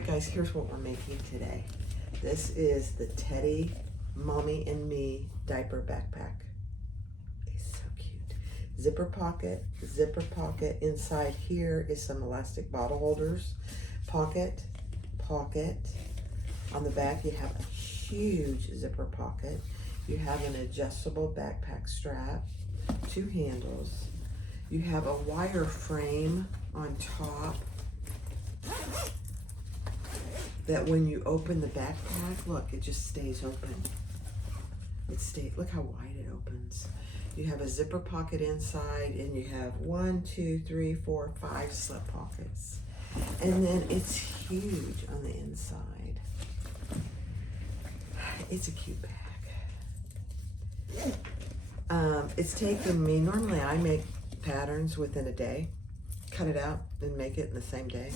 right, guys, here's what we're making today. This is the Teddy Mommy and Me diaper backpack. It's so cute. Zipper pocket. Inside here is some elastic bottle holders. Pocket. On the back you have a huge zipper pocket. You have an adjustable backpack strap, 2 handles. You have a wire frame on top that when you open the backpack, look, it just stays open. Look how wide it opens. You have a zipper pocket inside, and you have 1, 2, 3, 4, 5 slip pockets. And then it's huge on the inside. It's a cute bag. It's taken me, normally I make patterns within a day, cut it out and make it in the same day.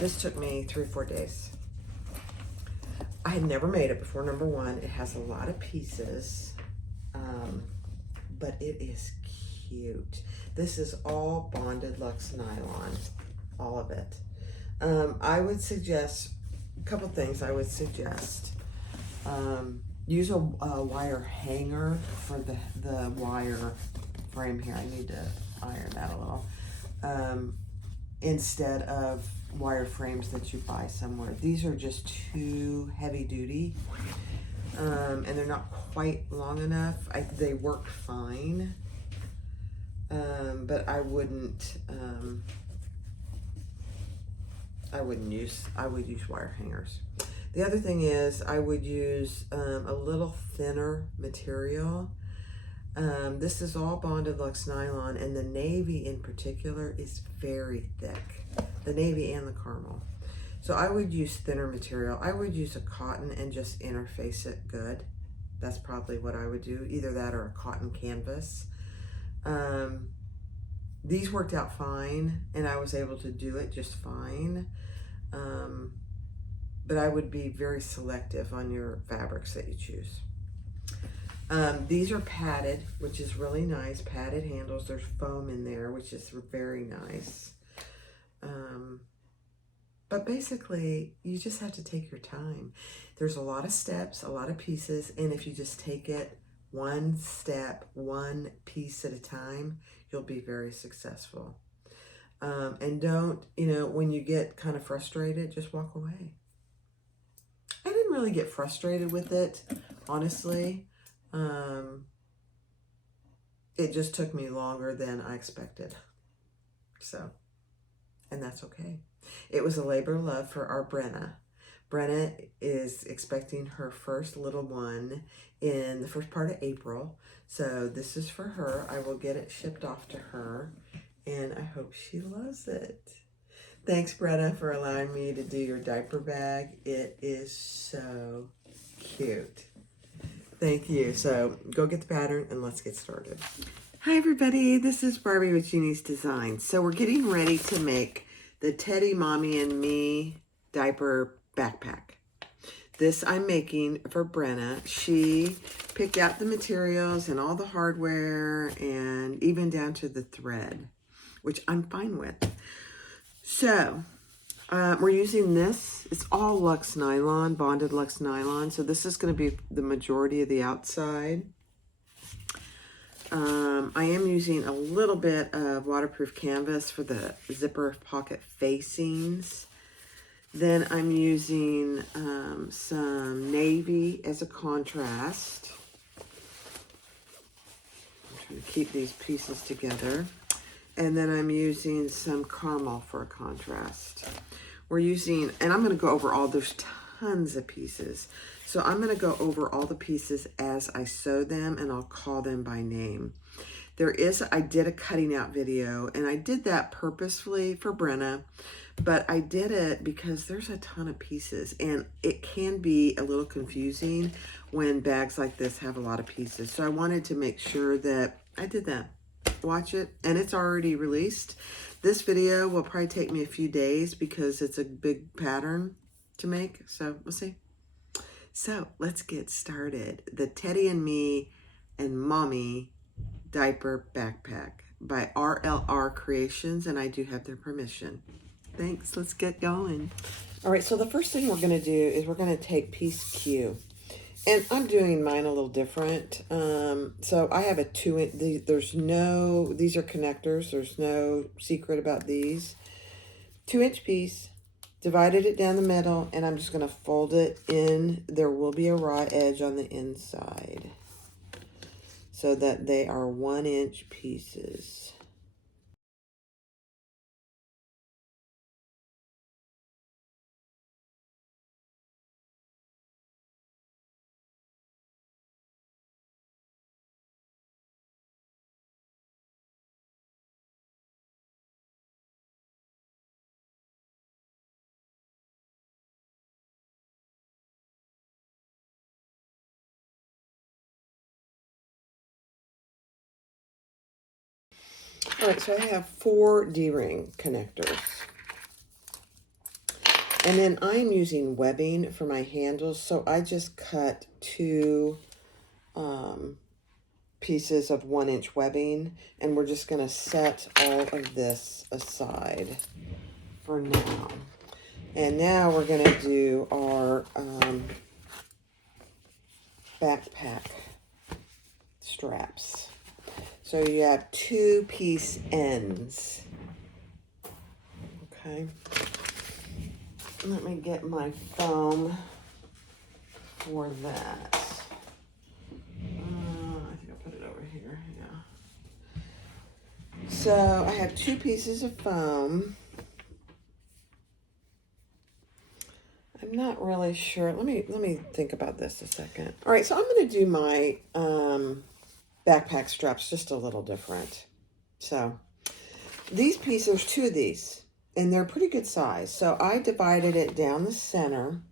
This took me 3 or 4 days. I had never made it before. Number one, it has a lot of pieces, but it is cute. This is all bonded luxe nylon, all of it. I would suggest a couple things. I would suggest use a wire hanger for the wire frame here. I need to iron that a little. Instead of wire frames that you buy somewhere. These are just too heavy duty, and they're not quite long enough. They work fine, but I would use wire hangers. The other thing is I would use a little thinner material. This is all bonded luxe nylon, and the navy in particular is very thick. The navy and the caramel. So I would use thinner material. I would use a cotton and just interface it good. That's probably what I would do. Either that or a cotton canvas. These worked out fine, and I was able to do it just fine. But I would be very selective on your fabrics that you choose. These are padded, which is really nice. Padded handles. There's foam in there, which is very nice. But basically, you just have to take your time. There's a lot of steps, a lot of pieces, and if you just take it one step, one piece at a time, you'll be very successful. And don't, when you get kind of frustrated, just walk away. I didn't really get frustrated with it, honestly. It just took me longer than I expected. And that's okay. It was a labor of love for our Brenna. Brenna is expecting her first little one in the first part of April. So this is for her. I will get it shipped off to her, and I hope she loves it. Thanks, Brenna, for allowing me to do your diaper bag. It is so cute. Thank you. So go get the pattern and let's get started. Hi everybody, this is Barbie with Jeannie's Designs. So we're getting ready to make the Teddy Mommy and Me diaper backpack. This I'm making for Brenna. She picked out the materials and all the hardware and even down to the thread, which I'm fine with. So we're using this. It's all luxe nylon, bonded luxe nylon. So this is going to be the majority of the outside. I am using a little bit of waterproof canvas for the zipper pocket facings. Then I'm using some navy as a contrast. I'm trying to keep these pieces together. And then I'm using some caramel for a contrast. We're using, and I'm going to go over all, there's tons of pieces. So I'm going to go over all the pieces as I sew them, and I'll call them by name. I did a cutting out video, and I did that purposefully for Brenna, but I did it because there's a ton of pieces, and it can be a little confusing when bags like this have a lot of pieces. So I wanted to make sure that I did that. Watch it, and it's already released. This video will probably take me a few days because it's a big pattern to make, so we'll see. So let's get started. The Teddy and Me and Mommy diaper backpack by RLR Creations, and I do have their permission. Thanks, let's get going. All right, so the first thing we're going to do is we're going to take piece Q. And I'm doing mine a little different. So I have a 2-inch, these are connectors. There's no secret about these. 2-inch piece, divided it down the middle, and I'm just going to fold it in. There will be a raw edge on the inside so that they are 1-inch pieces. All right, so I have 4 D-ring connectors. And then I'm using webbing for my handles, so I just cut 2 pieces of 1-inch webbing, and we're just going to set all of this aside for now. And now we're going to do our backpack straps. So you have 2-piece ends. Okay. Let me get my foam for that. I think I'll put it over here. Yeah. So I have 2 pieces of foam. I'm not really sure. Let me think about this a second. All right, so I'm going to do my backpack straps just a little different. So these pieces, there's 2 of these, and they're pretty good size. So I divided it down the center,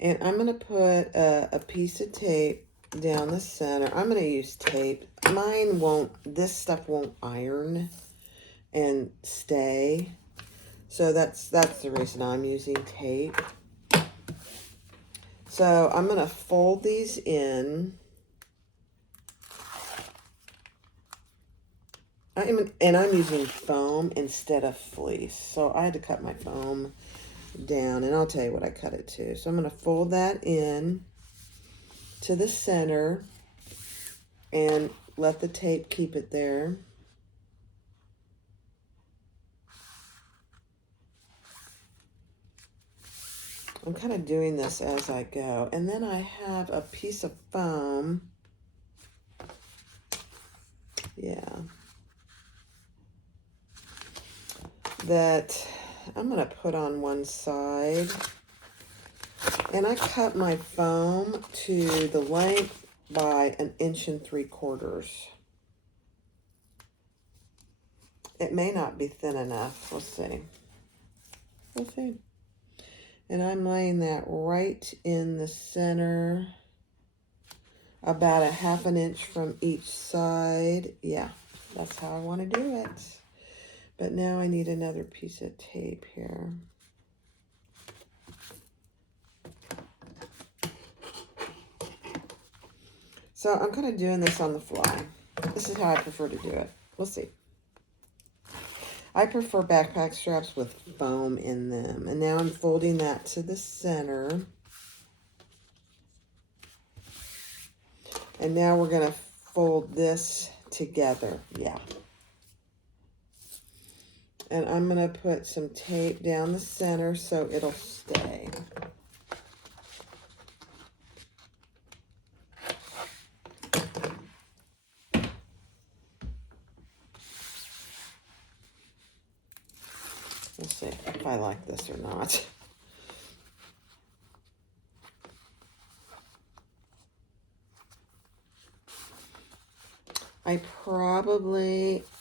and I'm going to put a piece of tape down the center. I'm going to use tape. Mine won't, this stuff won't iron and stay. So that's the reason I'm using tape. So I'm going to fold these in. I'm using foam instead of fleece. So I had to cut my foam down, and I'll tell you what I cut it to. So I'm going to fold that in to the center and let the tape keep it there. I'm kind of doing this as I go. And then I have a piece of foam. Yeah. That I'm going to put on one side. And I cut my foam to the length by 1 3/4 inches. It may not be thin enough. We'll see. We'll see. And I'm laying that right in the center, about 1/2 inch from each side. Yeah, that's how I want to do it. But now I need another piece of tape here. So I'm kind of doing this on the fly. This is how I prefer to do it. We'll see. I prefer backpack straps with foam in them. And now I'm folding that to the center. And now we're going to fold this together. Yeah. And I'm going to put some tape down the center so it'll stay. We'll see if I like this or not.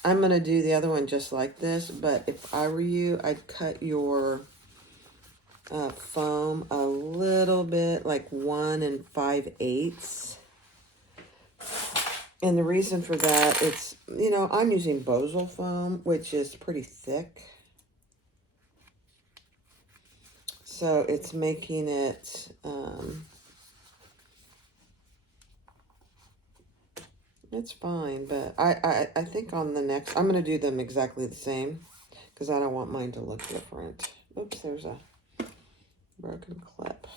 I'm going to do the other one just like this, but if I were you, I'd cut your foam a little bit, like 1 5/8. And the reason for that, it's, I'm using Bosal foam, which is pretty thick. So it's making it, it's fine, but I think on the next, I'm going to do them exactly the same, because I don't want mine to look different. Oops, there's a broken clip.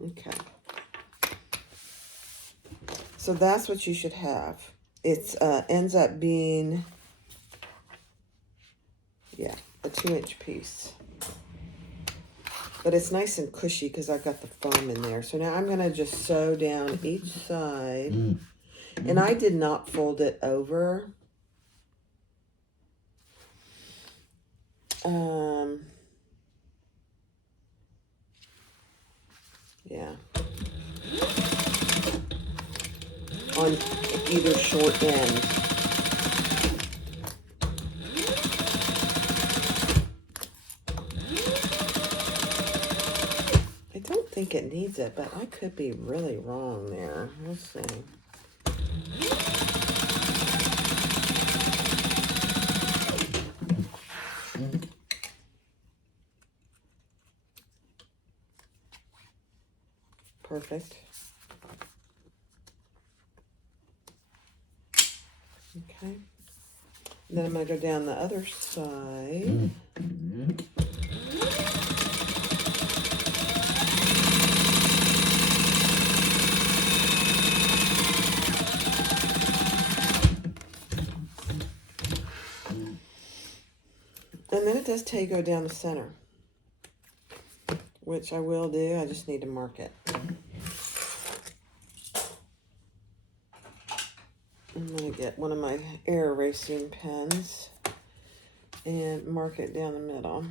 Okay. So that's what you should have. It's ends up being, yeah, a 2-inch piece. But it's nice and cushy because I've got the foam in there. So now I'm going to just sew down each side. And I did not fold it over. Yeah. On either short end. I don't think it needs it, but I could be really wrong there. We'll see. Perfect. Okay. And then I'm going to go down the other side. And then it does tell you go down the center, which I will do. I just need to mark it. I'm going to get one of my air erasing pens and mark it down the middle.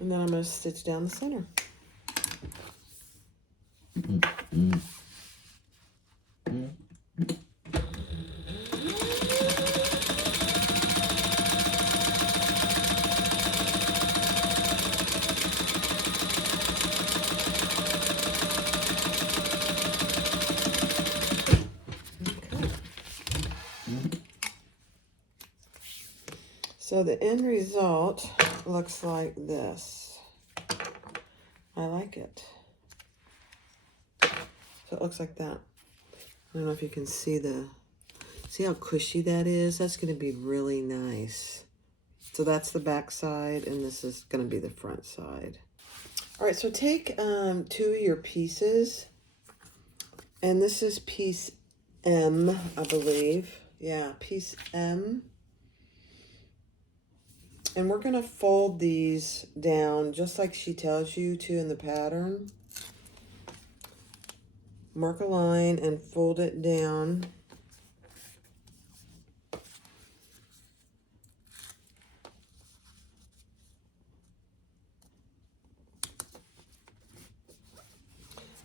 And then I'm going to stitch down the center. So the end result looks like this. I like it. So it looks like that. I don't know if you can see how cushy that is? That's going to be really nice. So that's the back side, and this is going to be the front side. All right, so take 2 of your pieces, and this is piece M, I believe. Yeah, piece M. And we're going to fold these down just like she tells you to in the pattern. Mark a line and fold it down.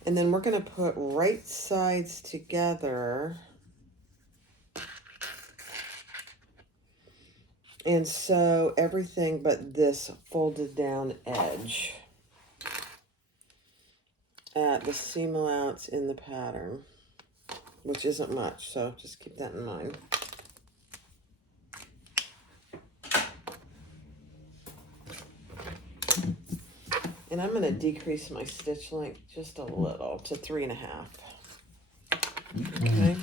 And then we're going to put right sides together and sew everything but this folded down edge at the seam allowance in the pattern, which isn't much, so just keep that in mind. And I'm going to decrease my stitch length just a little to 3.5. Okay.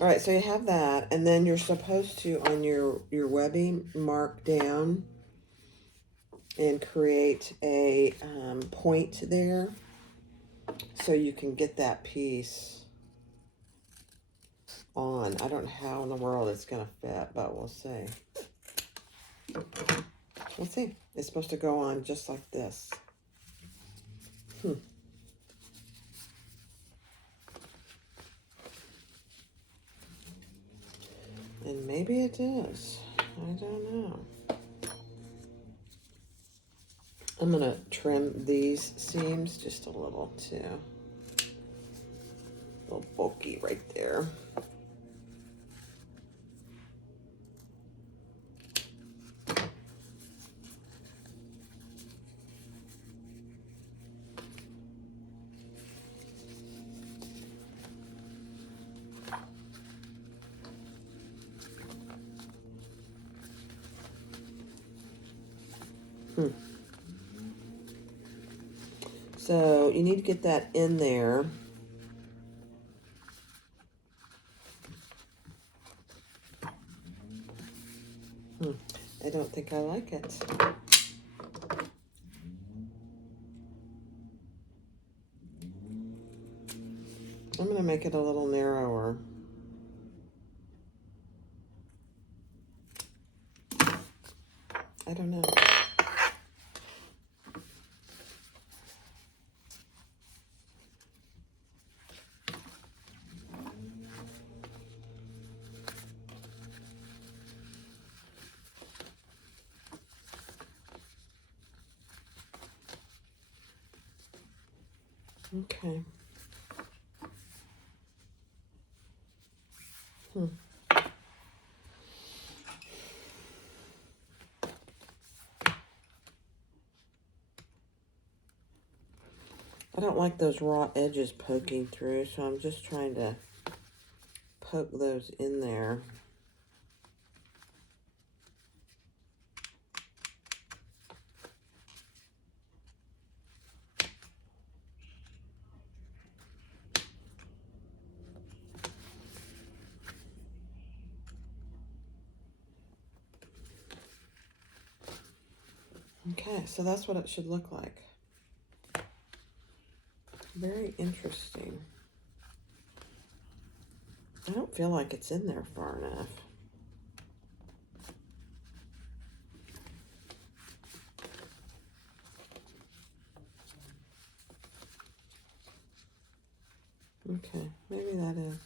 All right, so you have that, and then you're supposed to, on your webbing, mark down and create a point there so you can get that piece on. I don't know how in the world it's going to fit, but we'll see. We'll see. It's supposed to go on just like this. And maybe it is. I don't know. I'm going to trim these seams just a little too. A little bulky right there. So you need to get that in there. I don't think I like it. I'm going to make it a little narrower. I don't know. Okay. I don't like those raw edges poking through, so I'm just trying to poke those in there. Okay, so that's what it should look like. Very interesting. I don't feel like it's in there far enough. Okay, maybe that is.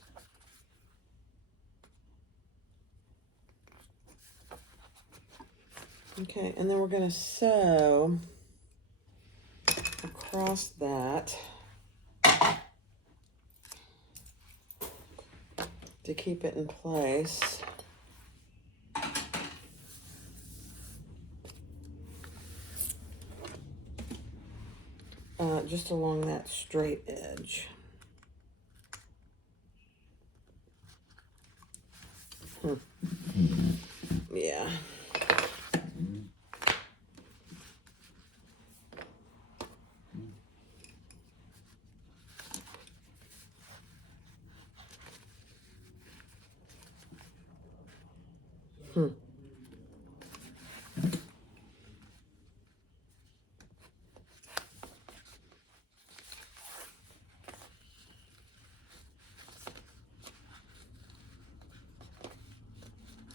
Okay, and then we're going to sew across that to keep it in place. Just along that straight edge. Yeah.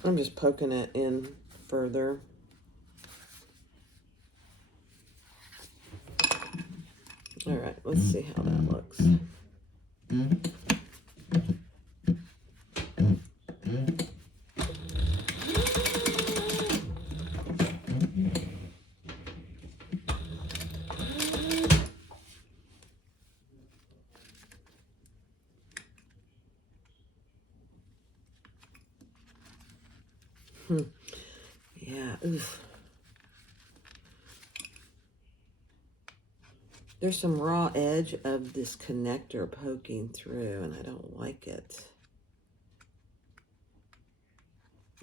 I'm just poking it in further. All right, let's see how that looks. Yeah, oof. There's some raw edge of this connector poking through, and I don't like it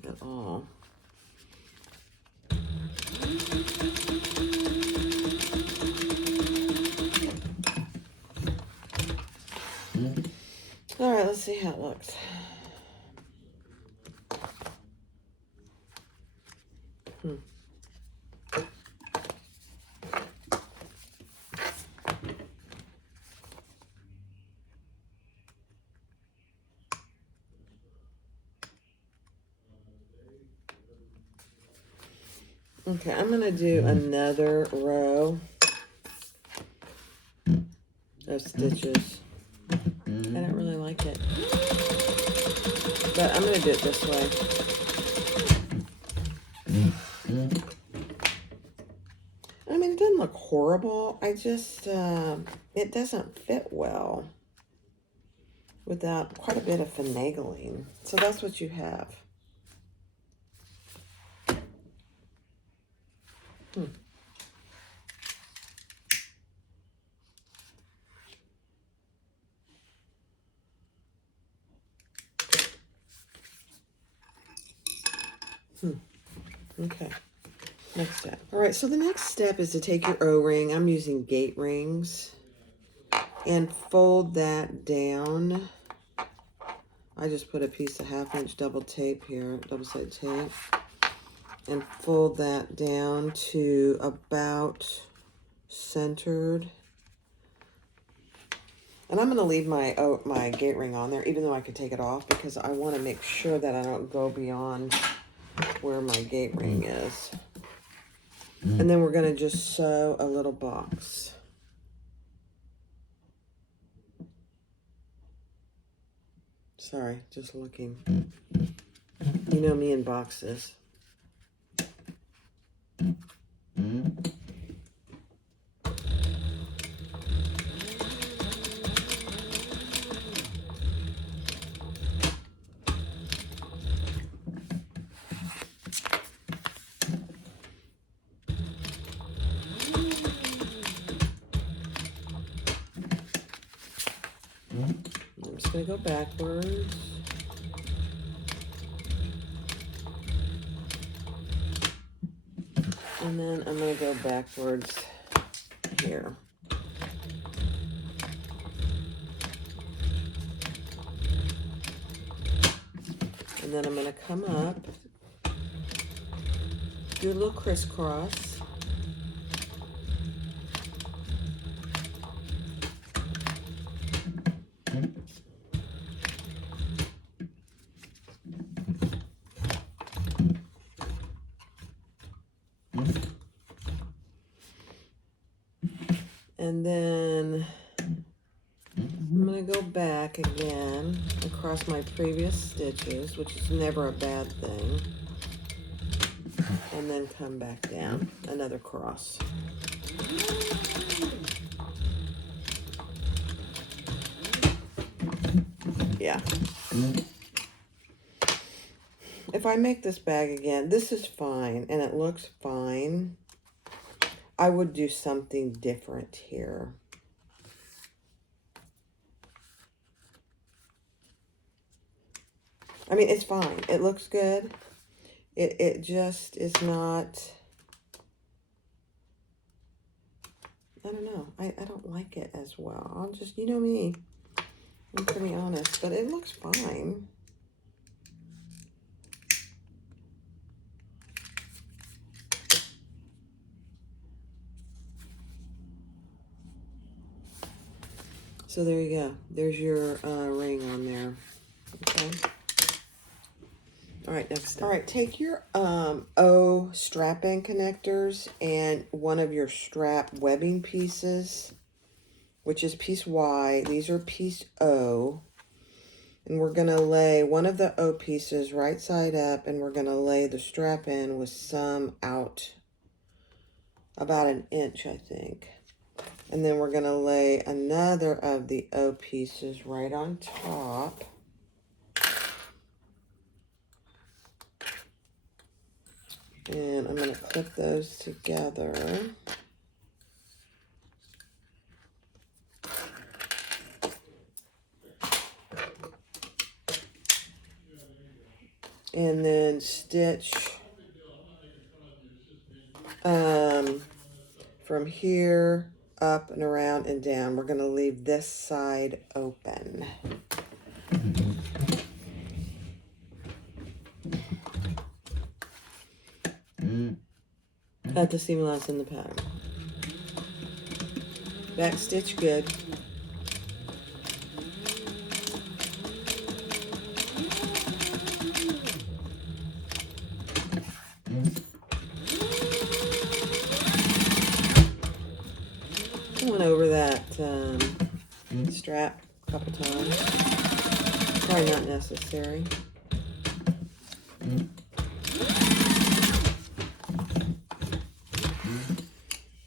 at all. All right, let's see how it looks. Okay, I'm going to do another row of stitches. I don't really like it, but I'm going to do it this way. horrible. I just, it doesn't fit well without quite a bit of finagling. So that's what you have. Okay. Next step. All right, so the next step is to take your O-ring. I'm using gate rings. And fold that down. I just put a piece of 1/2 inch double tape here, double-sided tape. And fold that down to about centered. And I'm going to leave my gate ring on there, even though I could take it off, because I want to make sure that I don't go beyond where my gate ring is. And then we're going to just sew a little box. Sorry, just looking. You know me in boxes. I'm just going to go backwards. And then I'm going to go backwards here. And then I'm going to come up, do a little crisscross. And then I'm going to go back again across my previous stitches, which is never a bad thing. And then come back down, another cross. Yeah. If I make this bag again, this is fine and it looks fine. I would do something different here. I mean, it's fine. It looks good. It just is not, I don't know. I don't like it as well. I'll just, you know me. I'm pretty honest, but it looks fine. So there you go. There's your ring on there. Okay. All right, next step. All right, take your O strap-in connectors and one of your strap webbing pieces, which is piece Y. These are piece O. And we're going to lay one of the O pieces right side up, and we're going to lay the strap in with some out about 1 inch, I think. And then we're going to lay another of the O pieces right on top. And I'm going to clip those together. And then stitch from here up and around and down. We're going to leave this side open. At the seam allowance in the pattern. Back stitch good. I went over that strap a couple times. Probably not necessary.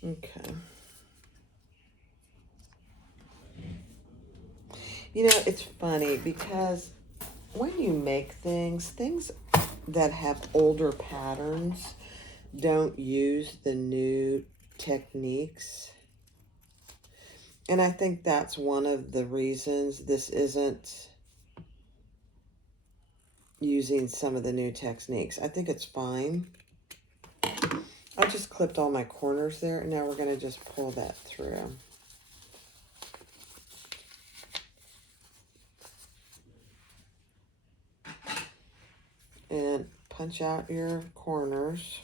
Okay. You know, it's funny because when you make things that have older patterns don't use the new techniques. And I think that's one of the reasons this isn't using some of the new techniques. I think it's fine. I just clipped all my corners there, and now we're going to just pull that through. And punch out your corners.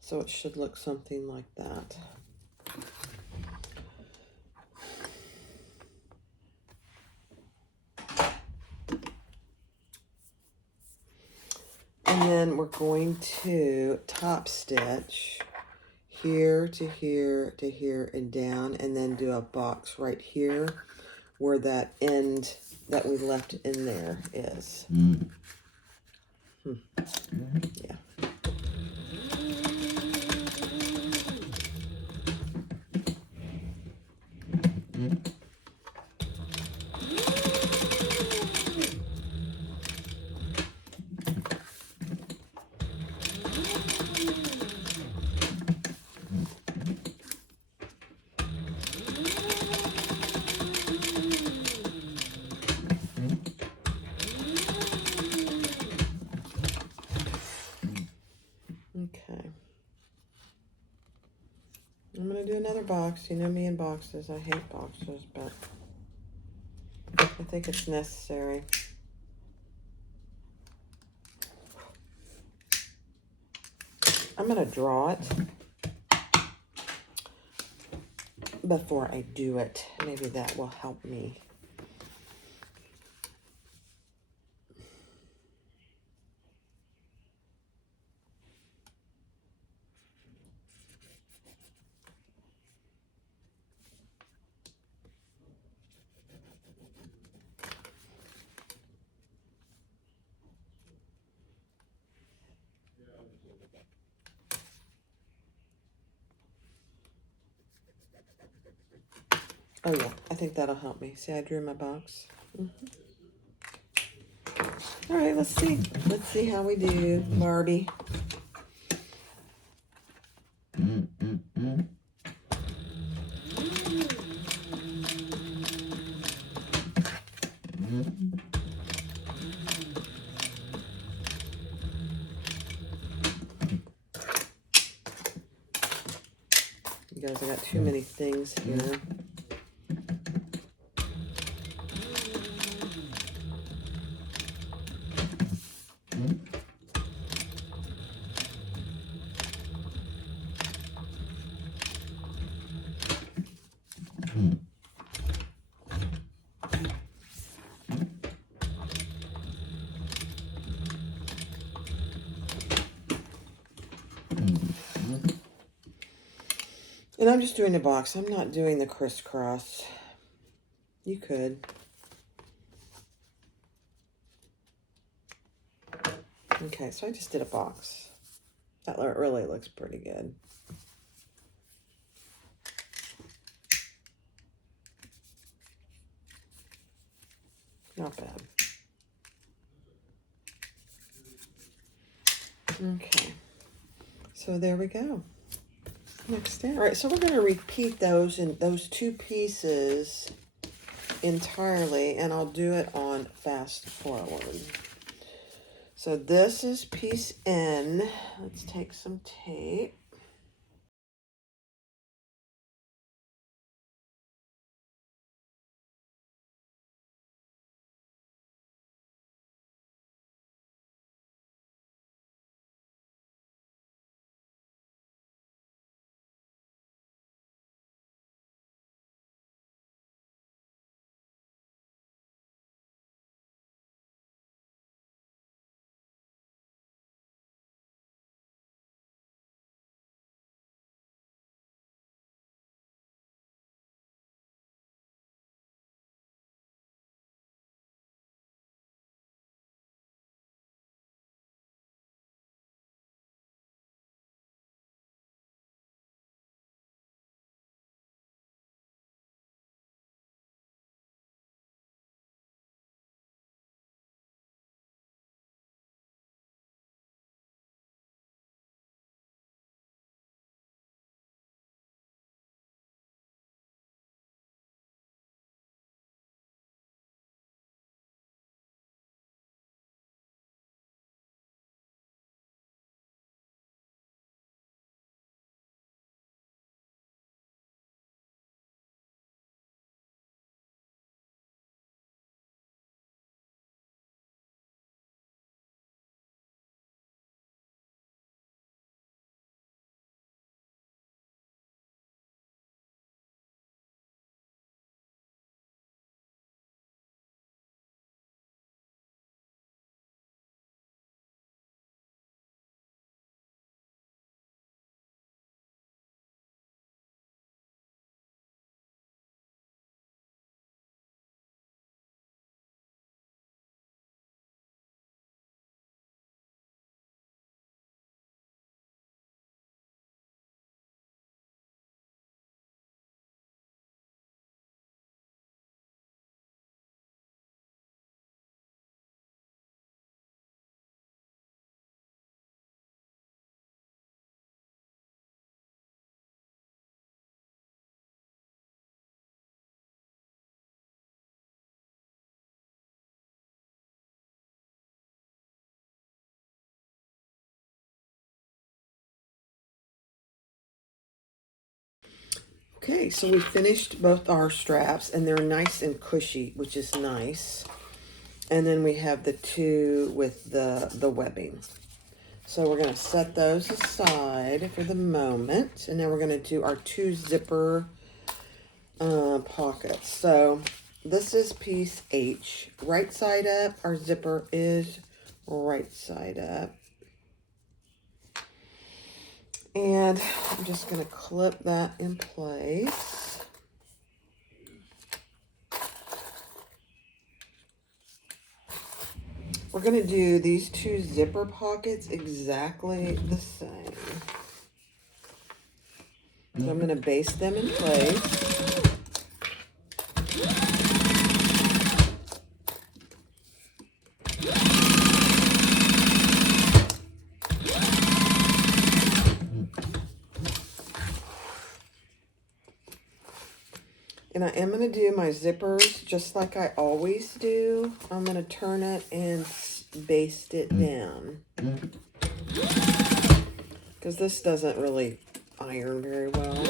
So it should look something like that. And then we're going to top stitch here to here to here and down, and then do a box right here where that end that we left in there is. Yeah. Okay. I'm going to do another box. You know me and boxes. I hate boxes, but I think it's necessary. I'm going to draw it before I do it. Maybe that will help me. Oh yeah, I think that'll help me. See, I drew my box. All right, let's see. Let's see how we do, Barbie. You guys, I got too many things here. And I'm just doing the box. I'm not doing the crisscross. You could. Okay, so I just did a box. That really looks pretty good. Not bad. Okay. So there we go. Next down. All right, so we're going to repeat those in those two pieces entirely, and I'll do it on fast forward. So this is piece N. Let's take some tape. Okay, so we finished both our straps, and they're nice and cushy, which is nice. And then we have the two with the webbing. So we're going to set those aside for the moment. And now we're going to do our two zipper pockets. So this is piece H. Right side up, our zipper is right side up. And I'm just going to clip that in place. We're going to do these two zipper pockets exactly the same. So I'm going to baste them in place. And I am going to do my zippers just like I always do. I'm going to turn it and baste it down. Because this doesn't really iron very well.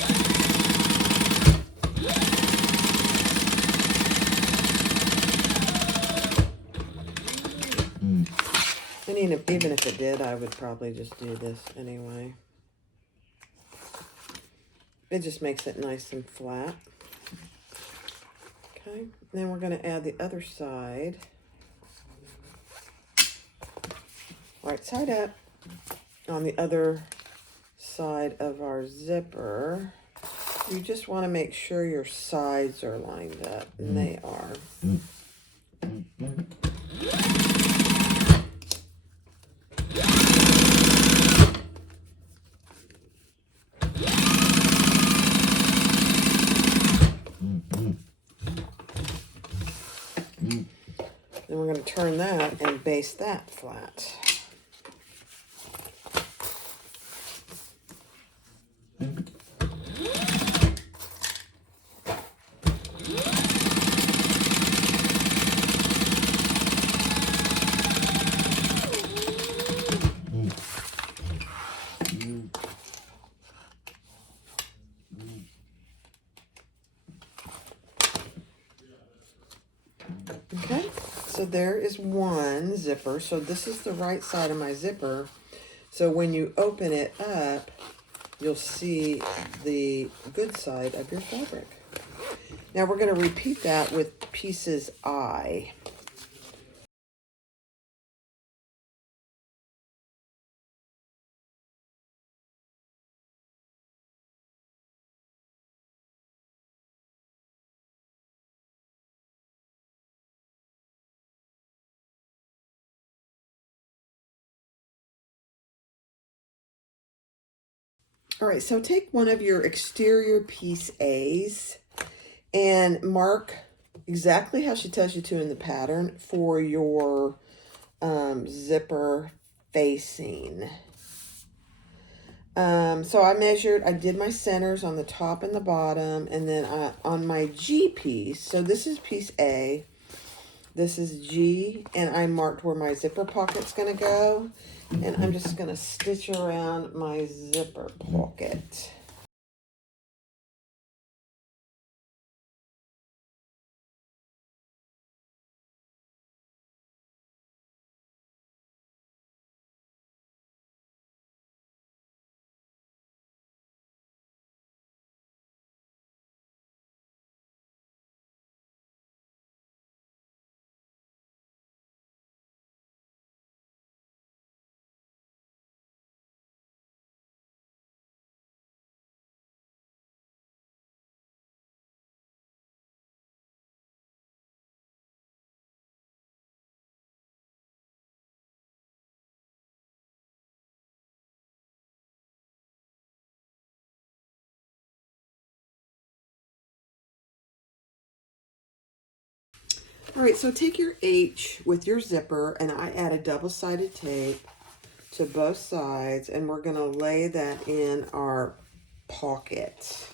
And even if it did, I would probably just do this anyway. It just makes it nice and flat. Okay, then we're going to add the other side. Right side up on the other side of our zipper. You just want to make sure your sides are lined up, and they are. Then we're going to turn that and baste that flat. Okay, so there is one zipper. So this is the right side of my zipper. So when you open it up, you'll see the good side of your fabric. Now we're going to repeat that with pieces I. All right, so take one of your exterior piece A's and mark exactly how she tells you to in the pattern for your zipper facing. So I did my centers on the top and the bottom, and then on my G piece, so this is piece A, this is G, and I marked where my zipper pocket's going to go, and I'm just going to stitch around my zipper pocket. All right, so take your H with your zipper, and I added double-sided tape to both sides, and we're going to lay that in our pocket.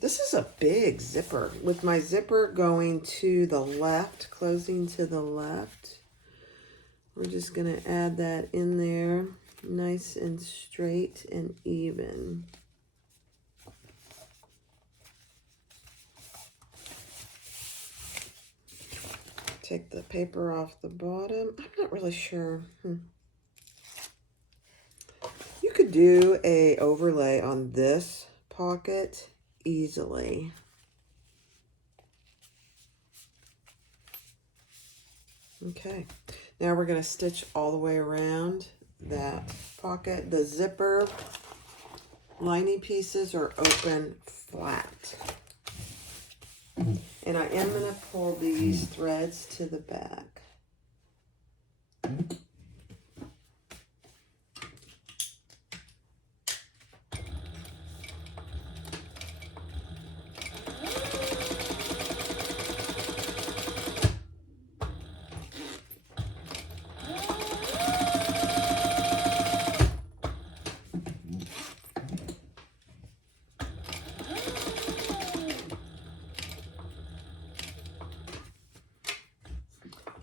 This is a big zipper, with my zipper going to the left, closing to the left. We're just going to add that in there, nice and straight and even. take the paper off the bottom. I'm not really sure. You could do a overlay on this pocket easily. Okay, now we're going to stitch all the way around that pocket. The zipper lining pieces are open flat. And I am going to pull these threads to the back.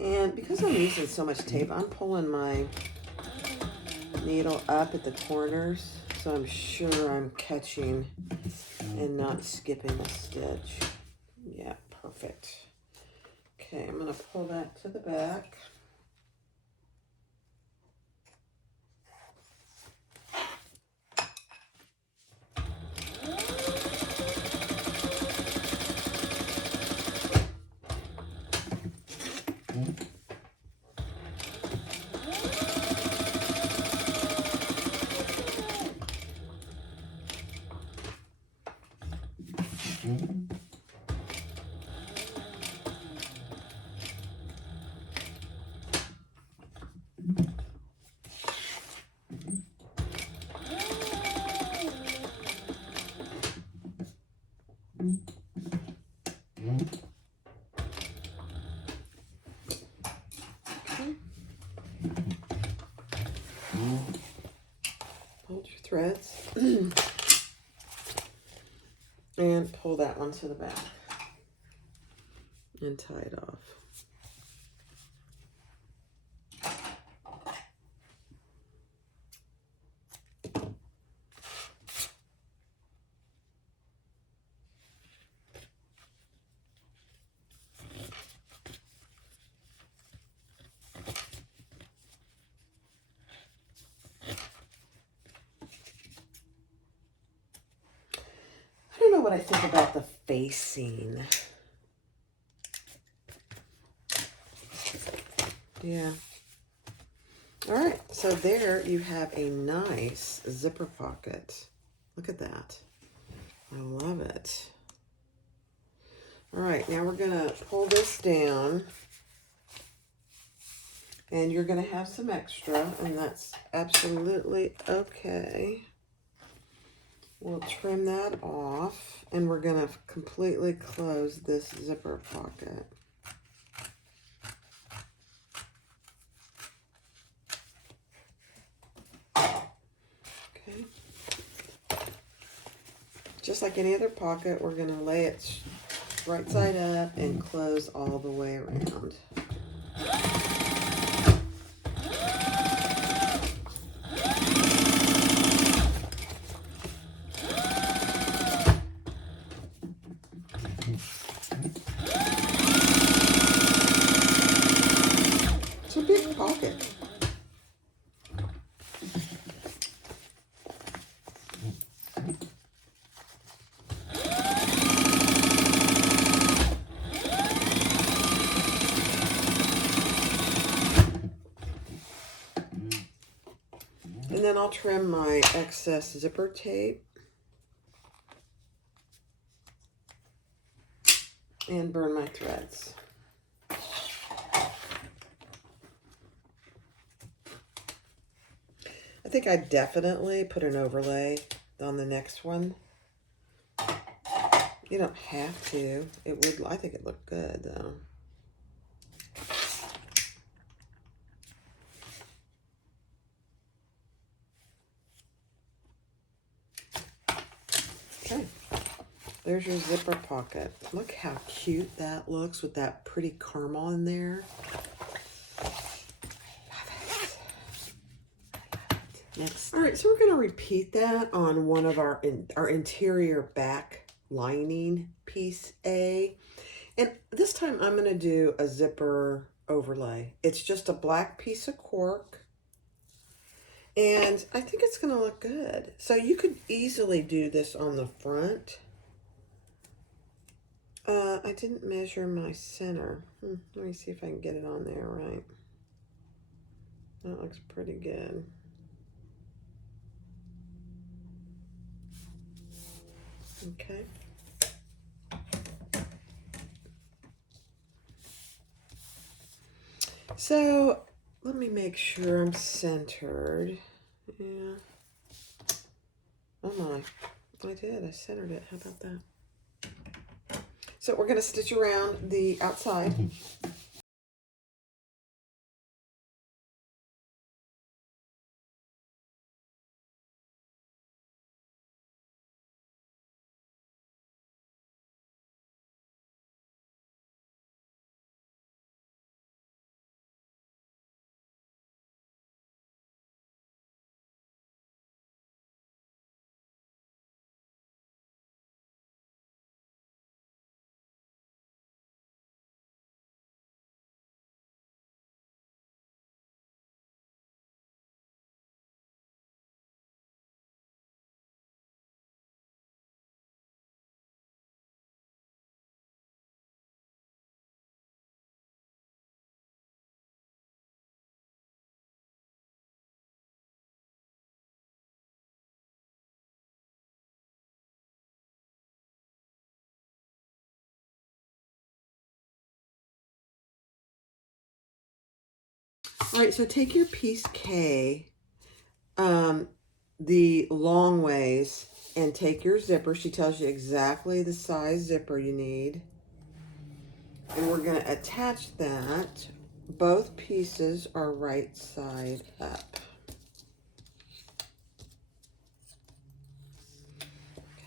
And because I'm using so much tape, I'm pulling my needle up at the corners, so I'm sure I'm catching and not skipping a stitch. Yeah, perfect. Okay, I'm going to pull that to the back. Hold your threads and pull that one to the back and tie it off. I don't know what I think about the facing. Yeah. All right, so there you have a nice zipper pocket. Look at that. I love it. All right, now we're gonna pull this down, and you're gonna have some extra, and that's absolutely okay. We'll trim that off, and we're gonna completely close this zipper pocket. Okay. Just like any other pocket, we're gonna lay it right side up and close all the way around. It's a big pocket. And then I'll trim my excess zipper tape and burn my threads. I think I definitely put an overlay on the next one. You don't have to. It would, I think it looked good though. Okay, there's your zipper pocket. Look how cute that looks with that pretty caramel in there. Next. All right, so we're going to repeat that on one of our interior back lining piece A. And this time I'm going to do a zipper overlay. It's just a black piece of cork. And I think it's going to look good. So you could easily do this on the front. I didn't measure my center. Let me see if I can get it on there right. That looks pretty good. Okay. So let me make sure I'm centered. Yeah. Oh my. I did. I centered it. How about that? So we're going to stitch around the outside. All right, so take your piece K, the long ways, and take your zipper. She tells you exactly the size zipper you need. And we're going to attach that. Both pieces are right side up.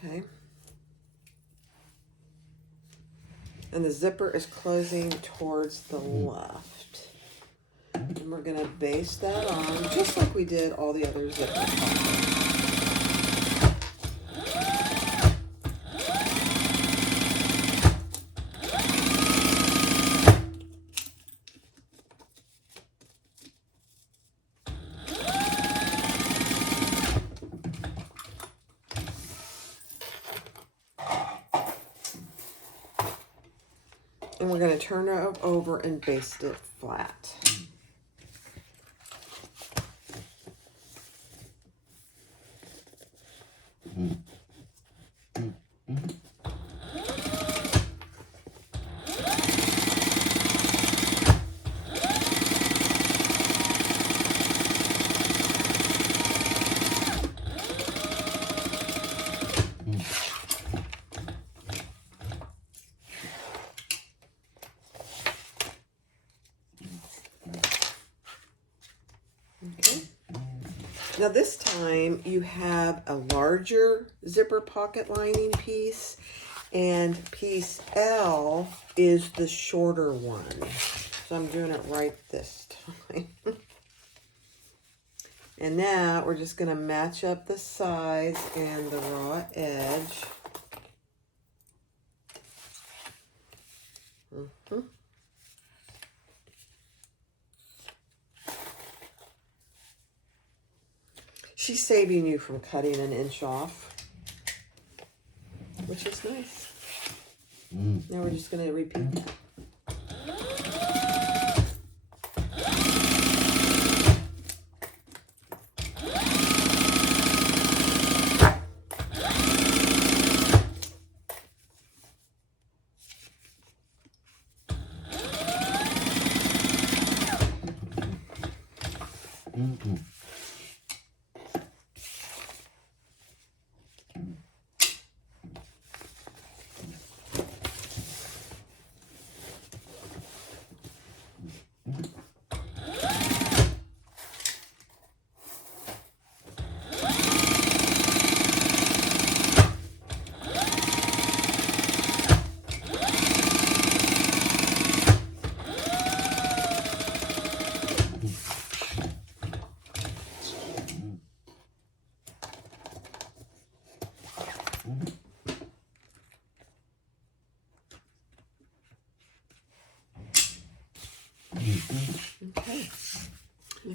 Okay. And the zipper is closing towards the left. And we're going to baste that on just like we did all the other zipper pockets. And we're going to turn it over and baste it flat. Okay. Now this time you have a larger zipper pocket lining piece, and piece L is the shorter one. So I'm doing it right this time. And now we're just going to match up the sides and the raw edge. She's saving you from cutting an inch off, which is nice. Now we're just going to repeat that.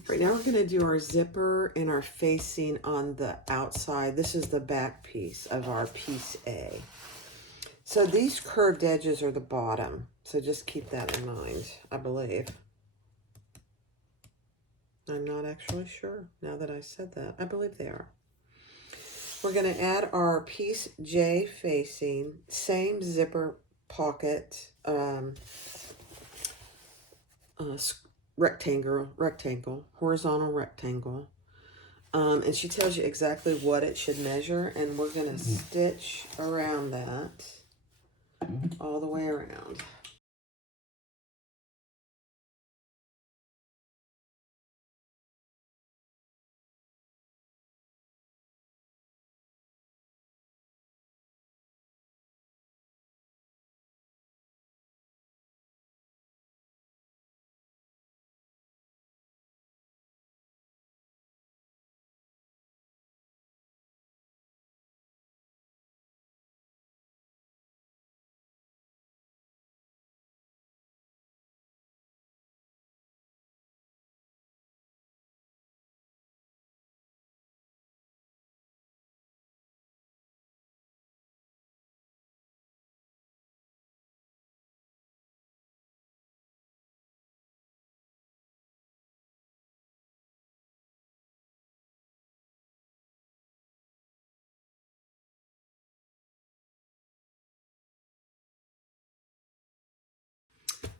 Right now we're going to do our zipper and our facing on the outside. This is the back piece of our piece A. So these curved edges are the bottom. So just keep that in mind, I believe. I'm not actually sure now that I said that. I believe they are. We're going to add our piece J facing, same zipper pocket, rectangle, horizontal rectangle. And she tells you exactly what it should measure, and we're going to stitch around that all the way around.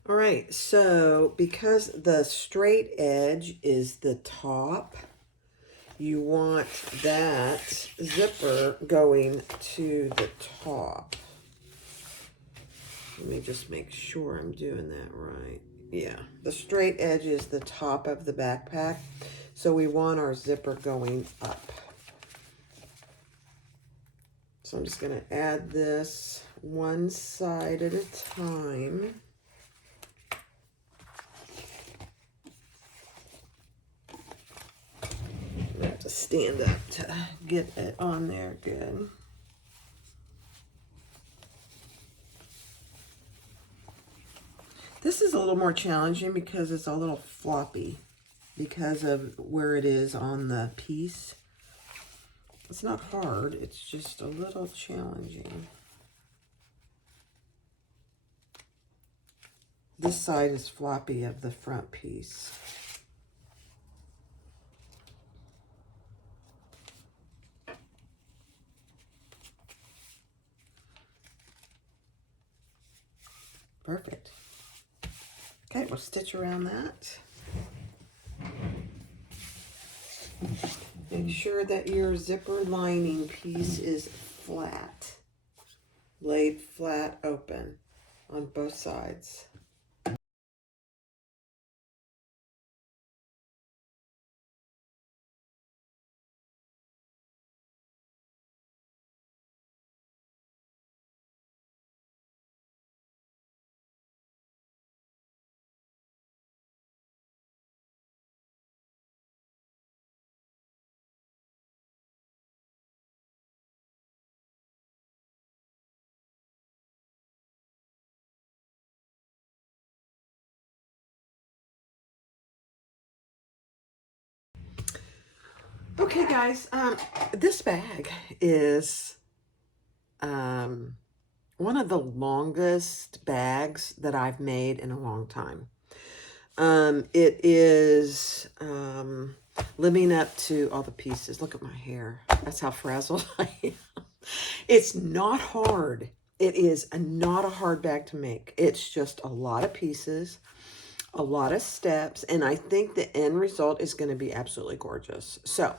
All right, so because the straight edge is the top, you want that zipper going to the top. Let me just make sure I'm doing that right. Yeah, the straight edge is the top of the backpack, so we want our zipper going up. So I'm just going to add this one side at a time. I have to stand up to get it on there good. This is a little more challenging because it's a little floppy because of where it is on the piece. It's not hard, it's just a little challenging. This side is floppy of the front piece. Perfect. Okay, we'll stitch around that. Make sure that your zipper lining piece is flat, laid flat open on both sides. Okay, guys, this bag is one of the longest bags that I've made in a long time. It is living up to all the pieces. Look at my hair. That's how frazzled I am. It's not hard. It is not a hard bag to make. It's just a lot of pieces, a lot of steps, and I think the end result is going to be absolutely gorgeous. So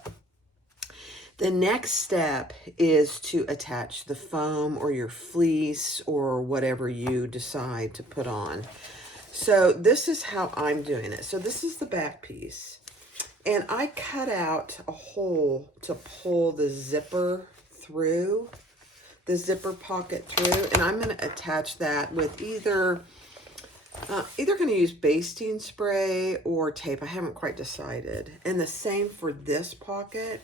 the next step is to attach the foam or your fleece or whatever you decide to put on. So this is how I'm doing it. So this is the back piece, and I cut out a hole to pull the zipper through, the zipper pocket through, and I'm going to attach that with either going to use basting spray or tape. I haven't quite decided. And the same for this pocket.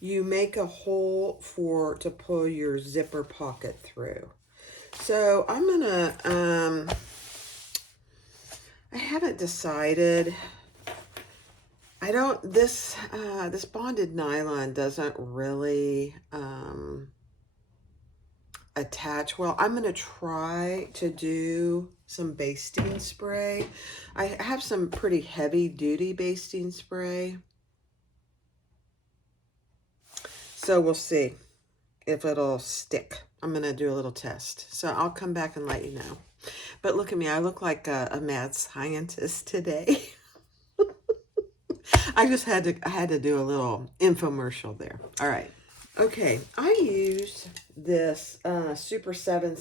You make a hole to pull your zipper pocket through. So I'm gonna, I haven't decided I don't, this bonded nylon doesn't really attach well. I'm going to try to do some basting spray. I have some pretty heavy duty basting spray. So we'll see if it'll stick. I'm going to do a little test. So I'll come back and let you know. But look at me. I look like a mad scientist today. I had to do a little infomercial there. All right. Okay, I use this Super 7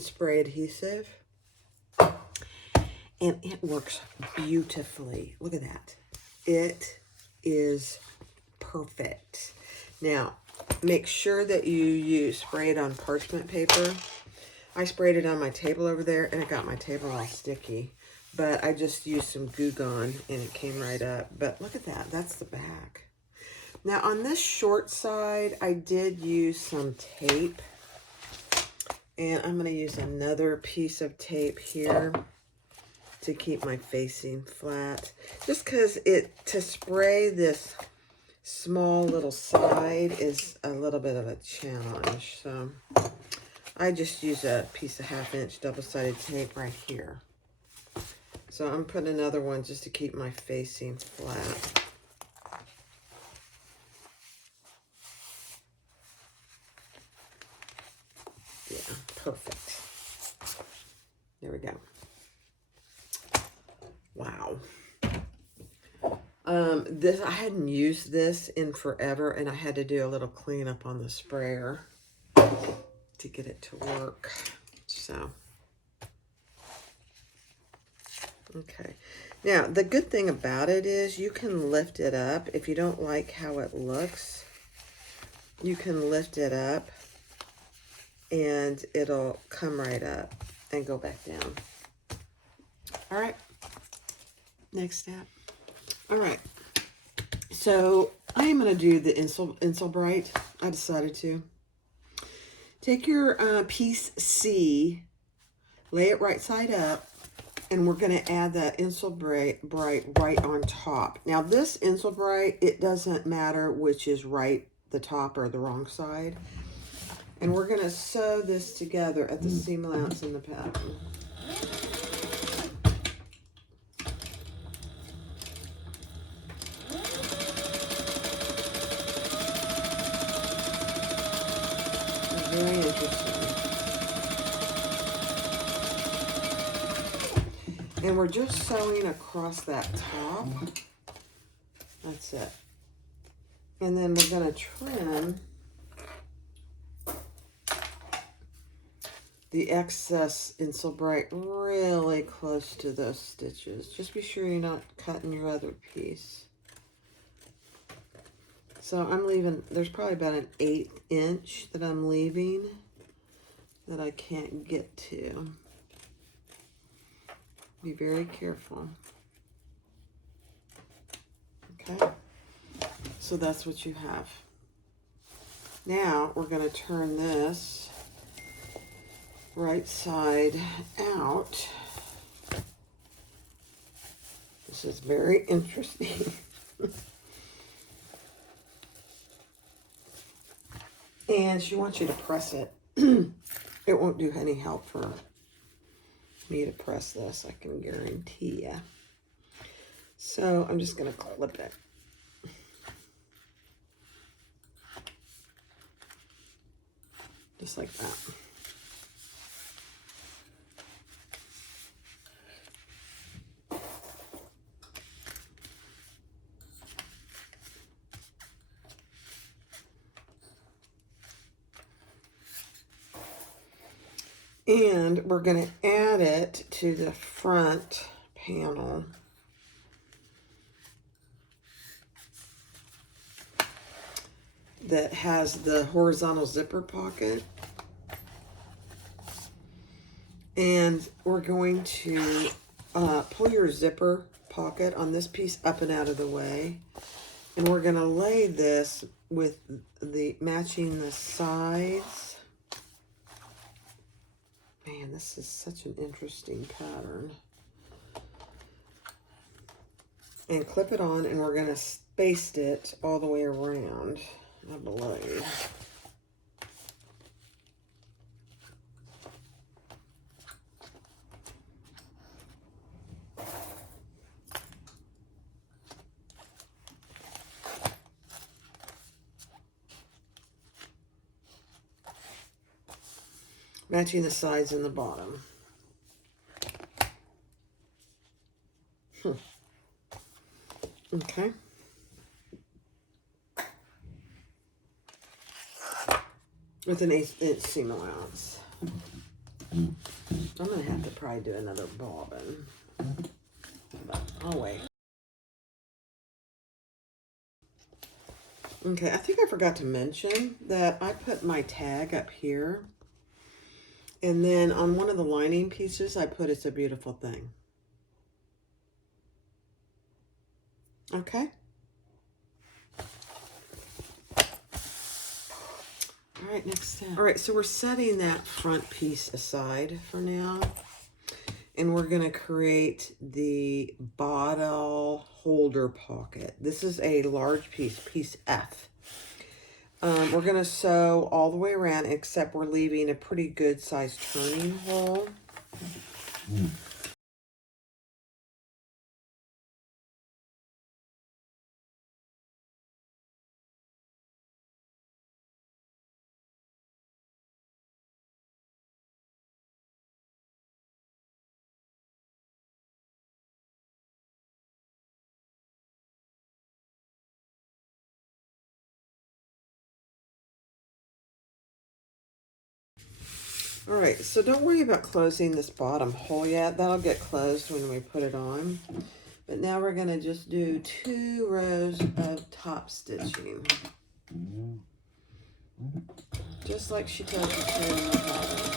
spray adhesive, and it works beautifully. Look at that. It is perfect. Now, make sure that you spray it on parchment paper. I sprayed it on my table over there, and it got my table all sticky. But I just used some Goo Gone, and it came right up. But look at that. That's the back. Now on this short side, I did use some tape, and I'm going to use another piece of tape here to keep my facing flat, just because to spray this small little side is a little bit of a challenge. So I just use a piece of 1/2 inch double-sided tape right here. So I'm putting another one just to keep my facing flat. Yeah, perfect. There we go. Wow. I hadn't used this in forever, and I had to do a little cleanup on the sprayer to get it to work. So, okay. Now, the good thing about it is you can lift it up. If you don't like how it looks, you can lift it up, and it'll come right up and go back down. All right. Next step. All right. So I am going to do the Insel Bright. I decided to. Take your piece C, lay it right side up, and we're going to add that Insel Bright right on top. Now this Insel Bright, it doesn't matter which is right, the top or the wrong side. And we're going to sew this together at the seam allowance in the pattern. Very interesting. And we're just sewing across that top. That's it. And then we're going to trim the excess Insel Bright really close to those stitches. Just be sure you're not cutting your other piece. So I'm leaving, there's probably about an 1/8 inch that I'm leaving that I can't get to. Be very careful. Okay, so that's what you have. Now we're going to turn this right side out. This is very interesting. And she wants you to press it. It won't do any help for me to press this, I can guarantee you. So I'm just going to clip it. Just like that. And we're going to add it to the front panel. That has the horizontal zipper pocket. And we're going to pull your zipper pocket on this piece up and out of the way. And we're going to lay this with the matching the sides. Man, this is such an interesting pattern. and clip it on, and we're going to baste it all the way around, I believe. Matching the sides and the bottom. Okay. With an 1/8 seam allowance. I'm going to have to probably do another bobbin. But I'll wait. Okay, I think I forgot to mention that I put my tag up here. And then on one of the lining pieces, I put "It's a Beautiful Thing." Okay. All right, next step. All right, so we're setting that front piece aside for now. And we're going to create the bottle holder pocket. This is a large piece, piece F. We're going to sew all the way around, except we're leaving a pretty good sized turning hole. All right, so don't worry about closing this bottom hole yet. That'll get closed when we put it on. But now we're going to just do 2 rows of top stitching. Just like she tells us here in the pattern.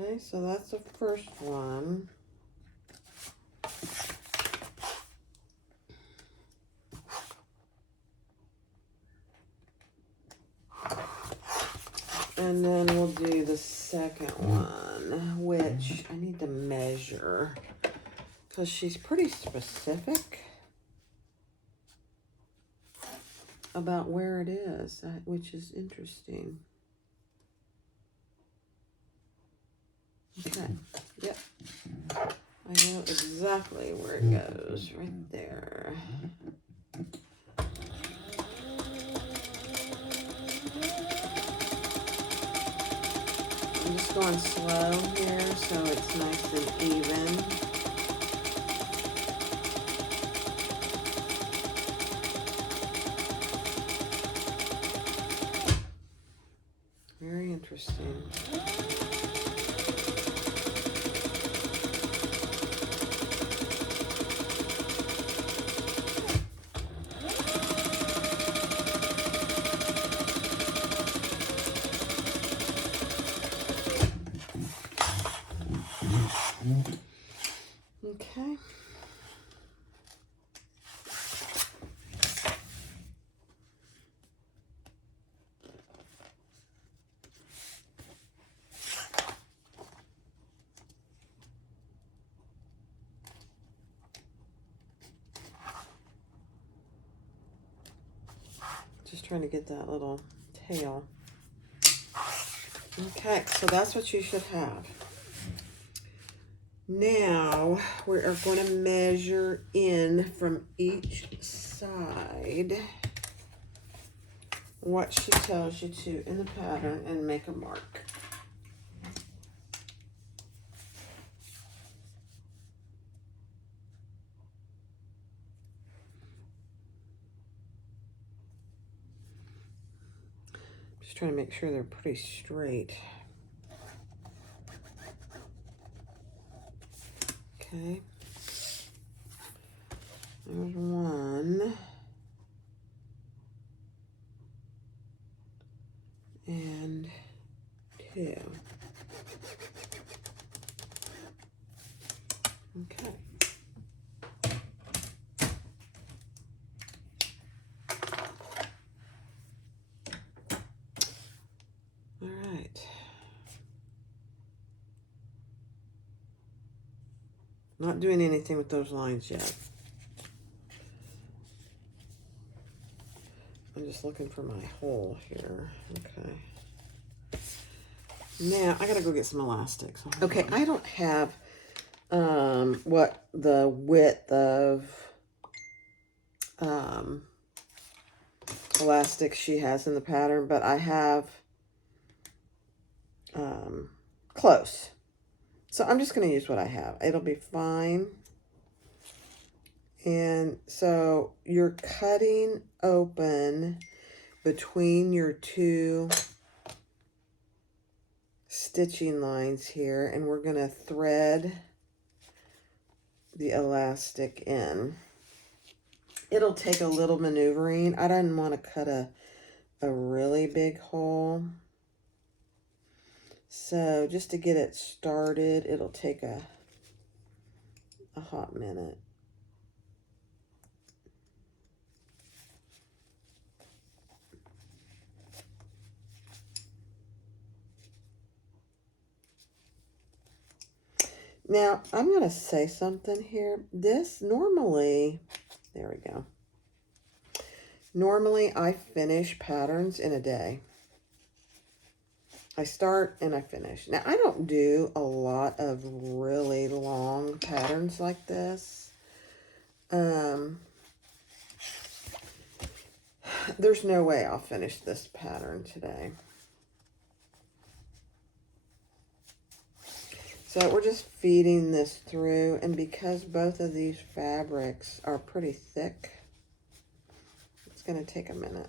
Okay, so that's the first one. And then we'll do the second one, which I need to measure because she's pretty specific about where it is, which is interesting. Okay, yep. I know exactly where it goes, right there. I'm just going slow here so it's nice and even. Very interesting. Okay. Just trying to get that little tail. Okay, so that's what you should have. Now we are going to measure in from each side what she tells you to in the pattern and make a mark. Just trying to make sure they're pretty straight. Okay. There's one. and 2. Okay. All right. Not doing anything with those lines yet. I'm just looking for my hole here. Okay. Now, I gotta go get some elastics. Okay, I don't have what the width of elastic she has in the pattern, but I have close. So I'm just going to use what I have. It'll be fine. And so you're cutting open between your 2 stitching lines here, and we're going to thread the elastic in. It'll take a little maneuvering. I didn't want to cut a really big hole. So just to get it started, it'll take a hot minute. Now, I'm going to say something here. This normally, there we go. Normally, I finish patterns in a day. I start and I finish. Now, I don't do a lot of really long patterns like this. There's no way I'll finish this pattern today. So we're just feeding this through, and because both of these fabrics are pretty thick, it's going to take a minute.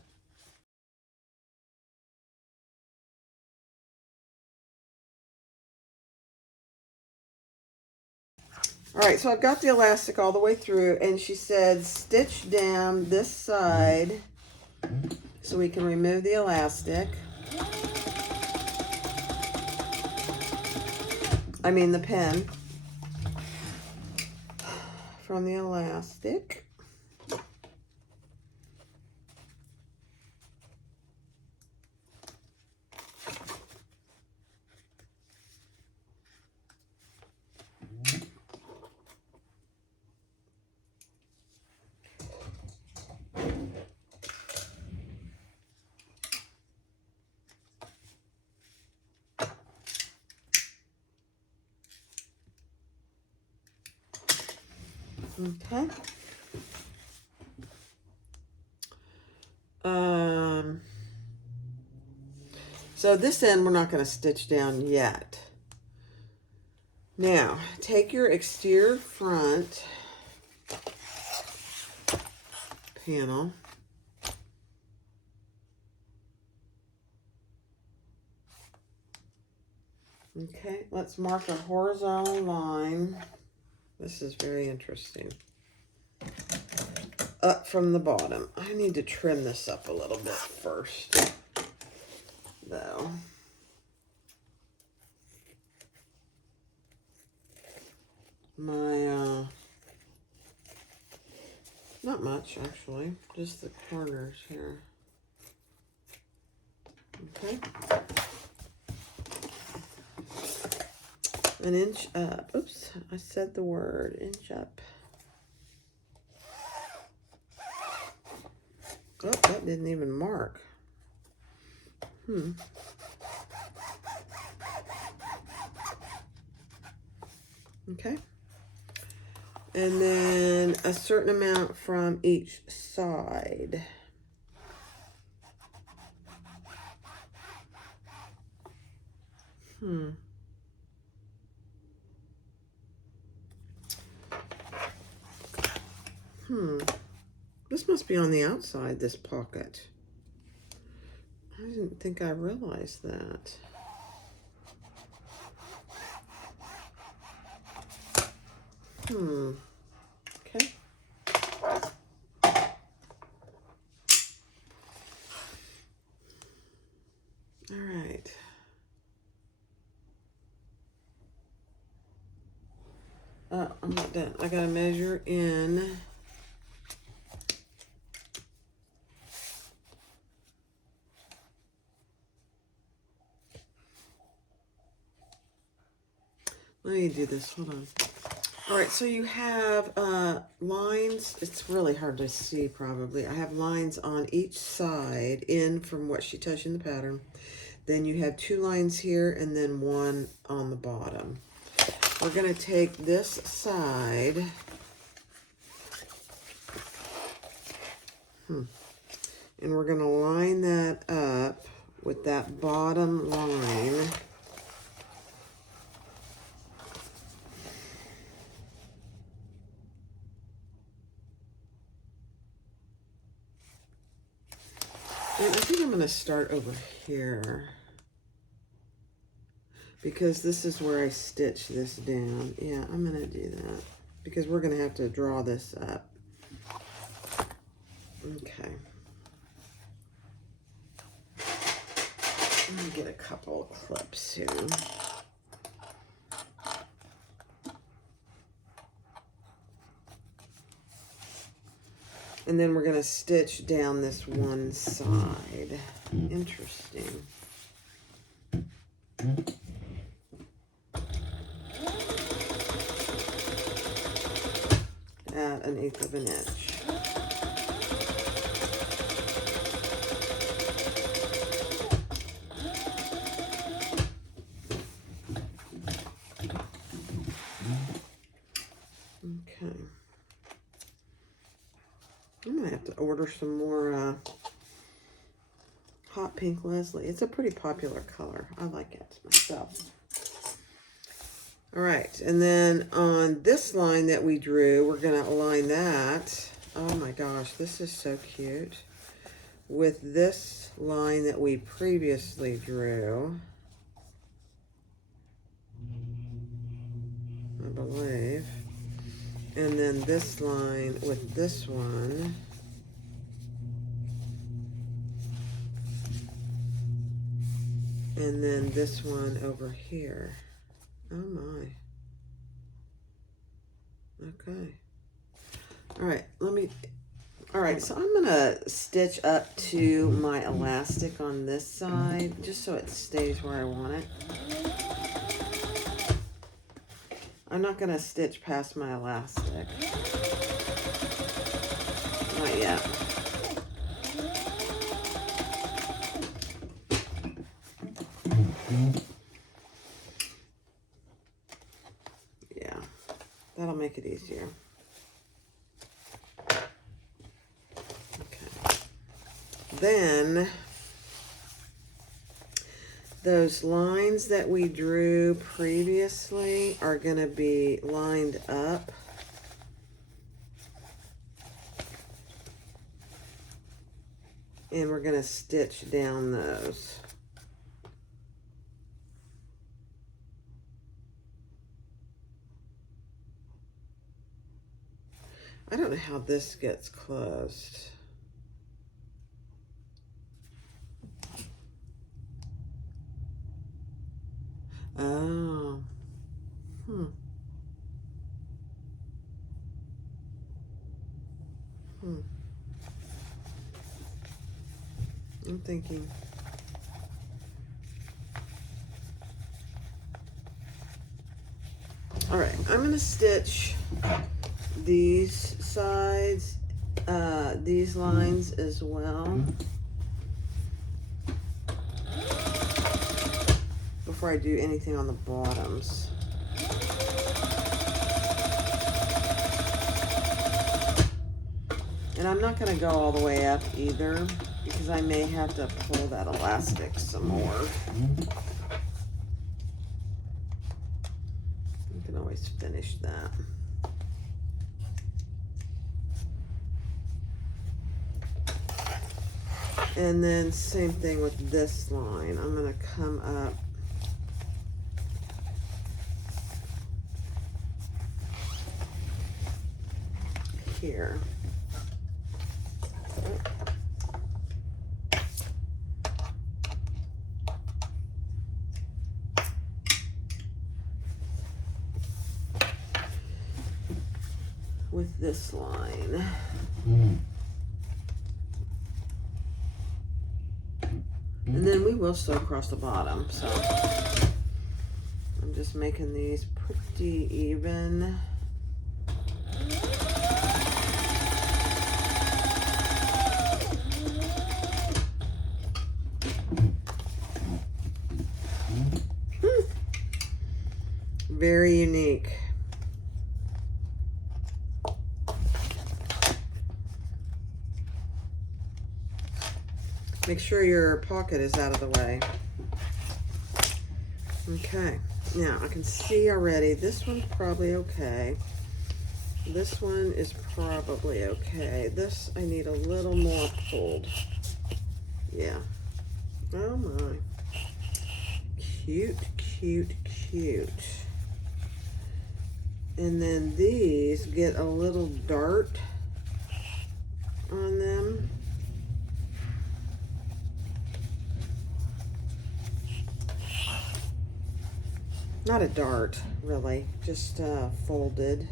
All right, so I've got the elastic all the way through, and she said stitch down this side so we can remove the elastic. I mean the pin from the elastic. Okay. So this end we're not going to stitch down yet. Now, take your exterior front panel. Okay, let's mark a horizontal line. This is very interesting. Up from the bottom. I need to trim this up a little bit first, though. My, not much actually, just the corners here. Okay. An inch up. Oops, I said the word, inch up. Oh, that didn't even mark. Okay. And then a certain amount from each side. This must be on the outside, this pocket. I didn't think I realized that. Okay. All right. I'm not done. I gotta measure in. Let me do this. Hold on. All right, so you have lines. It's really hard to see probably. I have lines on each side in from what she touched in the pattern. Then you have 2 lines here and then 1 on the bottom. We're going to take this side. And we're going to line that up with that bottom line. And I think I'm going to start over here, because this is where I stitch this down. Yeah, I'm going to do that because we're going to have to draw this up. Okay. Let me get a couple of clips here. And then we're going to stitch down this one side. Interesting. At 1/8 of an inch. Okay. I'm going to have to order some more hot pink Leslie. It's a pretty popular color. I like it myself. All right, and then on this line that we drew, we're going to align that. Oh my gosh, this is so cute. With this line that we previously drew, I believe. And then this line with this one. And then this one over here. Oh my. Okay. All right, so I'm gonna stitch up to my elastic on this side, just so it stays where I want it. I'm not gonna stitch past my elastic. Not yet. Yeah, that'll make it easier. Okay. Then those lines that we drew previously are going to be lined up. And we're going to stitch down those. I don't know how this gets closed. Oh. I'm thinking. All right, I'm going to stitch these sides, these lines as well, before I do anything on the bottoms. And I'm not going to go all the way up either, because I may have to pull that elastic some more. You can always finish that. And then same thing with this line. I'm going to come up here. with this line. And then we will sew across the bottom, so I'm just making these pretty even. Very unique. Make sure your pocket is out of the way. Okay, now I can see already this one's probably okay. This one is probably okay. This I need a little more pulled. Yeah. Oh my. Cute, cute, cute. And then these get a little dart on them. Not a dart, really, just folded.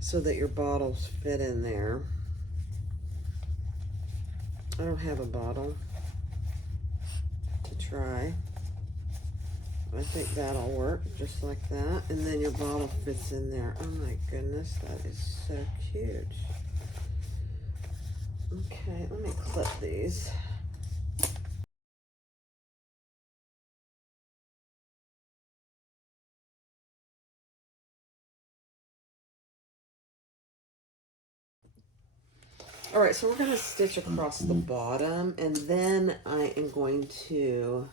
So that your bottles fit in there. I don't have a bottle to try. I think that'll work just like that. And then your bottle fits in there. Oh my goodness, that is so cute. Okay, let me clip these. All right, so we're going to stitch across the bottom, and then I am going to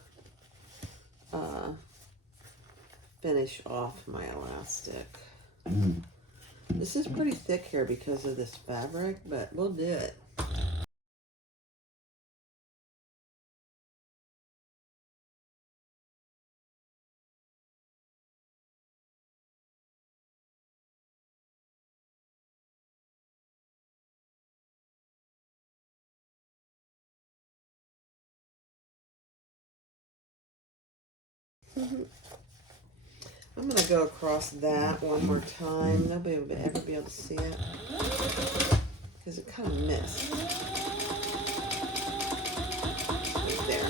finish off my elastic. This is pretty thick here because of this fabric, but we'll do it. I'm going to go across that one more time. Nobody will ever be able to see it because it kind of missed. Right there.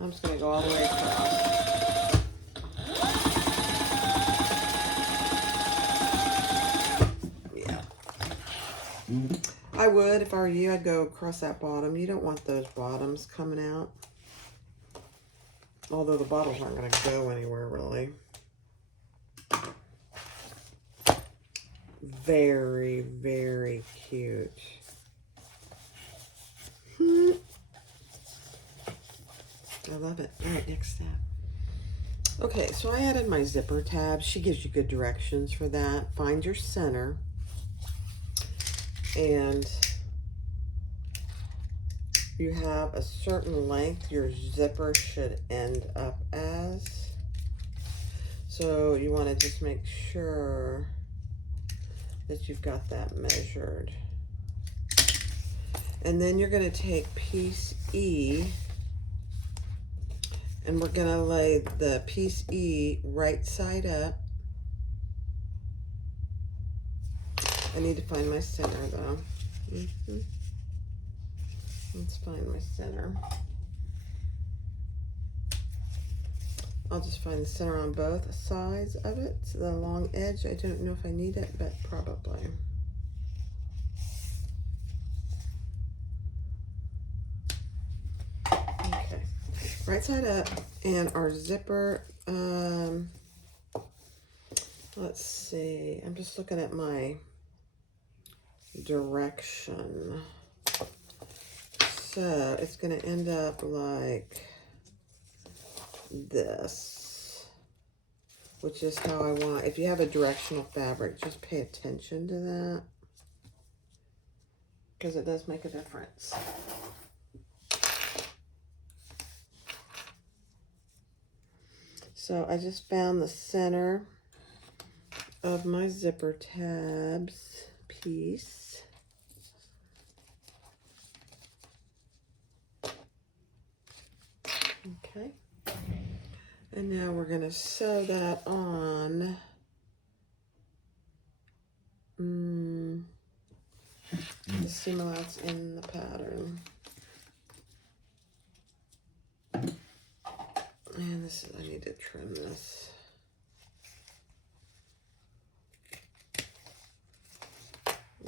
I'm just going to go all the way across. Yeah. I would, if I were you, I'd go across that bottom. You don't want those bottoms coming out. Although the bottles aren't going to go anywhere, really. Very, very cute. I love it. All right, next step. Okay, so I added my zipper tab. She gives you good directions for that. Find your center. And you have a certain length your zipper should end up as. So you want to just make sure that you've got that measured. And then you're going to take piece E, and we're going to lay the piece E right side up. I need to find my center though. Let's find my center. I'll just find the center on both sides of it. So the long edge, I don't know if I need it, but probably. Okay, right side up, and our zipper, let's see, I'm just looking at my direction. So it's going to end up like this, which is how I want. If you have a directional fabric, just pay attention to that because it does make a difference. So I just found the center of my zipper tabs piece. Okay. And now we're going to sew that on the seam allowance in the pattern. And this is, I need to trim this.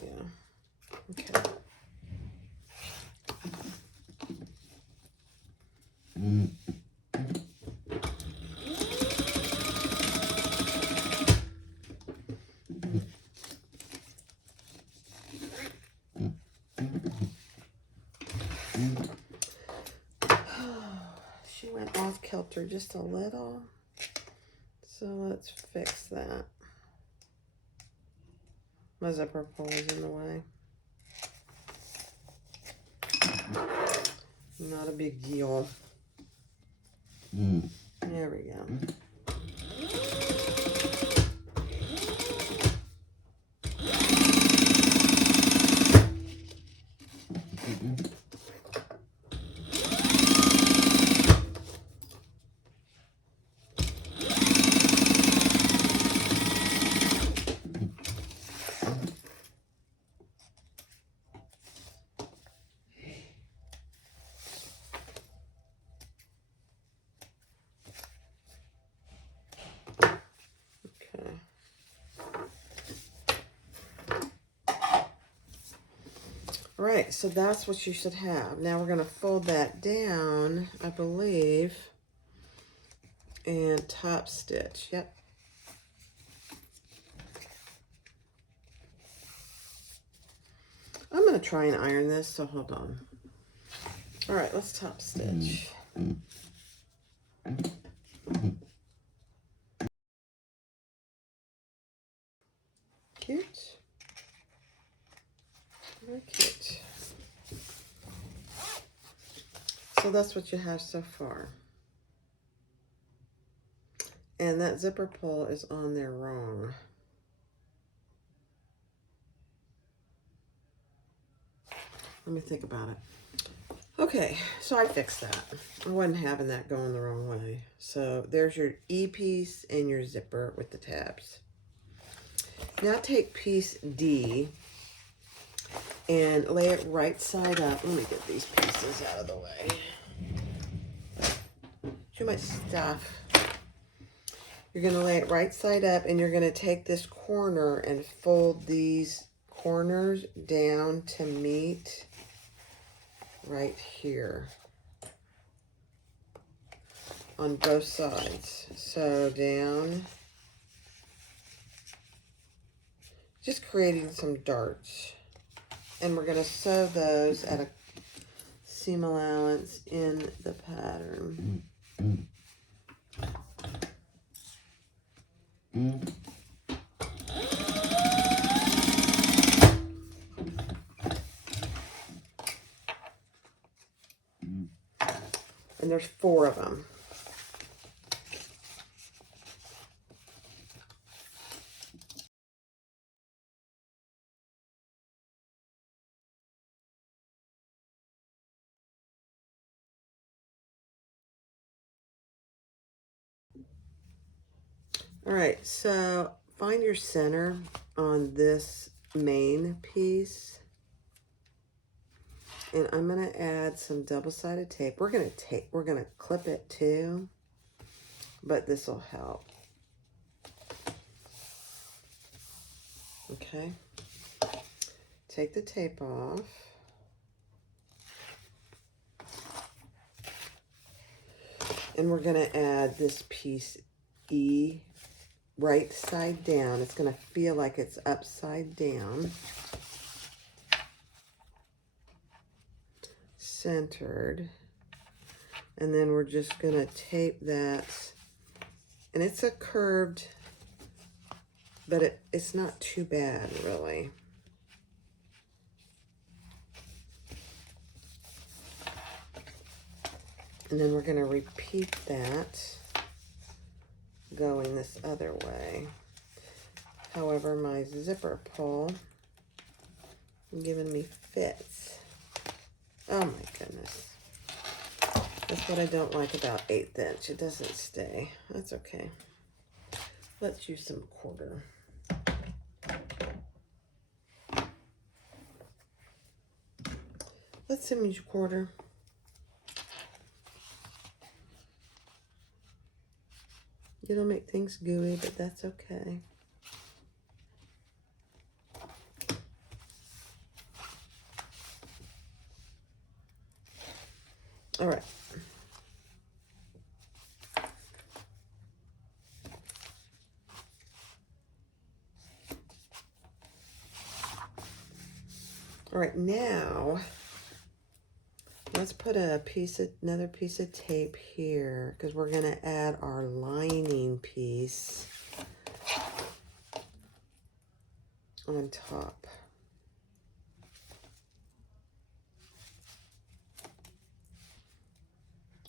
Yeah. Okay. She went off kilter just a little. So let's fix that. My zipper pull is in the way. Not a big deal. There we go. All right, so that's what you should have. Now we're going to fold that down, I believe, and top stitch. Yep. I'm going to try and iron this, so hold on. All right, let's top stitch. Cute. Very cute. So that's what you have so far. And that zipper pull is on there wrong. Let me think about it. Okay, so I fixed that. I wasn't having that going the wrong way. So there's your E piece and your zipper with the tabs. Now take piece D and lay it right side up. Let me get these pieces out of the way. Too much stuff. You're going to lay it right side up, and you're going to take this corner and fold these corners down to meet right here on both sides. So down, just creating some darts. And we're going to sew those at a seam allowance in the pattern. And there's 4 of them. All right, so find your center on this main piece. And I'm going to add some double-sided tape. We're going to clip it too, but this will help. Okay. Take the tape off. And we're going to add this piece E right side down. It's going to feel like it's upside down. Centered. And then we're just going to tape that. And it's a curved, but it's not too bad, really. And then we're going to repeat that going this other way. However, my zipper pull giving me fits. Oh my goodness. That's what I don't like about 1/8 inch. It doesn't stay. That's okay. Let's use some 1/4. Let's use 1/4. It'll make things gooey, but that's okay. All right. All right, now let's put another piece of tape here because we're gonna add our lining piece on top.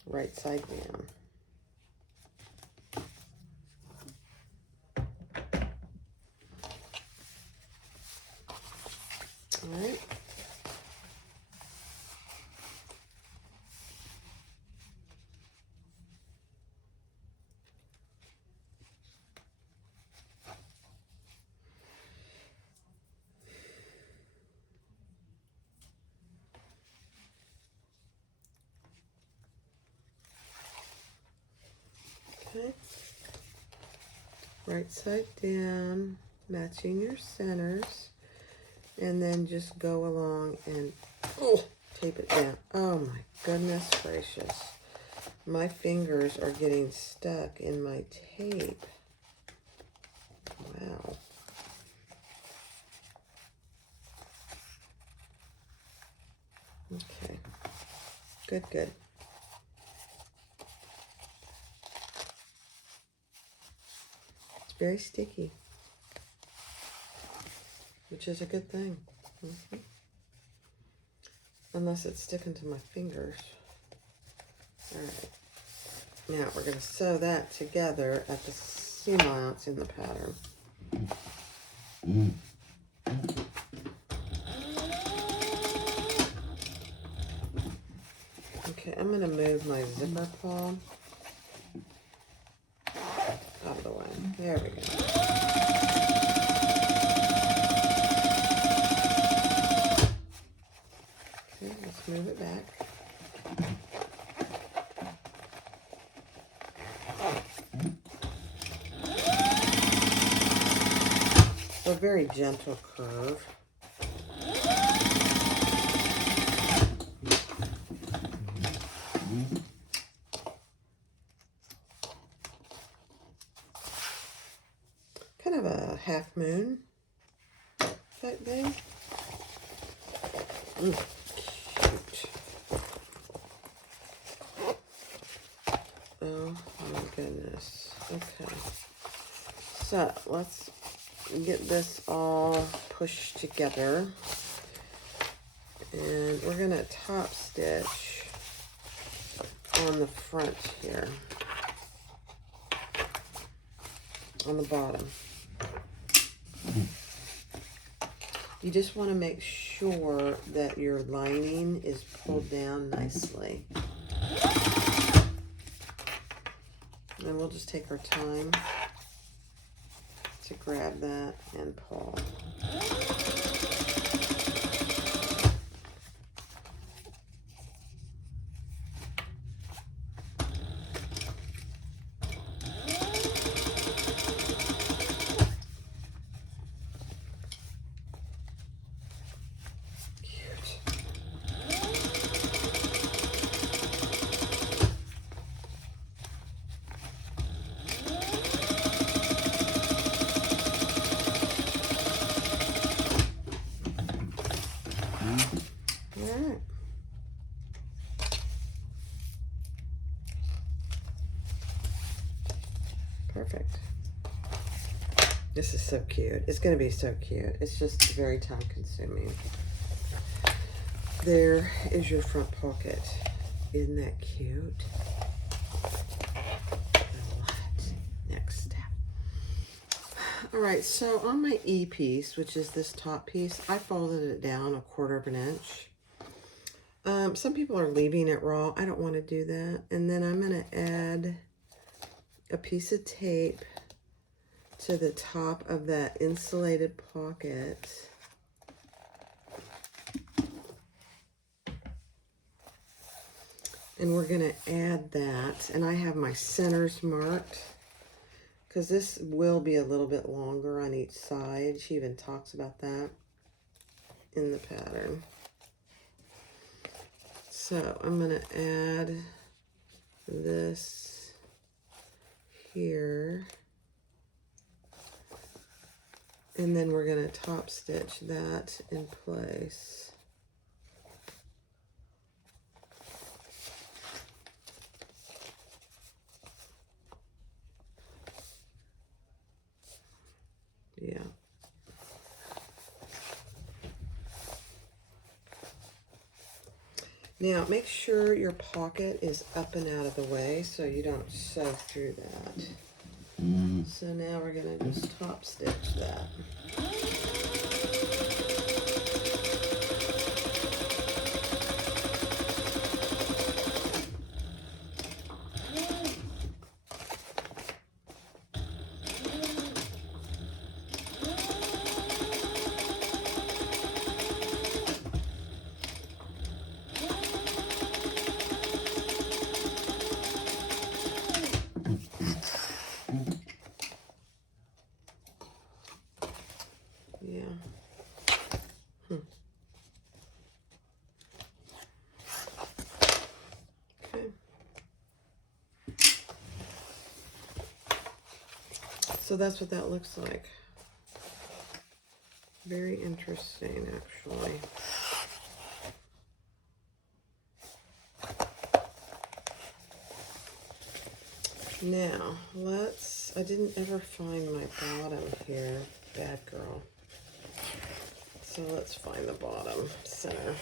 Right side down. All right. Okay. Right side down, matching your centers, and then just go along and tape it down. Oh my goodness gracious. My fingers are getting stuck in my tape. Wow. Okay. Good, good. It's very sticky, which is a good thing. Unless it's sticking to my fingers. All right. Now we're going to sew that together at the seam allowance in the pattern. Okay, I'm going to move my zipper paw out of the way. There we go. Okay, let's move it back. A very gentle curve. Kind of a half moon type thing. Cute. Oh my goodness. Okay. So let's get this all pushed together. And we're going to top stitch on the front here. On the bottom. You just want to make sure that your lining is pulled down nicely. And we'll just take our time to grab that and pull. Perfect. This is so cute. It's going to be so cute. It's just very time consuming. There is your front pocket. Isn't that cute? What? Next step. All right, so on my E piece, which is this top piece, I folded it down 1/4 of an inch. Some people are leaving it raw. I don't want to do that. And then I'm going to add a piece of tape to the top of that insulated pocket. And we're going to add that. And I have my centers marked because this will be a little bit longer on each side. She even talks about that in the pattern. So I'm going to add this here. And then we're going to top stitch that in place. Yeah. Now make sure your pocket is up and out of the way so you don't sew through that. So now we're going to just top stitch that. Yeah. Okay. So that's what that looks like. Very interesting, actually. Now, I didn't ever find my bottom here. Bad girl. So let's find the bottom center.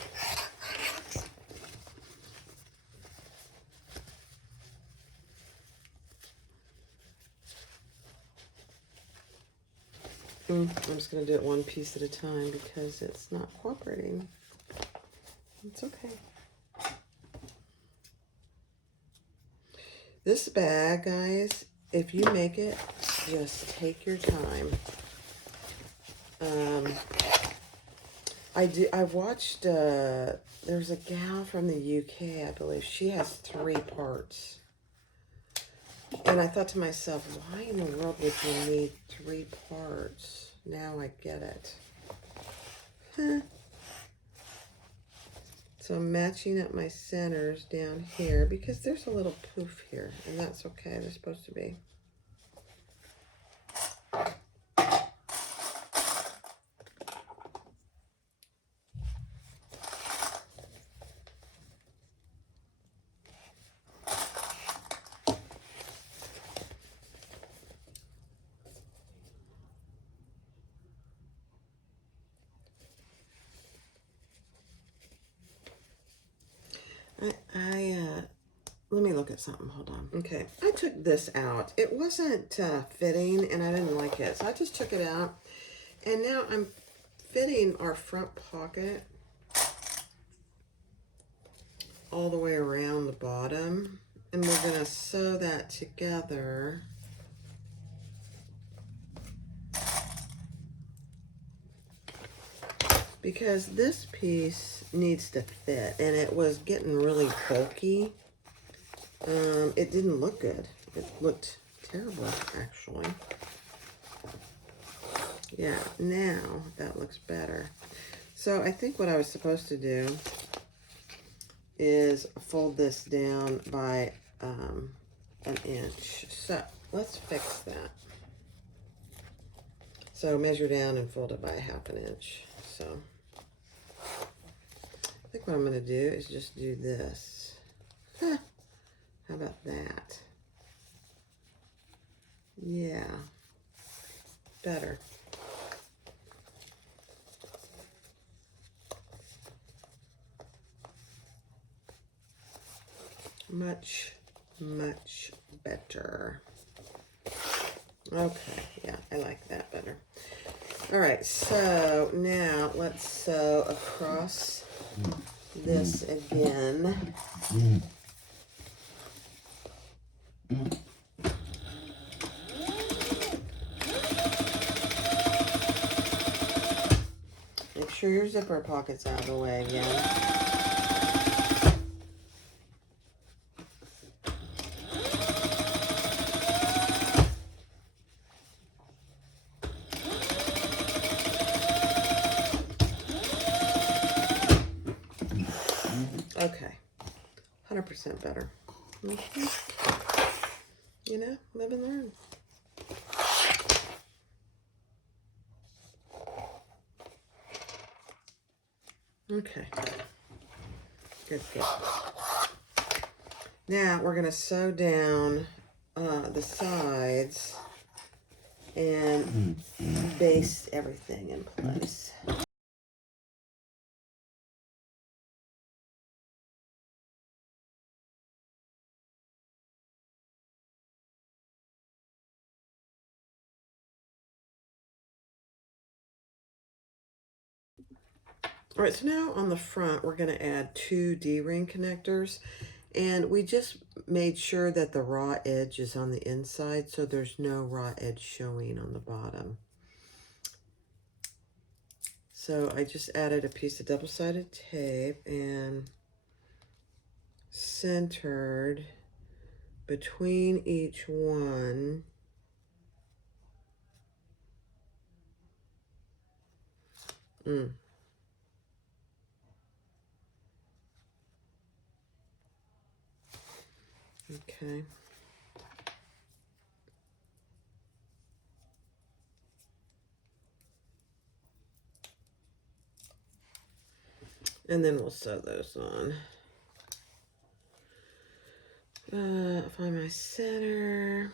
I'm just going to do it one piece at a time because it's not cooperating. It's okay. This bag, guys, if you make it, just take your time. I watched, there's a gal from the UK, I believe. She has 3 parts. And I thought to myself, why in the world would you need 3 parts? Now I get it. Huh. So I'm matching up my centers down here because there's a little poof here, and that's okay. They're supposed to be. Let me look at something. Hold on. Okay, I took this out. It wasn't fitting, and I didn't like it, so I just took it out. And now I'm fitting our front pocket all the way around the bottom, and we're going to sew that together. Because this piece needs to fit, and it was getting really bulky. It didn't look good. It looked terrible, actually. Yeah, now that looks better. So I think what I was supposed to do is fold this down by an inch. So let's fix that. So measure down and fold it by 1/2 inch. So I think what I'm going to do is just do this. Huh. How about that? Yeah, better. Much, much better. Okay, yeah, I like that better. All right, so now let's sew across this again. Make sure your zipper pocket's out of the way again. Okay, 100% better. You know, live and learn. Okay, good. Now we're going to sew down the sides and base everything in place. All right, so now on the front, we're going to add 2 D-ring connectors, and we just made sure that the raw edge is on the inside, so there's no raw edge showing on the bottom. So I just added a piece of double-sided tape and centered between each one. Okay. And then we'll sew those on. Find my center.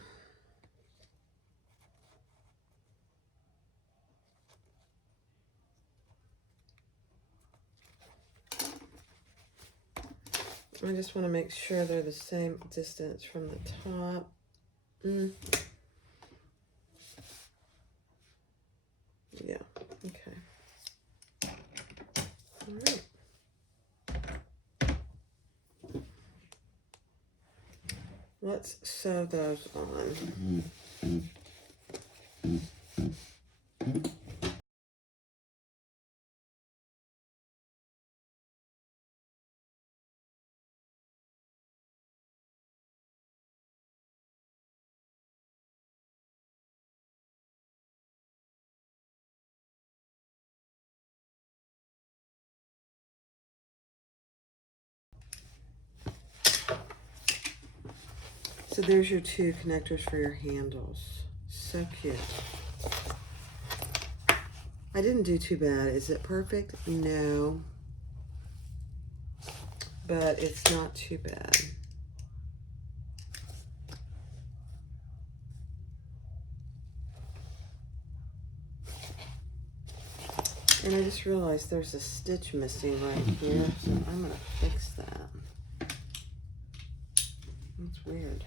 I just want to make sure they're the same distance from the top. Yeah, okay. All right. Let's sew those on. So there's your 2 connectors for your handles. So cute. I didn't do too bad. Is it perfect? No. But it's not too bad. And I just realized there's a stitch missing right here, so I'm going to fix that. That's weird.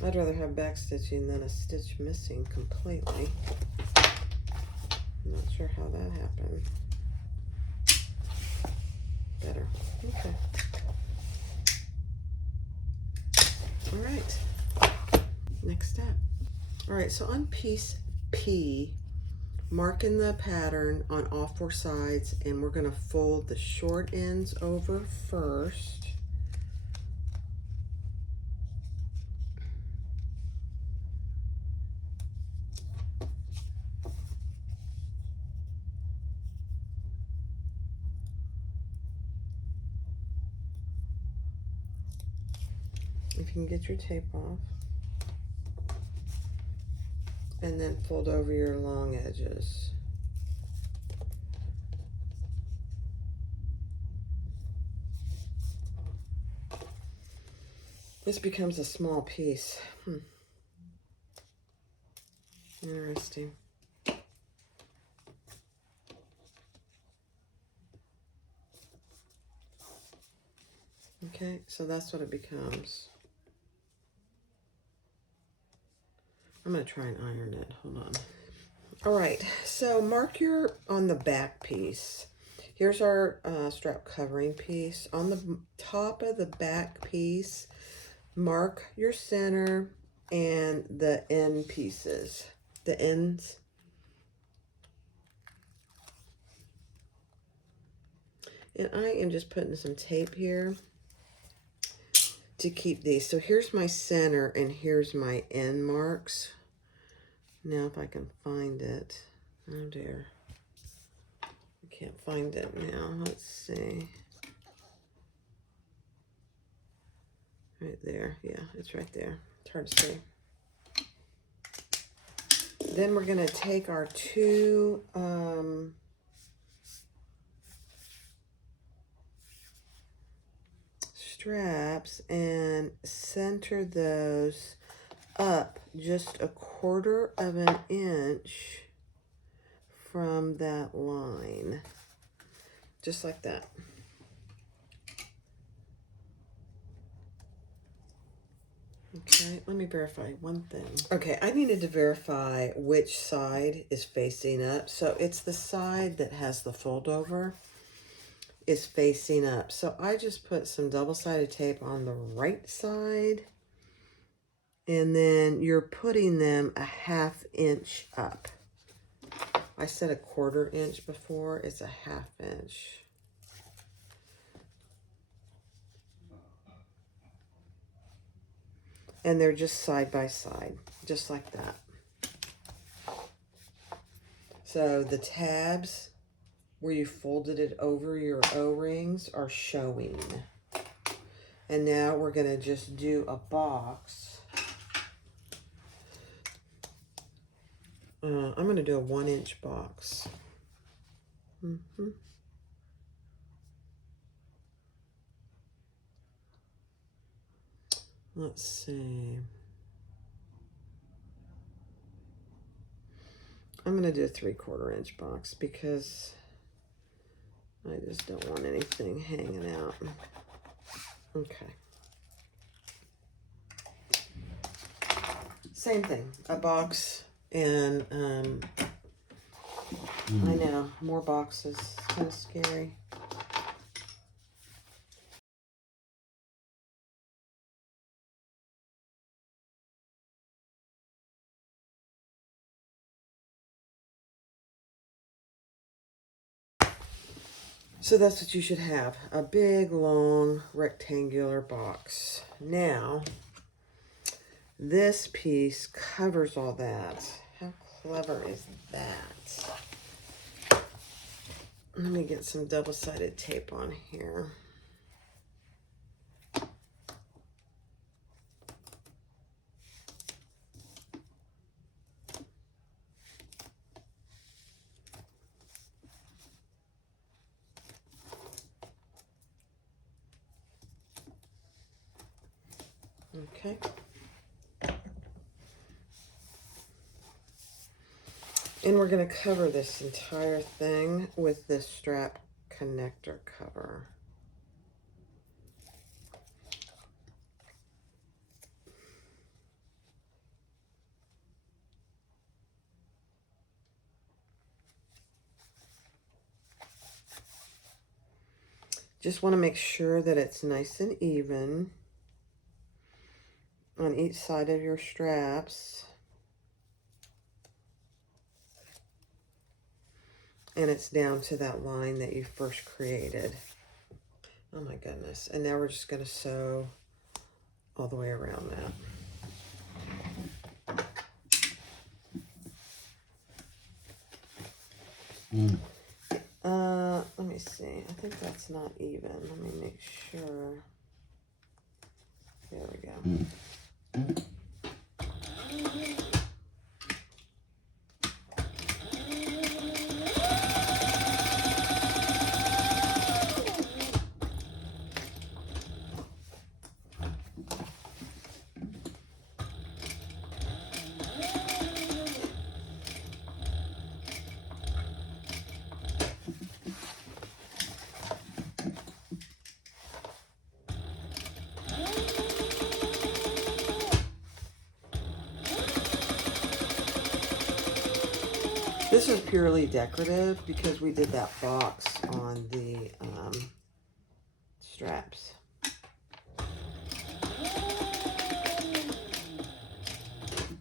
I'd rather have back stitching than a stitch missing completely. I'm not sure how that happened. Better. Okay. All right. Next step. All right, so on piece P, marking the pattern on all 4 sides, and we're going to fold the short ends over first. If you can get your tape off. And then fold over your long edges. This becomes a small piece. Interesting. Okay, so that's what it becomes. I'm going to try and iron it. Hold on. All right, so mark your, on the back piece. Here's our strap covering piece. On the top of the back piece, mark your center and the end pieces, the ends. And I am just putting some tape here to keep these. So here's my center and here's my end marks. Now if I can find it. Oh dear. I can't find it now. Let's see. Right there. Yeah, it's right there. It's hard to see. Then we're going to take our two straps and center those up just 1/4 of an inch from that line. Just like that. Okay, let me verify one thing. Okay, I needed to verify which side is facing up. So it's the side that has the fold over is facing up. So I just put some double-sided tape on the right side. And then you're putting them 1/2 inch up. I said 1/4 inch before. It's 1/2 inch. And they're just side by side, just like that. So the tabs where you folded it over your O-rings are showing. And now we're going to just do a box. I'm going to do a 1-inch box. Let's see. I'm going to do a 3/4 inch box because I just don't want anything hanging out. Okay. Same thing, a box, and I know, more boxes, it's kind of scary. So that's what you should have, a big, long, rectangular box. Now, this piece covers all that. How clever is that? Let me get some double-sided tape on here. Okay. And we're going to cover this entire thing with this strap connector cover. Just want to make sure that it's nice and even on each side of your straps. And it's down to that line that you first created. Oh my goodness. And now we're just going to sew all the way around that. Let me see. I think that's not even. Let me make sure. There we go. those are purely decorative because we did that box on the straps.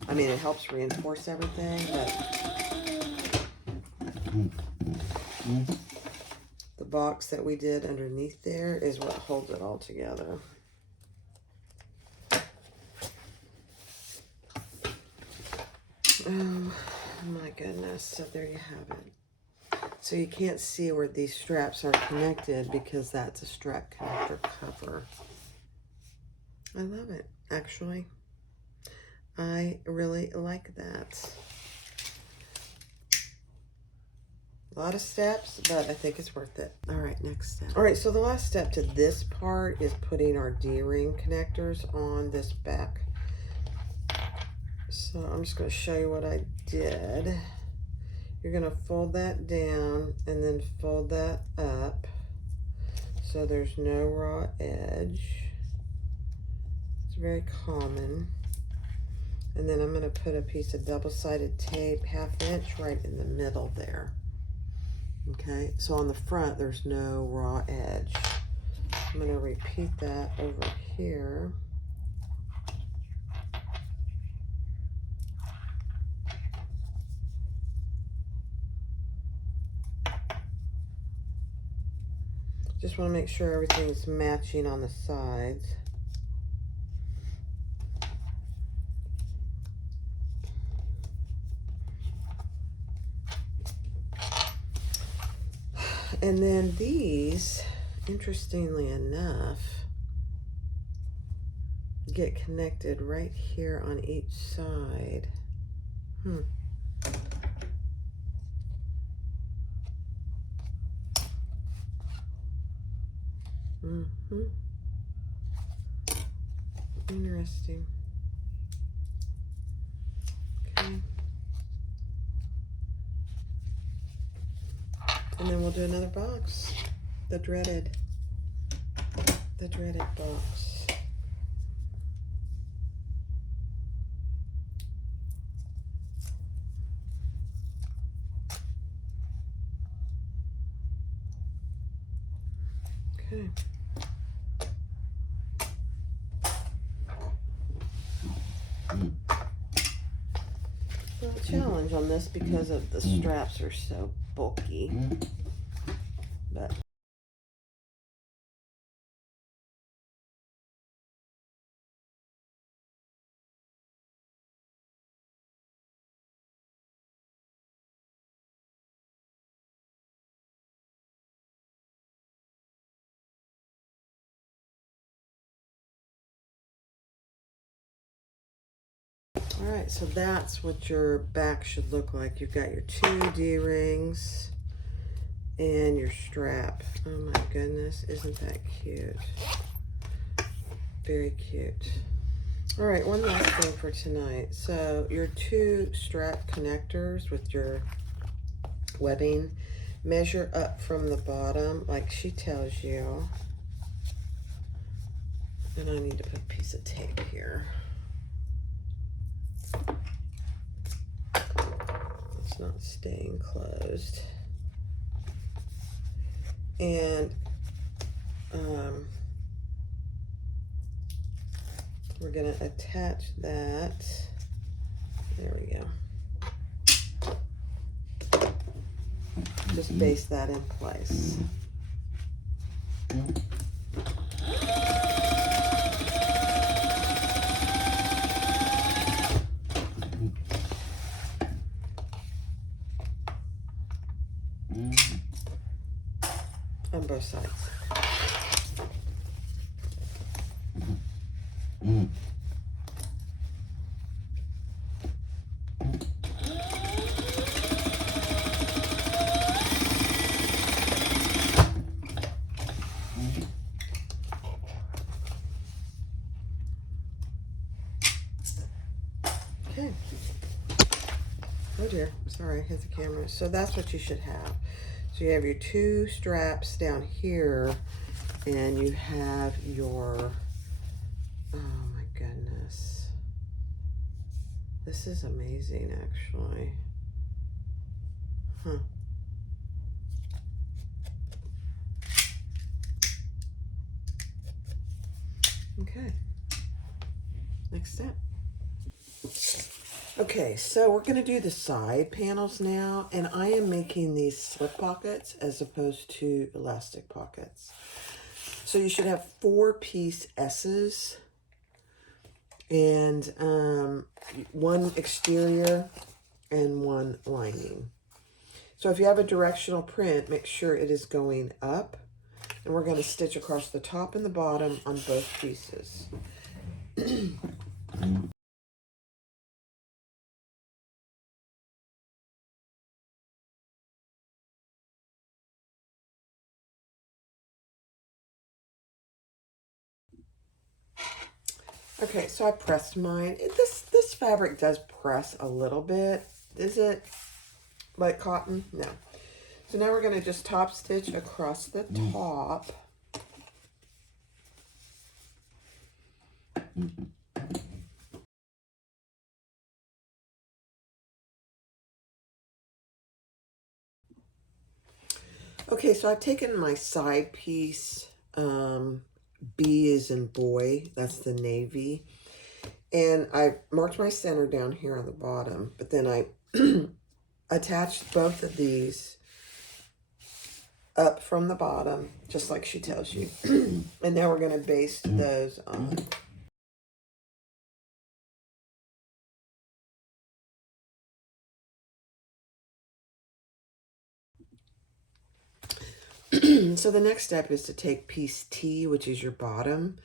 I mean, it helps reinforce everything, but the box that we did underneath there is what holds it all together. Oh my goodness, so there you have it. So you can't see where these straps are connected because that's a strap connector cover. I love it, actually. I really like that. A lot of steps, but I think it's worth it. All right, next step. All right, so the last step to this part is putting our D-ring connectors on this back. So I'm just going to show you what I did. You're going to fold that down and then fold that up so there's no raw edge. It's very common. And then I'm going to put a piece of double-sided tape, 1/2 inch, right in the middle there. Okay, so on the front, there's no raw edge. I'm going to repeat that over here. Just want to make sure everything's matching on the sides. And then these, interestingly enough, get connected right here on each side. Interesting. Okay. And then we'll do another box. The dreaded box. Okay. Well, challenge on this because of the straps are so bulky. But all right, so that's what your back should look like. You've got your 2 D-rings and your strap. Oh my goodness, isn't that cute? Very cute. All right, one last thing for tonight. So your 2 strap connectors with your webbing, measure up from the bottom like she tells you. And I need to put a piece of tape here. It's not staying closed. And we're going to attach that. There we go. Just base that in place. On both sides. Okay. Oh dear, sorry, I hit the camera. So that's what you should have. So you have your 2 straps down here, and you have your, oh my goodness. This is amazing, actually. Okay. Next step. Okay, so we're going to do the side panels now, and I am making these slip pockets as opposed to elastic pockets. So you should have 4-piece S's and one exterior and one lining. So if you have a directional print, make sure it is going up, and we're going to stitch across the top and the bottom on both pieces. Okay, so I pressed mine. This fabric does press a little bit. Is it like cotton? No. So now we're going to just top stitch across the top. Okay, so I've taken my side piece, B is in boy, that's the navy, and I marked my center down here on the bottom, but then I attached both of these up from the bottom, just like she tells you. And now we're going to baste those on. So the next step is to take piece T, which is your bottom,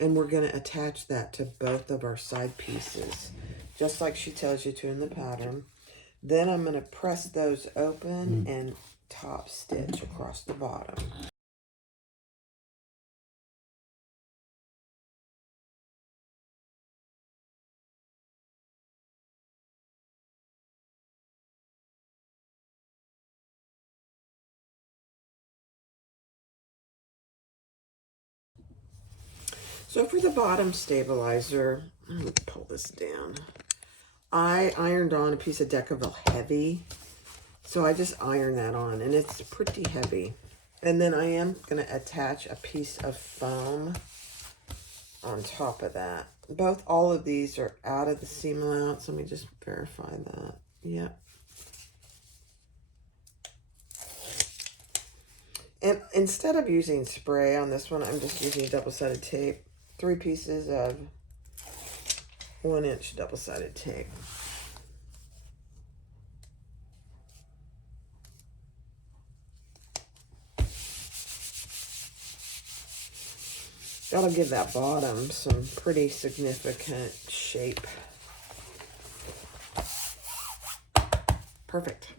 and we're going to attach that to both of our side pieces, just like she tells you to in the pattern. Then I'm going to press those open and top stitch across the bottom. So for the bottom stabilizer, let me pull this down. I ironed on a piece of Decaville Heavy. So I just ironed that on, and it's pretty heavy. And then I am going to attach a piece of foam on top of that. All of these are out of the seam allowance. Let me just verify that. Yep. And instead of using spray on this one, I'm just using double-sided tape. 3 pieces of 1-inch double-sided tape. That'll give that bottom some pretty significant shape. Perfect.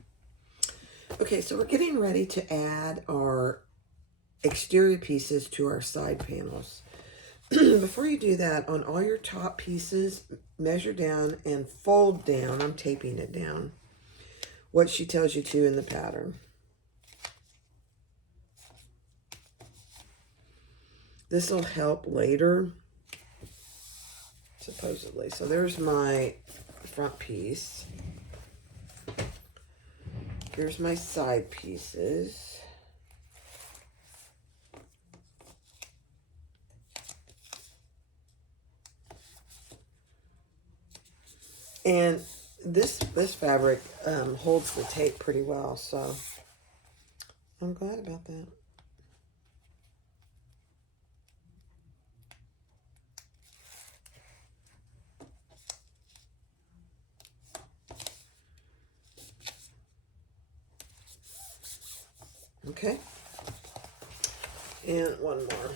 Okay, so we're getting ready to add our exterior pieces to our side panels. Before you do that, on all your top pieces, measure down and fold down. I'm taping it down. What she tells you to in the pattern. This will help later, supposedly. So there's my front piece. Here's my side pieces. And this fabric holds the tape pretty well, so I'm glad about that. Okay. And one more.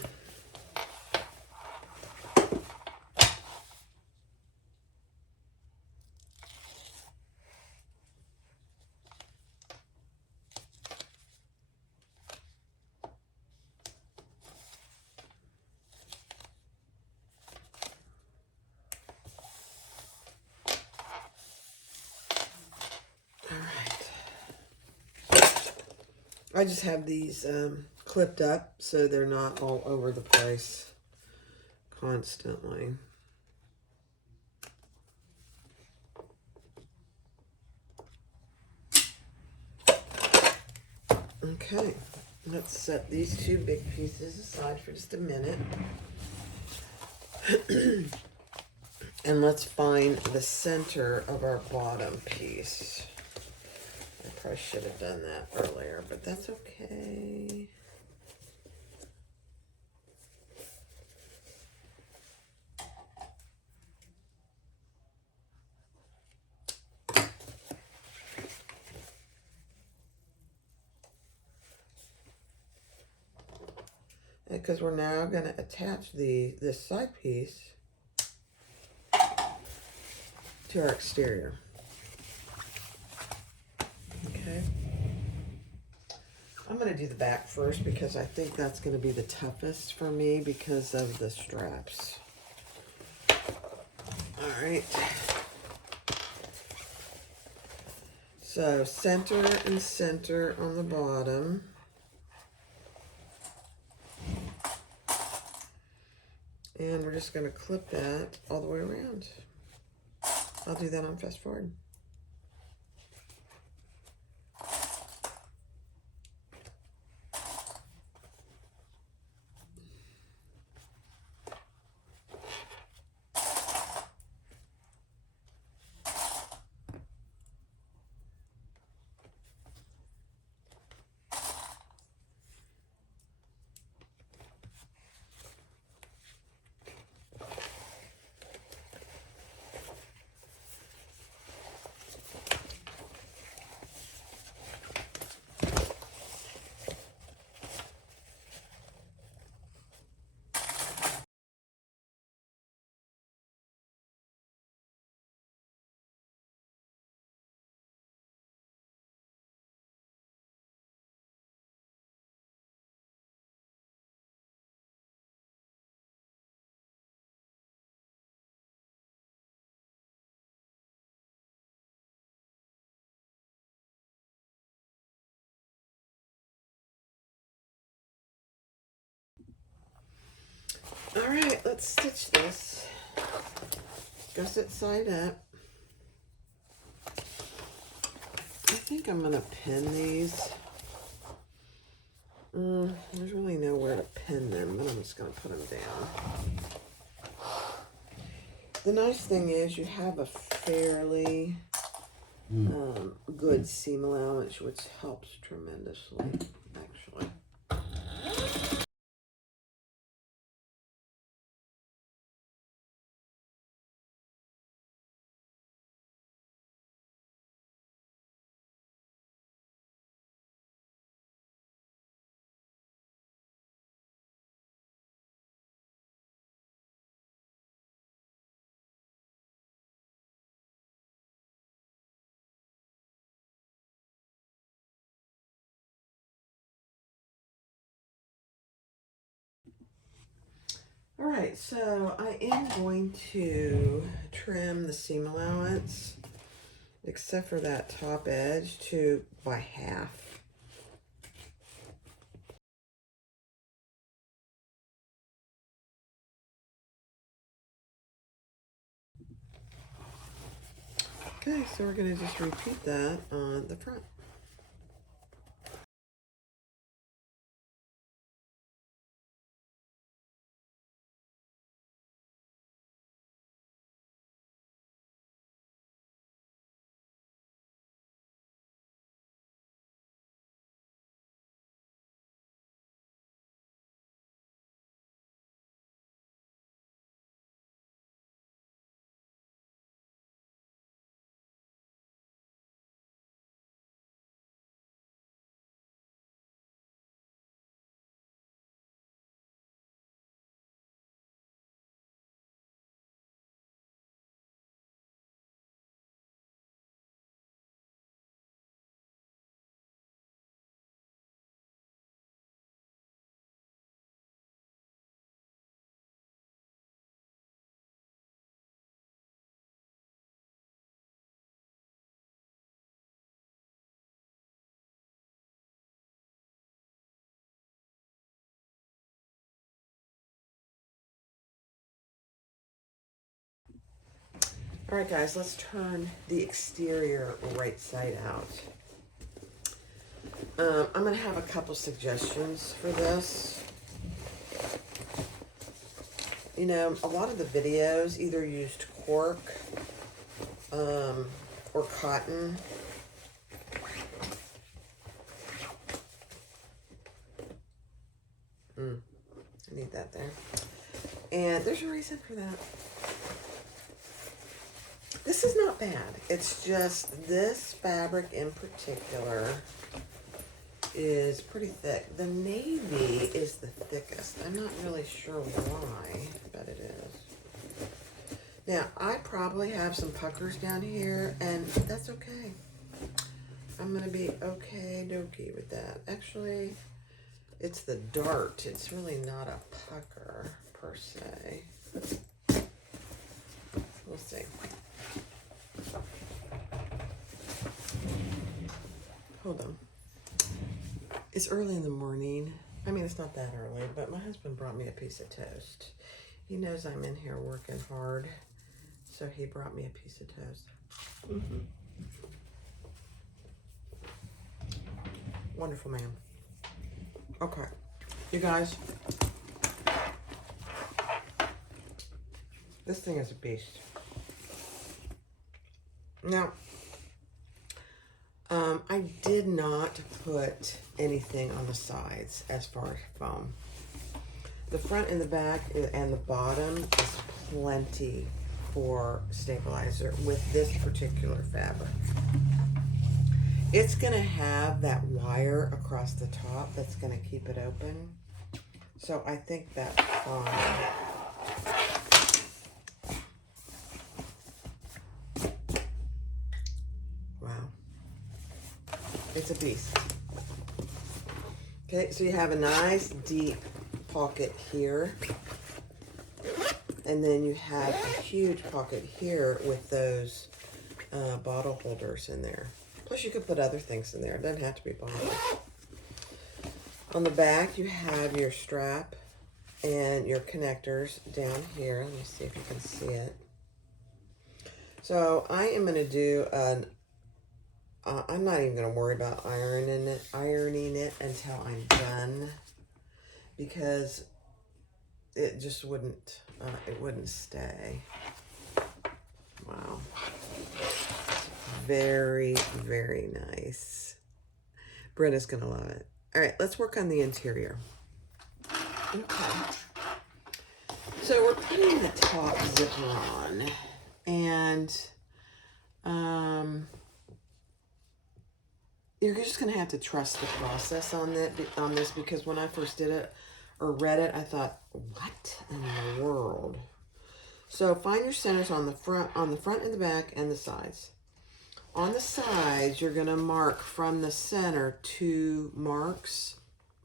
I just have these clipped up so they're not all over the place constantly. Okay, let's set these two big pieces aside for just a minute. And let's find the center of our bottom piece. I probably should have done that earlier, but that's okay. Because we're now going to attach this side piece to our exterior. Okay. I'm going to do the back first because I think that's going to be the toughest for me because of the straps. All right. So center and center on the bottom. And we're just going to clip that all the way around. I'll do that on fast forward. All right, let's stitch this. Gusset side up. I think I'm going to pin these. There's really nowhere to pin them, but I'm just going to put them down. The nice thing is you have a fairly good seam allowance, which helps tremendously, actually. All right, so I am going to trim the seam allowance, except for that top edge, by half. Okay, so we're going to just repeat that on the front. All right, guys, let's turn the exterior right side out. I'm going to have a couple suggestions for this. You know, a lot of the videos either used cork or cotton. I need that there. And there's a reason for that. This is not bad. It's just this fabric in particular is pretty thick. The navy is the thickest. I'm not really sure why, but it is. Now, I probably have some puckers down here, and that's okay. I'm going to be okay dokie with that. Actually, it's the dart. It's really not a pucker, per se. We'll see. Hold on. It's early in the morning. I mean, it's not that early, but my husband brought me a piece of toast. He knows I'm in here working hard, so he brought me a piece of toast. Wonderful man. Okay, you guys, this thing is a beast. Now, I did not put anything on the sides as far as foam. The front and the back and the bottom is plenty for stabilizer with this particular fabric. It's going to have that wire across the top that's going to keep it open. So I think that's fine. Wow. It's a beast. Okay, so you have a nice deep pocket here. And then you have a huge pocket here with those bottle holders in there. Plus you could put other things in there. It doesn't have to be bottles. On the back you have your strap and your connectors down here. Let me see if you can see it. So I am going to do an I'm not even going to worry about ironing it until I'm done, because it just wouldn't stay. Wow. Very, very nice. Brenda's going to love it. All right, let's work on the interior. Okay. So we're putting the top zipper on, and you're just going to have to trust the process on this, because when I first did it or read it, I thought, what in the world? So find your centers on the front and the back and the sides. On the sides, you're going to mark from the center 2 marks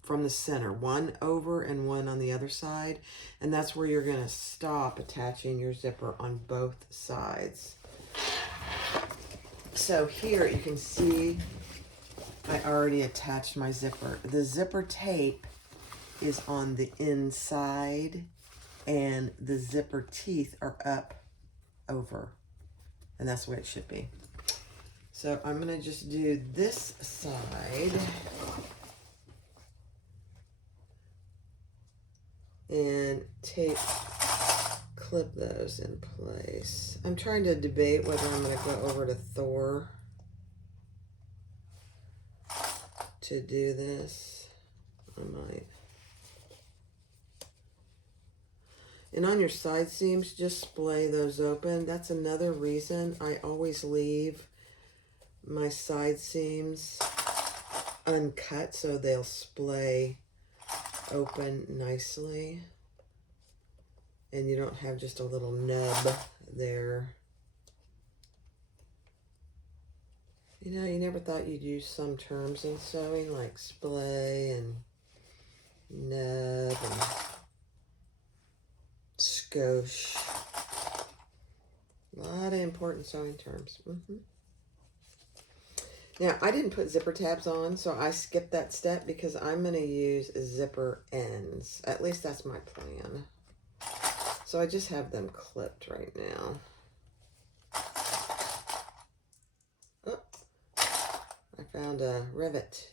from the center, one over and one on the other side, and that's where you're going to stop attaching your zipper on both sides. So here you can see I already attached my zipper. The zipper tape is on the inside, and the zipper teeth are up over, and that's the way it should be. So I'm going to just do this side and clip those in place. I'm trying to debate whether I'm going to go over to Thor to do this. I might. And on your side seams, just splay those open. That's another reason I always leave my side seams uncut, so they'll splay open nicely. And you don't have just a little nub there. You know, you never thought you'd use some terms in sewing, like splay and nub and skosh. A lot of important sewing terms. Now, I didn't put zipper tabs on, so I skipped that step because I'm going to use zipper ends. At least that's my plan. So I just have them clipped right now. Oh, I found a rivet.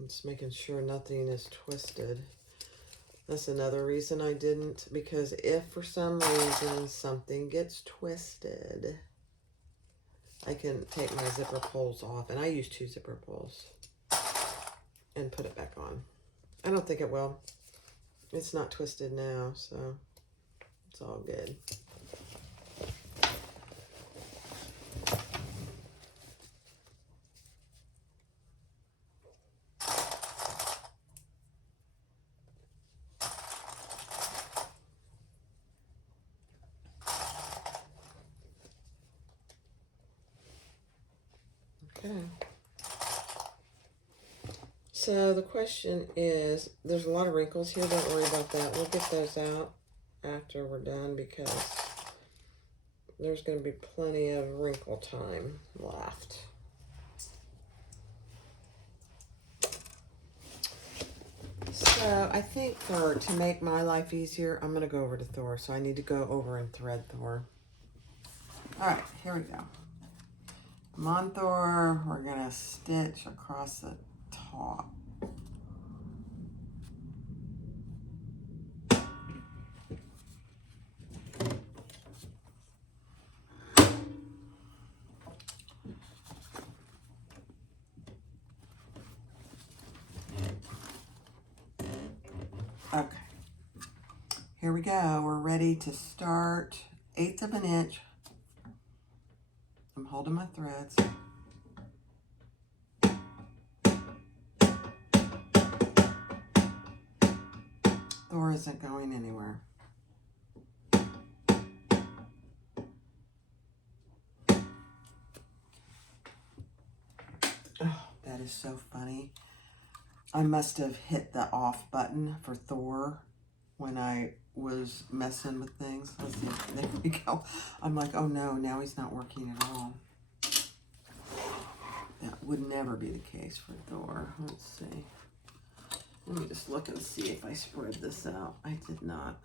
I'm just making sure nothing is twisted. That's another reason I didn't, because if for some reason something gets twisted, I can take my zipper pulls off, and I use 2 zipper pulls, and put it back on. I don't think it will. It's not twisted now, so it's all good. Okay. So the question is, there's a lot of wrinkles here. Don't worry about that. We'll get those out after we're done, because there's going to be plenty of wrinkle time left. So I think to make my life easier, I'm going to go over to Thor. So I need to go over and thread Thor. All right, here we go. I'm on Thor. We're going to stitch across the top. Okay, here we go. We're ready to start. 1/8 of an inch. I'm holding my threads. Thor isn't going anywhere. Oh, that is so funny. I must have hit the off button for Thor when I was messing with things. Let's see. There we go. I'm like, oh no, now he's not working at all. That would never be the case for Thor. Let's see. Let me just look and see if I spread this out. I did not.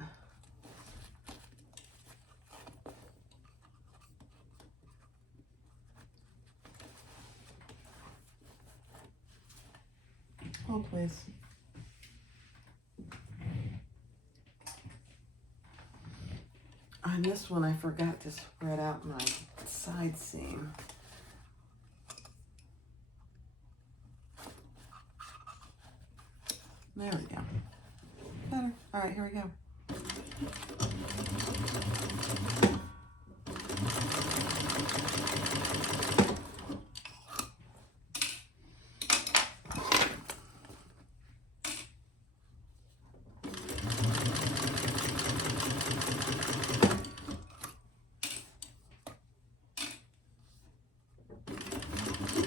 Oh, please. On this one, I forgot to spread out my side seam. There we go. Better. All right, here we go.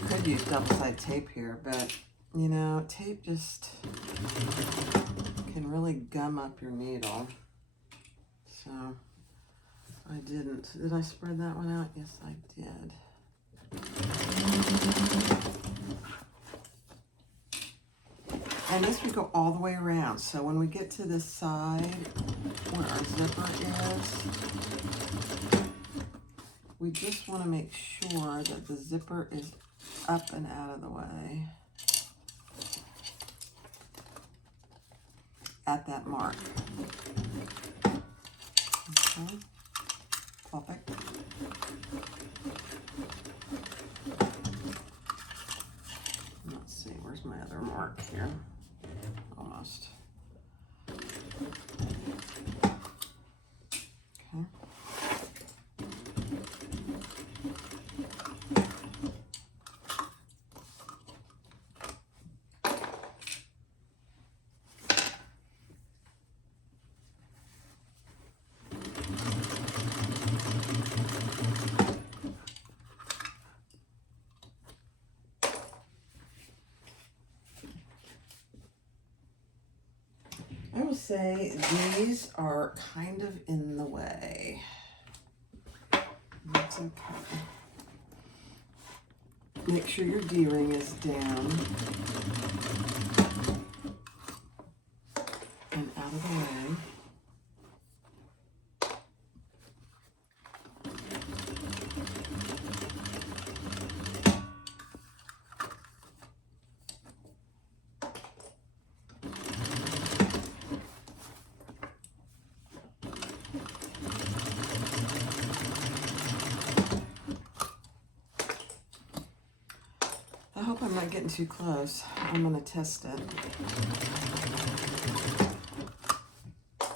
Could use double-sided tape here, but you know, tape just can really gum up your needle. So I didn't. Did I spread that one out? Yes, I did. And this would go all the way around. So when we get to this side where our zipper is, we just want to make sure that the zipper is up and out of the way at that mark. Okay, perfect. Let's see, where's my other mark here? Almost. Okay. I will say these are kind of in the way. That's okay. Make sure your D-ring is down and out of the way. hope I'm not getting too close. I'm gonna test it. I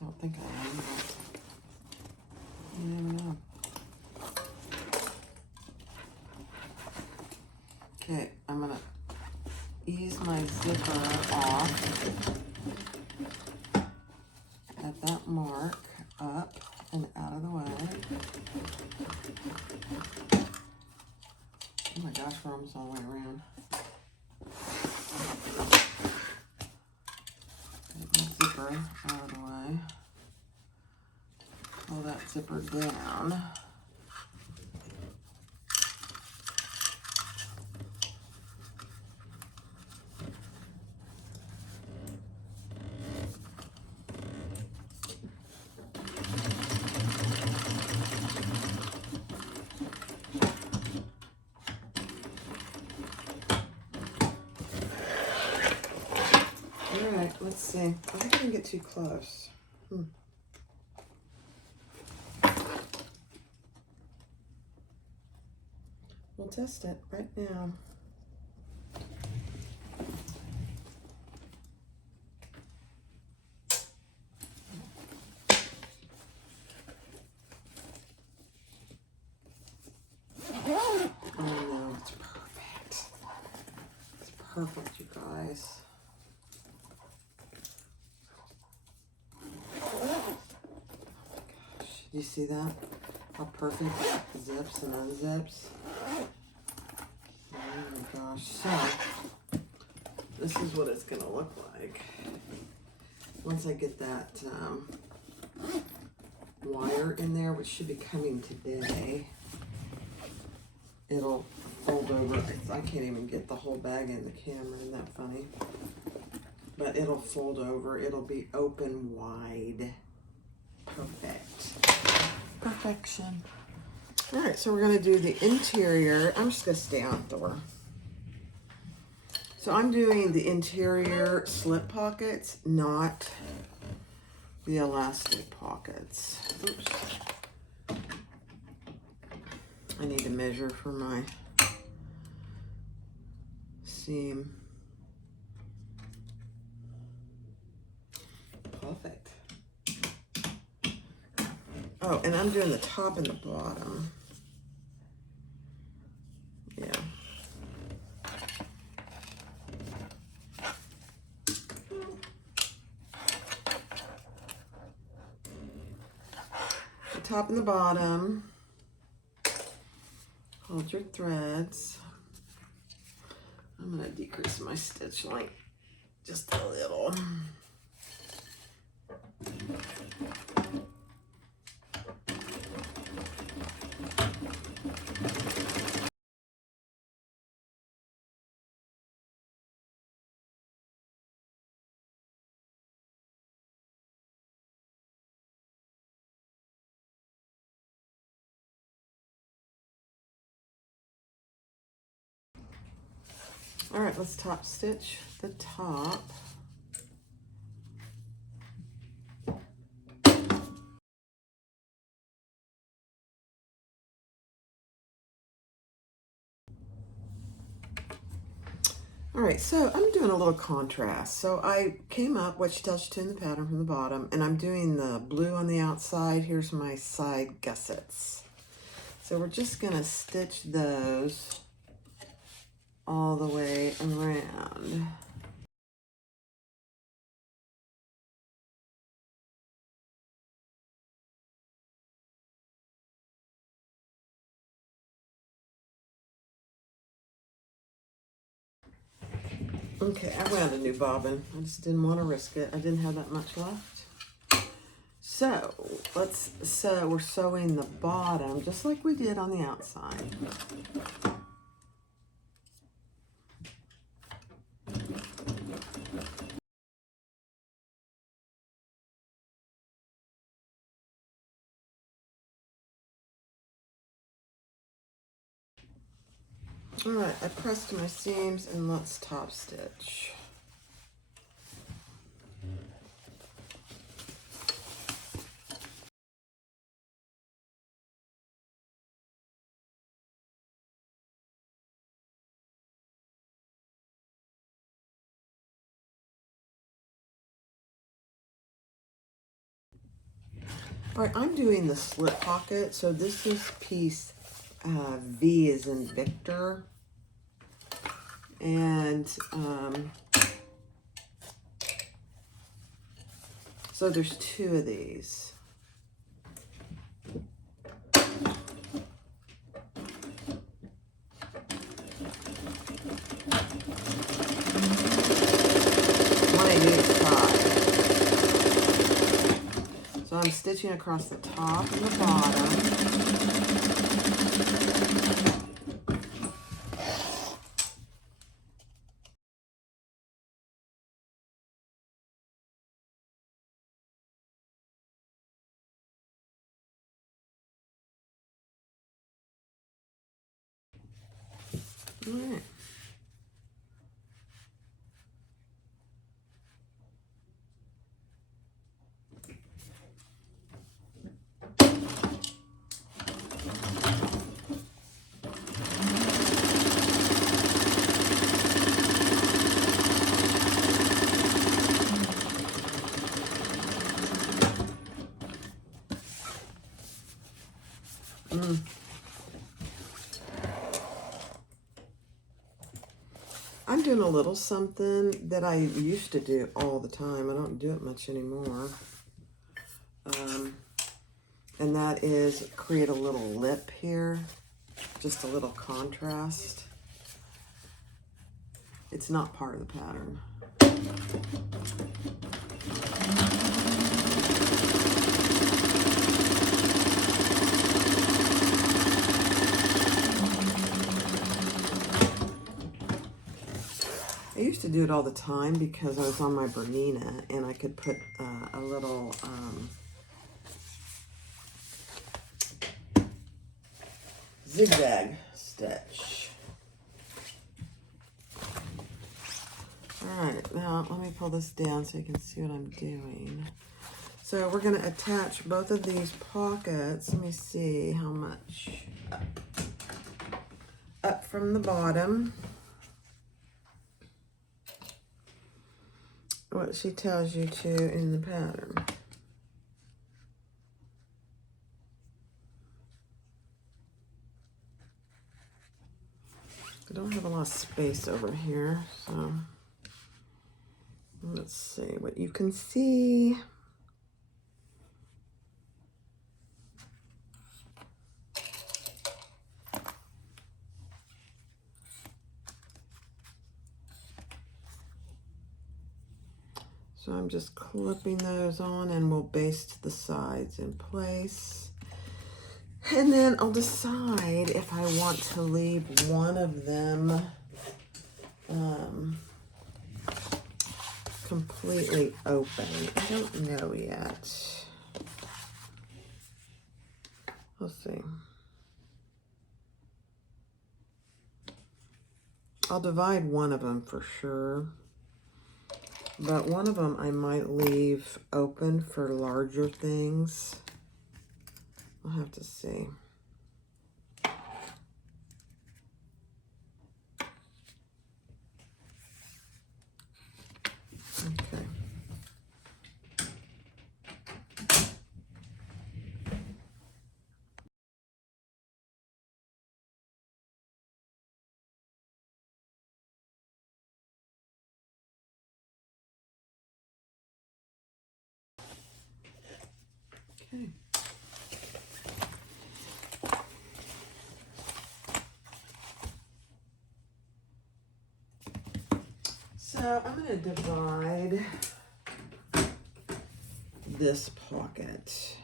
don't think I am, but you never know. Okay, I'm gonna ease my zipper off at that mark, up and out of the way. Oh my gosh, we're almost all the way around. Get my zipper out of the way. Pull that zipper down. Alright, let's see. I think I can get too close. We'll test it right now. Oh no, it's perfect. It's perfect, you guys. Do you see that? How perfect it zips and unzips. Oh my gosh. So, this is what it's going to look like. Once I get that wire in there, which should be coming today, it'll fold over. I can't even get the whole bag in the camera. Isn't that funny? But it'll fold over. It'll be open wide. Perfect. Perfection. All right, so we're going to do the interior. I'm just going to stay outdoor. So I'm doing the interior slip pockets, not the elastic pockets. Oops. I need to measure for my seam. Perfect. Oh, and I'm doing the top and the bottom. Yeah. The top and the bottom. Hold your threads. I'm going to decrease my stitch length just a little. All right, let's top stitch the top. All right, so I'm doing a little contrast. So I came up, which tells you to in the pattern from the bottom, and I'm doing the blue on the outside. Here's my side gussets. So we're just gonna stitch those all the way around. Okay, I wound a new bobbin. I just didn't want to risk it. I didn't have that much left. So we're sewing the bottom just like we did on the outside. All right, I pressed my seams and let's top stitch. All right, I'm doing the slip pocket. So this is piece V as in Victor. And so there's 2 of these. One I need is 5. So I'm stitching across the top and the bottom. All right. I'm doing a little something that I used to do all the time. I don't do it much anymore. And that is create a little lip here. Just a little contrast. It's not part of the pattern. I used to do it all the time because I was on my Bernina and I could put a little zigzag stitch. All right, now let me pull this down so you can see what I'm doing. So we're going to attach both of these pockets. Let me see how much up from the bottom. What she tells you to in the pattern. I don't have a lot of space over here, so let's see what you can see. So I'm just clipping those on and we'll baste the sides in place. And then I'll decide if I want to leave one of them completely open. I don't know yet. We'll see. I'll divide one of them for sure. But one of them I might leave open for larger things. I'll have to see. Okay. Okay. So I'm going to divide this pocket.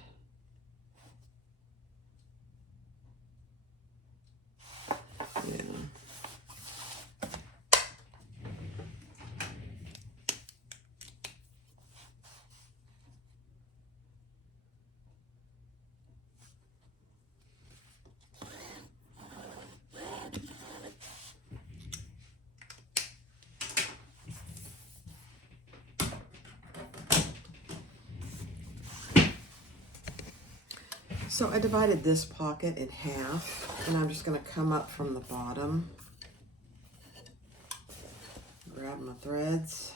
Yeah. So I divided this pocket in half, and I'm just going to come up from the bottom, grab my threads,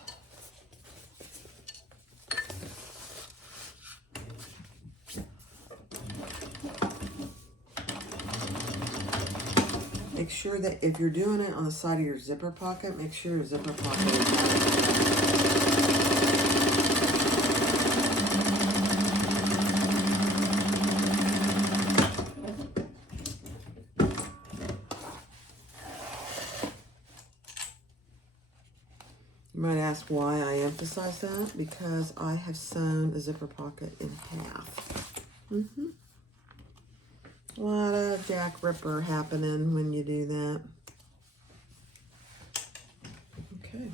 make sure that if you're doing it on the side of your zipper pocket, make sure your zipper pocket is out. You might ask why I emphasize that, because I have sewn a zipper pocket in half. A lot of Jack Ripper happening when you do that. Okay.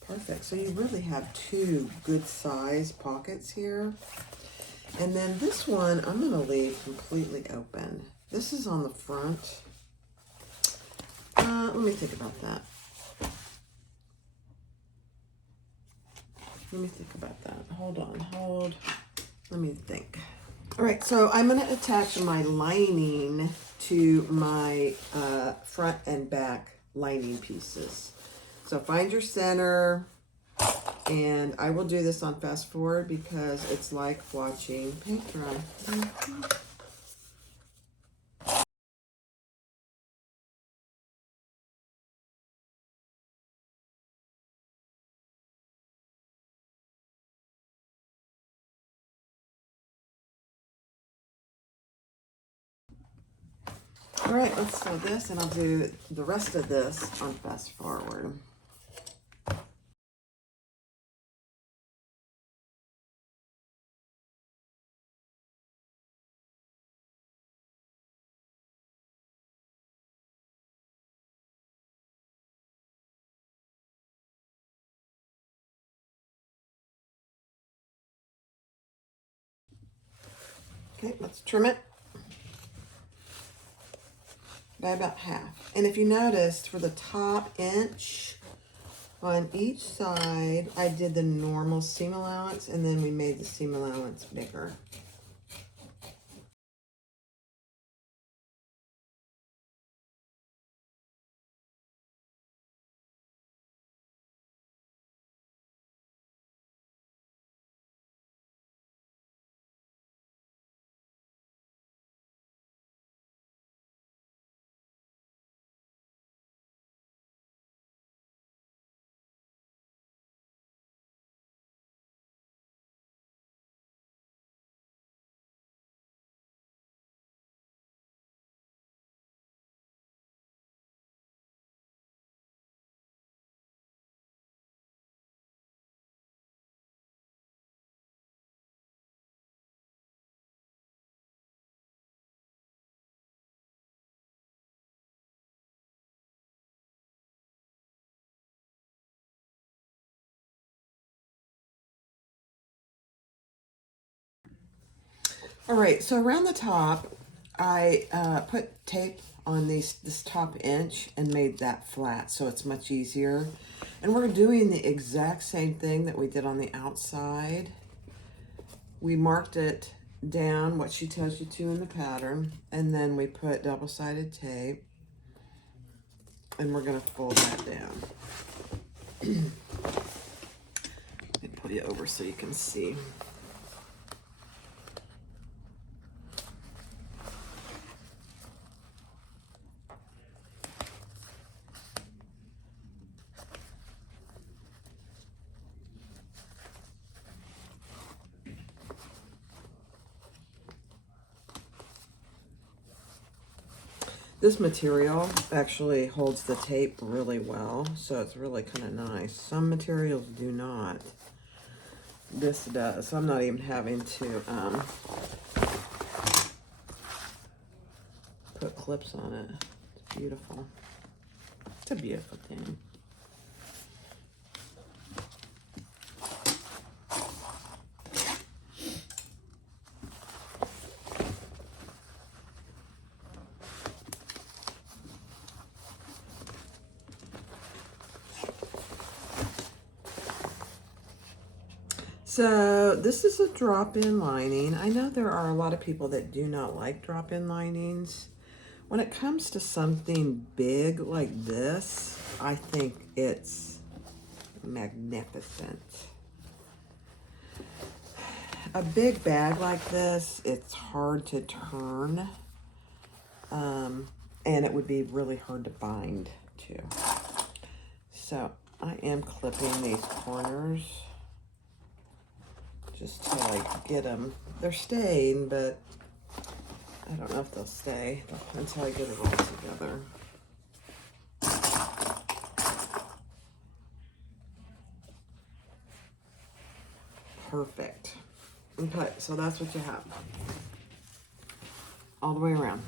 Perfect. So you really have two good size pockets here. And then this one, I'm going to leave completely open. This is on the front. Let me think about that. Let me think about that. Hold on, let me think. All right, so I'm gonna attach my lining to my front and back lining pieces. So find your center, and I will do this on fast forward because it's like watching paint dry. All right, let's do this, and I'll do the rest of this on fast forward. Okay, let's trim it by about half. And if you noticed, for the top inch on each side, I did the normal seam allowance, and then we made the seam allowance bigger. All right, so around the top, I put tape on this top inch and made that flat, so it's much easier. And we're doing the exact same thing that we did on the outside. We marked it down, what she tells you to in the pattern, and then we put double-sided tape, and we're gonna fold that down. Let me put it over so you can see. This material actually holds the tape really well, so it's really kind of nice. Some materials do not. This does. So I'm not even having to put clips on it. It's beautiful. It's a beautiful thing. So this is a drop-in lining. I know there are a lot of people that do not like drop-in linings. When it comes to something big like this, I think it's magnificent. A big bag like this, it's hard to turn. and it would be really hard to bind too. So I am clipping these corners just till I get them. They're staying, but I don't know if they'll stay until I get it all together. Perfect. Okay, so that's what you have. All the way around.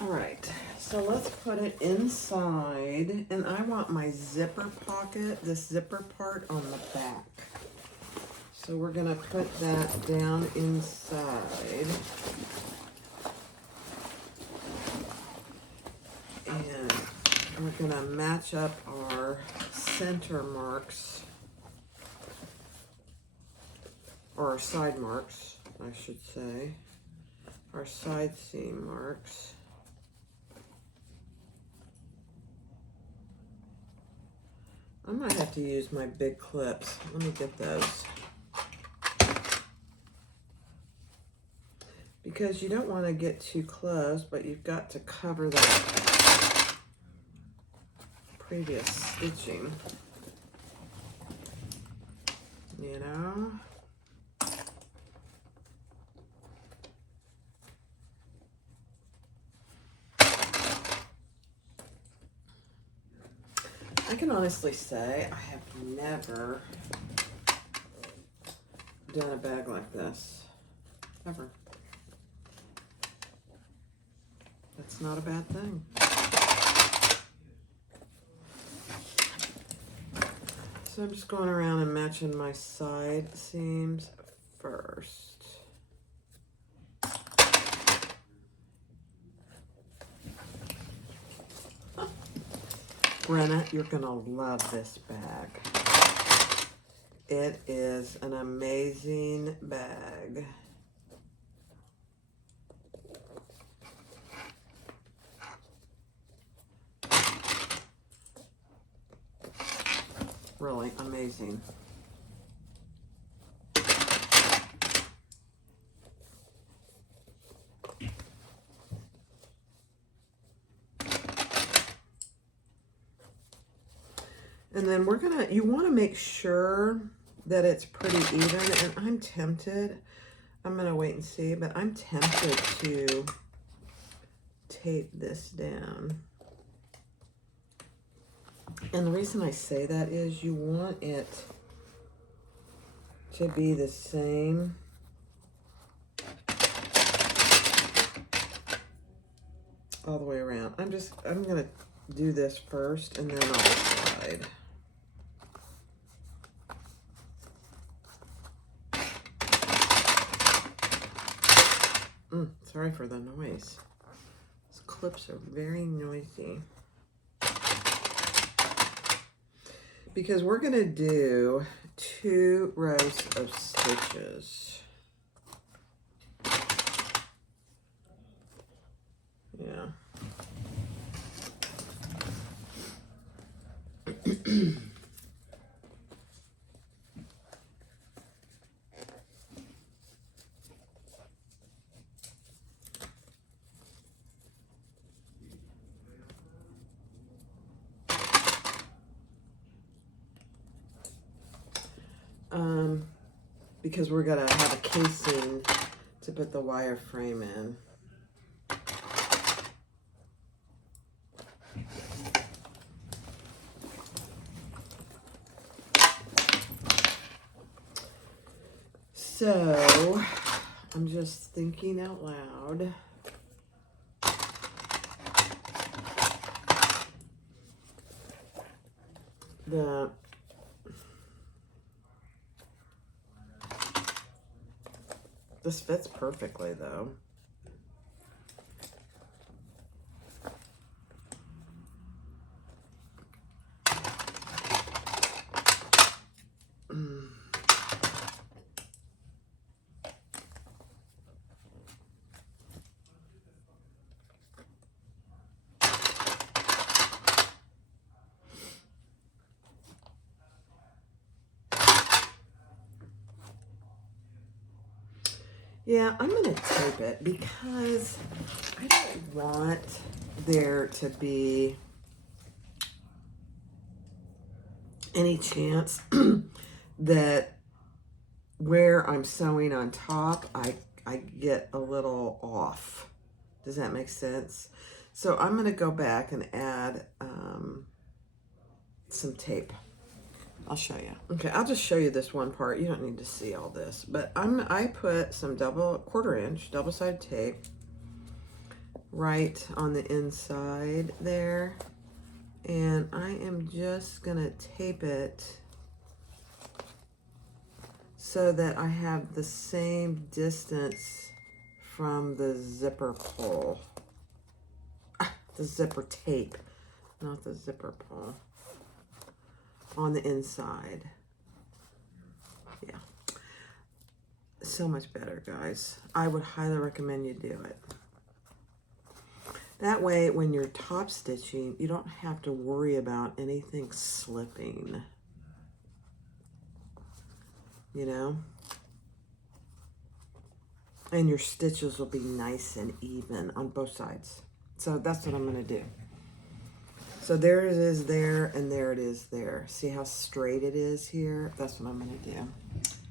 All right, so let's put it inside, and I want my zipper pocket, this zipper part on the back. So we're gonna put that down inside. And we're gonna match up our center marks, or our side marks, I should say. Our side seam marks. I might have to use my big clips. Let me get those. Because you don't want to get too close, but you've got to cover that previous stitching. You know? I can honestly say I have never done a bag like this, ever. That's not a bad thing. So I'm just going around and matching my side seams first. Brenna, you're gonna love this bag. It is an amazing bag. Really amazing. And then we're gonna, you wanna make sure that it's pretty even, and I'm tempted, I'm gonna wait and see, but I'm tempted to tape this down. And the reason I say that is you want it to be the same all the way around. I'm gonna do this first and then I'll decide. Sorry for the noise. These clips are very noisy. Because we're gonna do 2 rows of stitches. Yeah. Because we're gonna have a casing to put the wire frame in. So, I'm just thinking out loud. This fits perfectly though. Yeah, I'm going to tape it because I don't want there to be any chance that where I'm sewing on top, I get a little off. Does that make sense? So I'm going to go back and add some tape. I'll show you. Okay, I'll just show you this one part. You don't need to see all this, but I put some quarter-inch double-sided tape right on the inside there, and I am just gonna tape it so that I have the same distance from the zipper pull. The zipper tape, not the zipper pull, on the inside. Yeah. So much better, guys. I would highly recommend you do it. That way, when you're top stitching, you don't have to worry about anything slipping. You know? And your stitches will be nice and even on both sides. So that's what I'm going to do. So there it is there, and there it is there. See how straight it is here? That's what I'm going to do.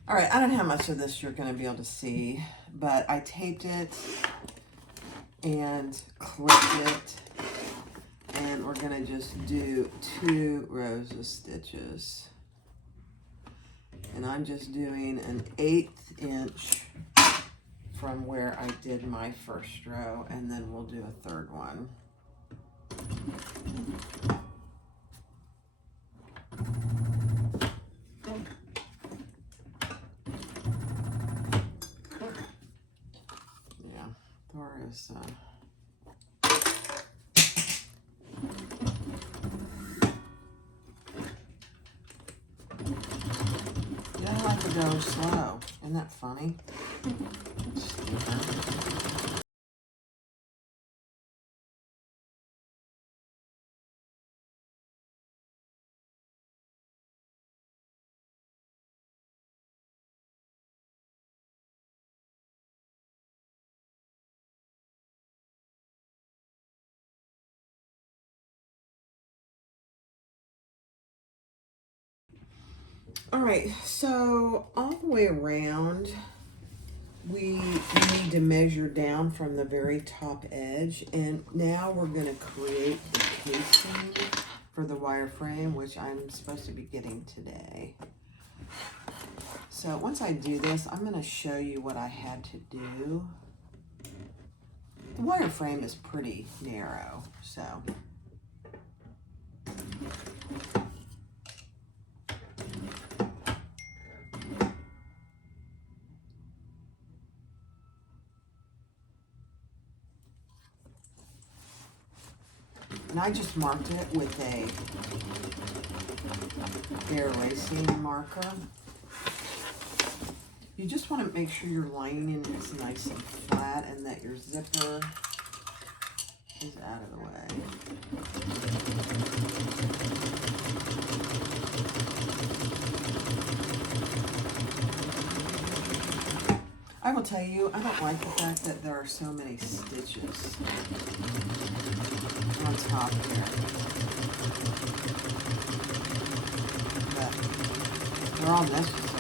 All right, I don't know how much of this you're going to be able to see, but I taped it and clipped it, and we're going to just do 2 rows of stitches. And I'm just doing an 1/8 inch from where I did my first row, and then we'll do a third one. Yeah, Thor is you don't like to go slow. Isn't that funny? All right, so all the way around, we need to measure down from the very top edge, and now we're going to create the casing for the wireframe, which I'm supposed to be getting today. So once I do this, I'm going to show you what I had to do. The wireframe is pretty narrow, so. And I just marked it with a erasing marker. You just want to make sure your lining is nice and flat and that your zipper is out of the way. I will tell you, I don't like the fact that there are so many stitches on top here. But they're all necessary.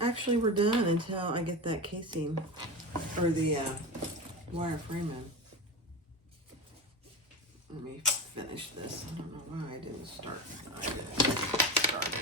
Actually, we're done until I get that casing or the wireframe in. Let me finish this. I don't know why I didn't start. I didn't start it.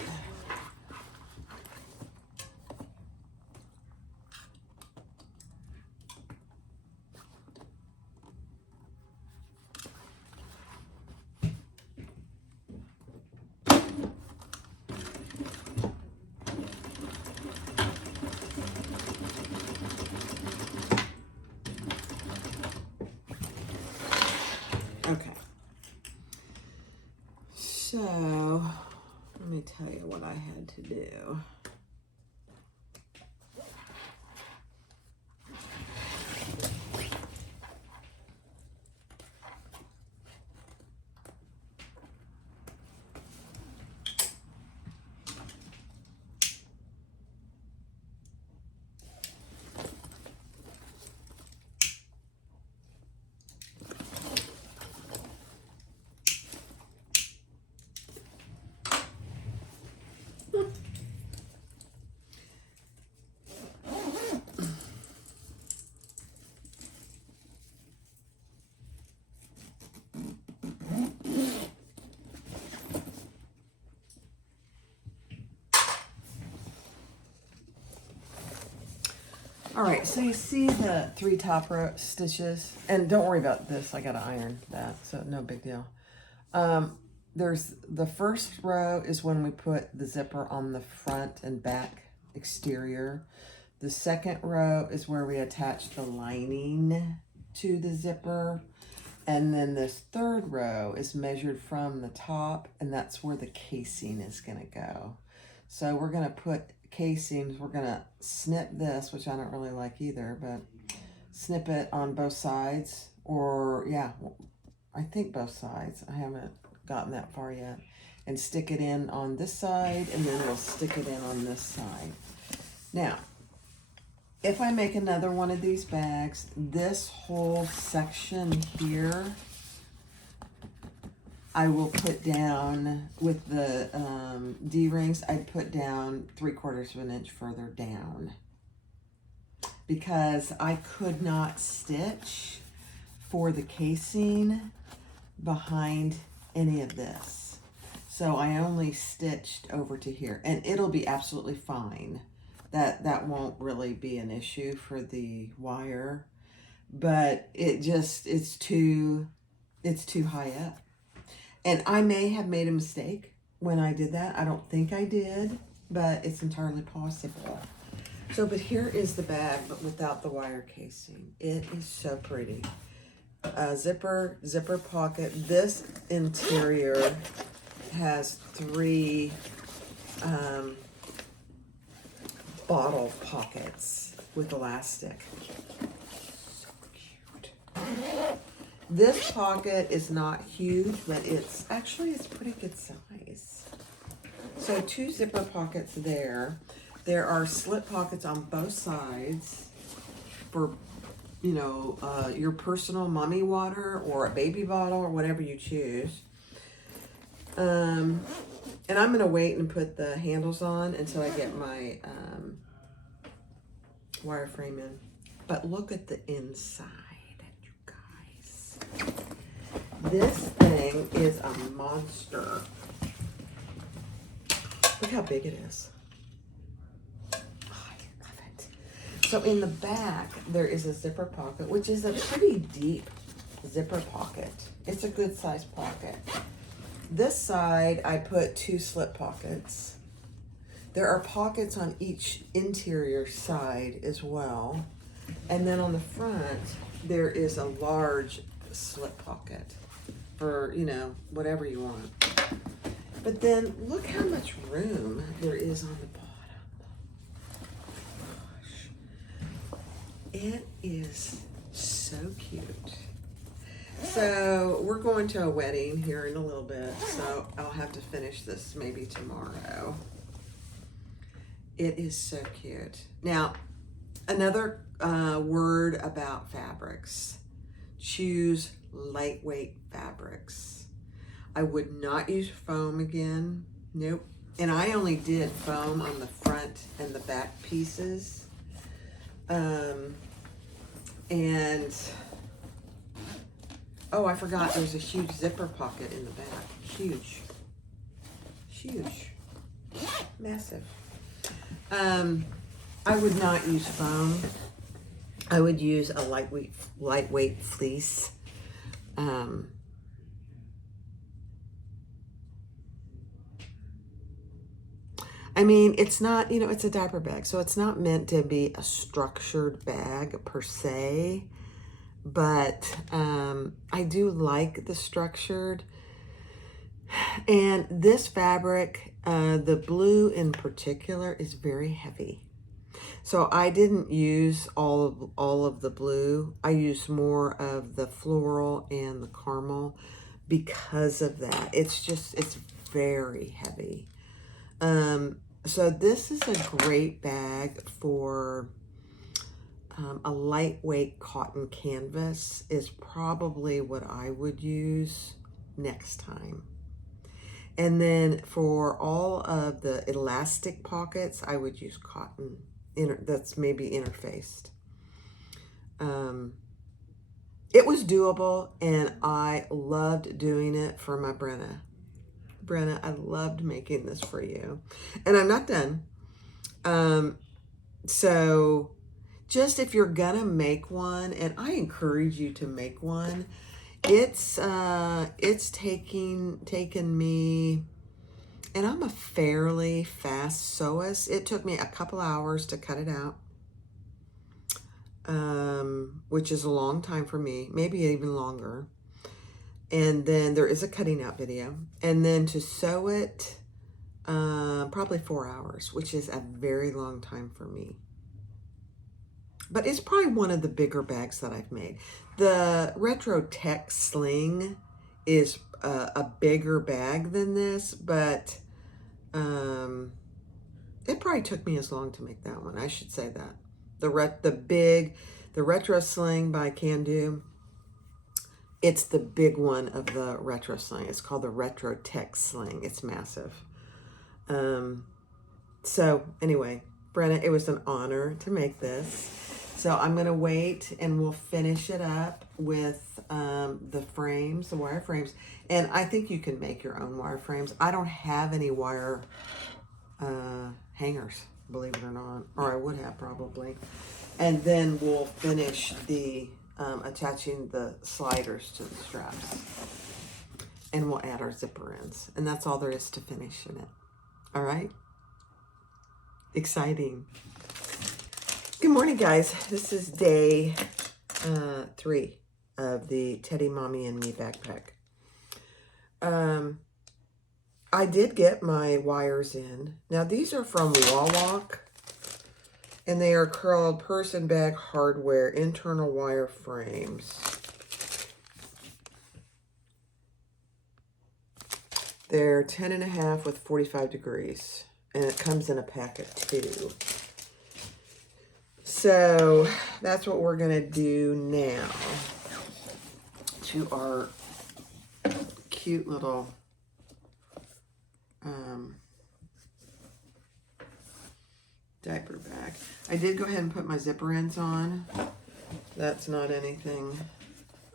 So, let me tell you what I had to do. All right, so you see the 3 top row stitches, and don't worry about this, I gotta iron that, so no big deal. There's the first row is when we put the zipper on the front and back exterior. The second row is where we attach the lining to the zipper. And then this third row is measured from the top, and that's where the casing is gonna go. So we're gonna put casings, we're gonna snip this, which I don't really like either, but snip it on both sides, or yeah, I think both sides. I haven't gotten that far yet. And stick it in on this side, and then we'll stick it in on this side. Now, if I make another one of these bags, this whole section here, I will put down with the D-rings, I'd put down 3/4 of an inch further down, because I could not stitch for the casing behind any of this. So I only stitched over to here, and it'll be absolutely fine. That won't really be an issue for the wire, but it's too high up. And I may have made a mistake when I did that. I don't think I did, but it's entirely possible. So, but here is the bag, but without the wire casing. It is so pretty. Zipper pocket. This interior has 3 bottle pockets with elastic. So cute. This pocket is not huge, but it's pretty good size. So 2 zipper pockets there. There are slip pockets on both sides for, you know, your personal mommy water or a baby bottle or whatever you choose. And I'm gonna wait and put the handles on until I get my wireframe in. But look at the inside, you guys. This thing is a monster. Look how big it is. Oh, I love it. So in the back, there is a zipper pocket, which is a pretty deep zipper pocket. It's a good size pocket. This side, I put 2 slip pockets. There are pockets on each interior side as well. And then on the front, there is a large slip pocket for, you know, whatever you want. But then look how much room there is on the bottom. Gosh. It is so cute. So we're going to a wedding here in a little bit, so I'll have to finish this maybe tomorrow. It is so cute. Now, another word about fabrics. Choose lightweight fabrics. I would not use foam again. Nope. And I only did foam on the front and the back pieces. And oh, I forgot there's a huge zipper pocket in the back. Huge. Huge. Massive. I would not use foam. I would use a lightweight fleece. I mean, it's not, you know, it's a diaper bag, so it's not meant to be a structured bag per se, but I do like the structured. And this fabric, the blue in particular, is very heavy. So I didn't use all of the blue. I used more of the floral and the caramel because of that. It's very heavy. So this is a great bag for a lightweight cotton canvas is probably what I would use next time. And then for all of the elastic pockets, I would use cotton that's maybe interfaced. It was doable, and I loved doing it for my Brenna. Brenna, I loved making this for you. And I'm not done. So just if you're gonna make one, and I encourage you to make one, it's taken me, and I'm a fairly fast sewist. It took me a couple hours to cut it out, which is a long time for me, maybe even longer. And then there is a cutting out video, and then to sew it, probably 4 hours, which is a very long time for me. But it's probably one of the bigger bags that I've made. The Retro Tech Sling is a bigger bag than this, but it probably took me as long to make that one. I should say that. The Retro Sling by Can Do. It's the big one of the Retro Sling. It's called the Retro Tech Sling. It's massive. So anyway, Brenna, it was an honor to make this. So I'm going to wait and we'll finish it up with the frames, the wire frames. And I think you can make your own wire frames. I don't have any wire hangers, believe it or not. Or I would have probably. And then we'll finish the attaching the sliders to the straps. And we'll add our zipper ends. And that's all there is to finishing it. All right? Exciting. Good morning, guys. This is day 3 of the Teddy Mommy and Me backpack. I did get my wires in. Now, these are from Wawak, and they are called Person Bag Hardware Internal Wire Frames. They're 10.5 with 45 degrees, and it comes in a pack of 2. So that's what we're gonna do now to our cute little diaper bag. I did go ahead and put my zipper ends on. That's not anything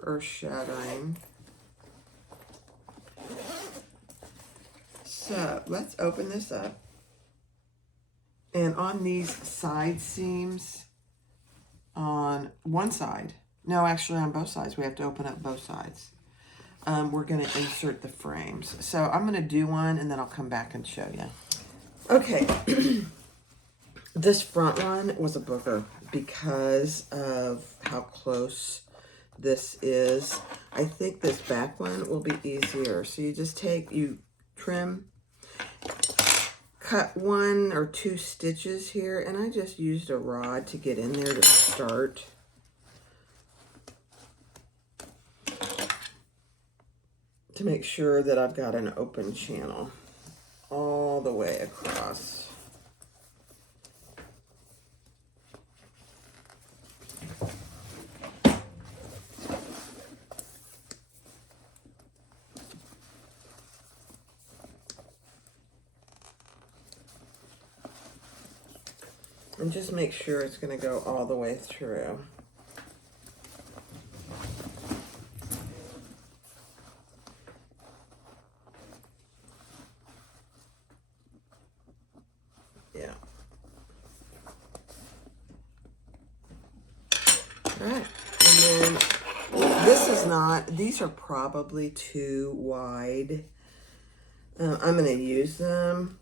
earth-shattering. So let's open this up. And on these side seams, on one side, no, actually on both sides, we have to open up both sides. We're going to insert the frames. So I'm going to do one and then I'll come back and show you. Okay. This front one was a booger because of how close this is. I think this back one will be easier. So you just you trim, cut 1 or 2 stitches here, and I just used a rod to get in there to start. To make sure that I've got an open channel all the way across. And just make sure it's going to go all the way through. Yeah. All right. And then this is not, these are probably too wide. I'm going to use them,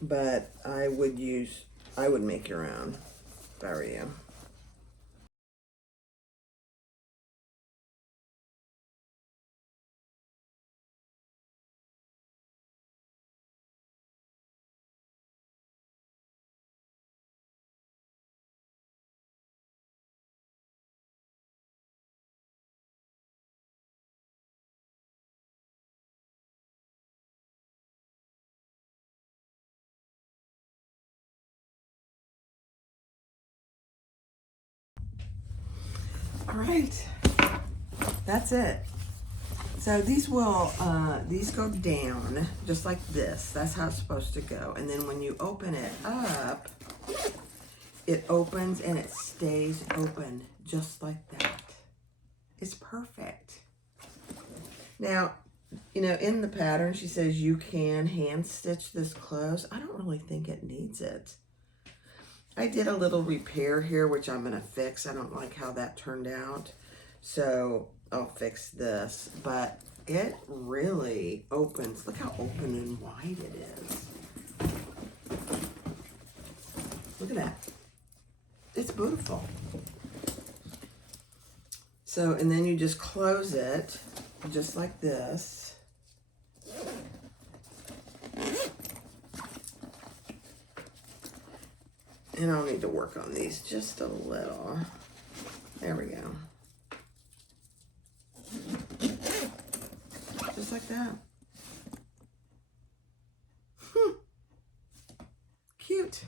but I would make your own if I were you. All right, that's it. So these will, these go down just like this. That's how it's supposed to go. And then when you open it up, it opens and it stays open just like that. It's perfect. Now, you know, in the pattern, she says you can hand stitch this close. I don't really think it needs it. I did a little repair here, which I'm gonna fix. I don't like how that turned out. So I'll fix this, but it really opens. Look how open and wide it is. Look at that. It's beautiful. So, and then you just close it just like this. And I'll need to work on these just a little. There we go. Just like that. Cute.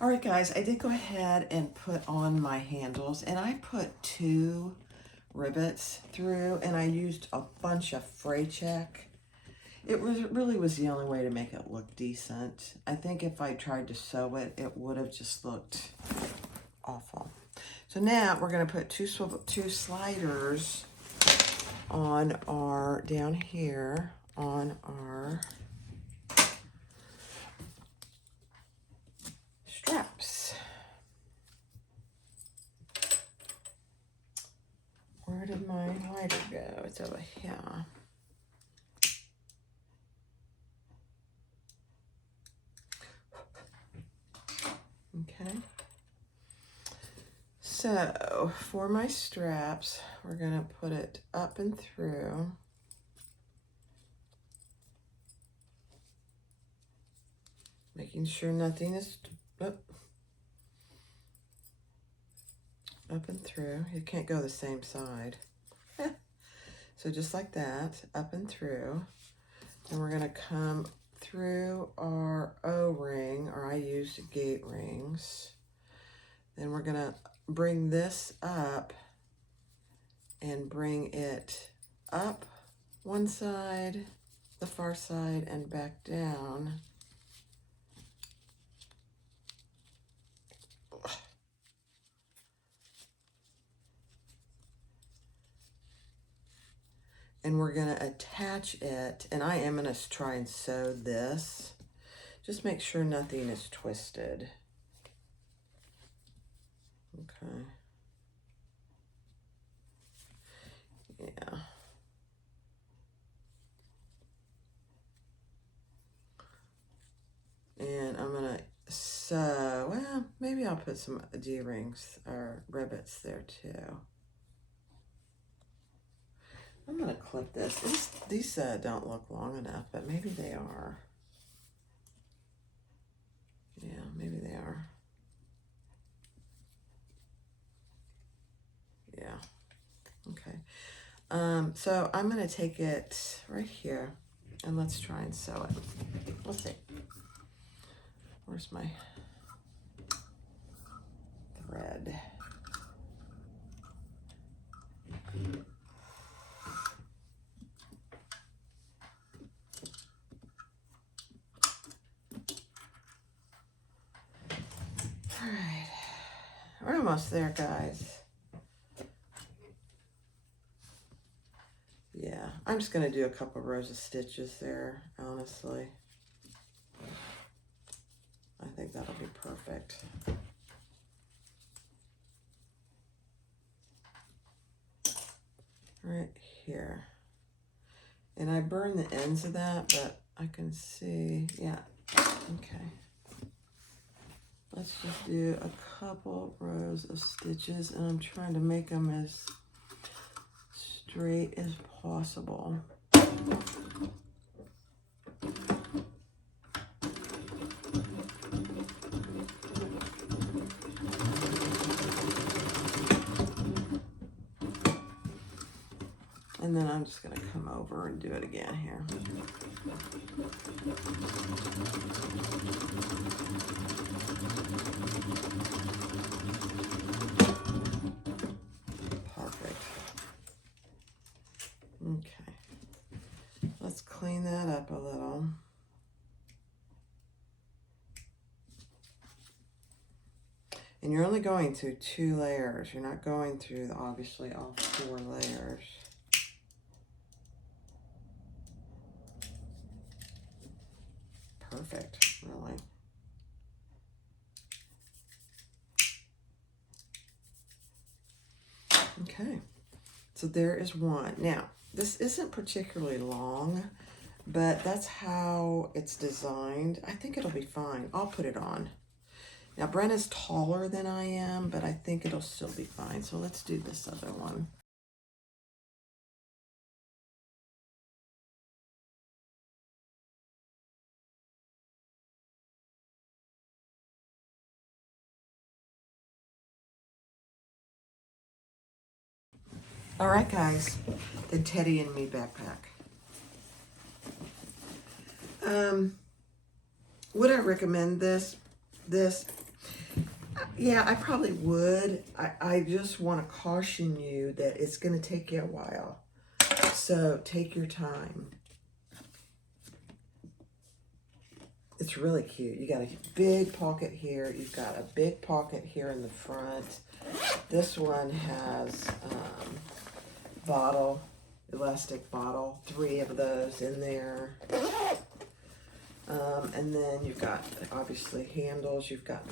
All right, guys, I did go ahead and put on my handles, and I put 2 rivets through, and I used a bunch of fray check. It really was the only way to make it look decent. I think if I tried to sew it, it would have just looked awful. So now we're going to put 2 sliders on our, down here, on our straps. Where did my lighter go? It's over here. Okay. So for my straps, we're gonna put it up and through. Making sure nothing is up and through. You can't go the same side. So just like that, up and through. And we're gonna come through our O-ring, or I use gate rings. Then we're gonna bring this up and bring it up one side, the far side, and back down. And we're gonna attach it, and I am gonna try and sew this. Just make sure nothing is twisted. Okay. Yeah. And I'm gonna sew, well, maybe I'll put some D-rings or rivets there too. I'm gonna clip this. These don't look long enough, but maybe they are. Yeah, maybe they are. Yeah, okay. So I'm gonna take it right here and let's try and sew it. Let's see. Where's my thread? All right, we're almost there, guys. Yeah, I'm just gonna do a couple rows of stitches there, honestly. I think that'll be perfect. Right here. And I burned the ends of that, but I can see, yeah, okay. Let's just do a couple rows of stitches, and I'm trying to make them as straight as possible. And then I'm just going to come over and do it again here. Okay, let's clean that up a little. And you're only going through 2 layers. You're not going through, obviously, all 4 layers. Perfect, really. Okay, so there is one. Now, this isn't particularly long, but that's how it's designed. I think it'll be fine. I'll put it on. Now, Brenna's taller than I am, but I think it'll still be fine. So let's do this other one. All right, guys, the Teddy and Me backpack. Would I recommend this? Yeah, I probably would. I just want to caution you that it's going to take you a while. So take your time. It's really cute. You got a big pocket here. You've got a big pocket here in the front. This one has bottle, elastic bottle, 3 of those in there. And then you've got, obviously, handles. You've got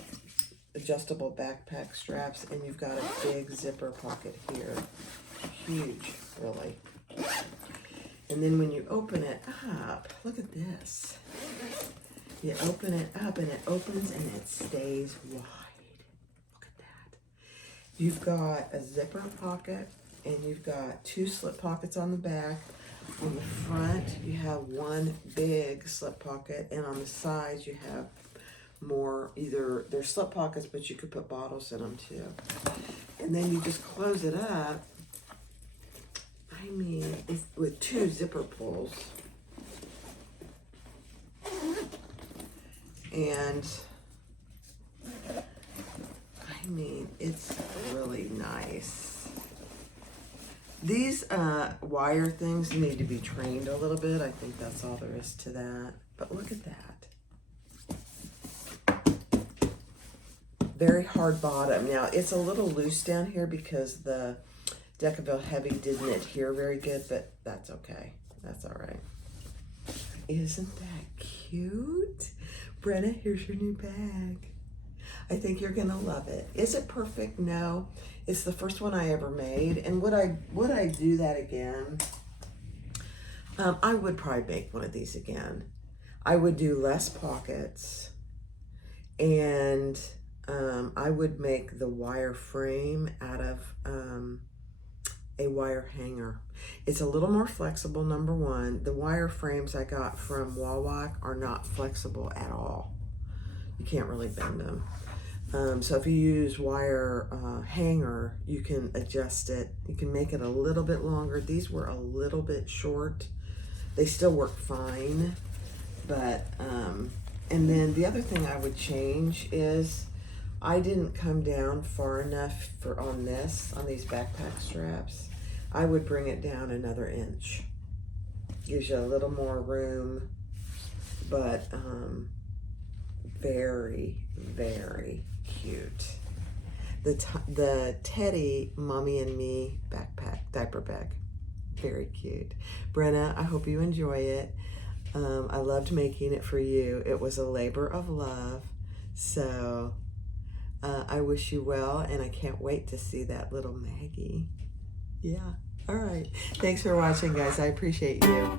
adjustable backpack straps, and you've got a big zipper pocket here. Huge, really. And then when you open it up, look at this. You open it up, and it opens, and it stays wide. Look at that. You've got a zipper pocket, and you've got 2 slip pockets on the back. On the front, you have 1 big slip pocket, and on the sides, you have more, either they're slip pockets, but you could put bottles in them too. And then you just close it up. I mean, it's with 2 zipper pulls. And I mean, it's really nice. These wire things need to be trained a little bit. I think that's all there is to that. But look at that. Very hard bottom. Now, it's a little loose down here because the Decaville Heavy didn't adhere very good, but that's okay. That's all right. Isn't that cute? Brenna, here's your new bag. I think you're gonna love it. Is it perfect? No. It's the first one I ever made. And would I do that again? I would probably make one of these again. I would do less pockets, and I would make the wire frame out of a wire hanger. It's a little more flexible, number one. The wire frames I got from Wawa are not flexible at all. You can't really bend them. So if you use wire hanger, you can adjust it. You can make it a little bit longer. These were a little bit short. They still work fine, but, and then the other thing I would change is I didn't come down far enough on these backpack straps. I would bring it down another inch. Gives you a little more room, but very, very cute. The Teddy Mommy and Me backpack, diaper bag. Very cute. Brenna, I hope you enjoy it. I loved making it for you. It was a labor of love. So I wish you well, and I can't wait to see that little Maggie. Yeah. All right. Thanks for watching, guys. I appreciate you.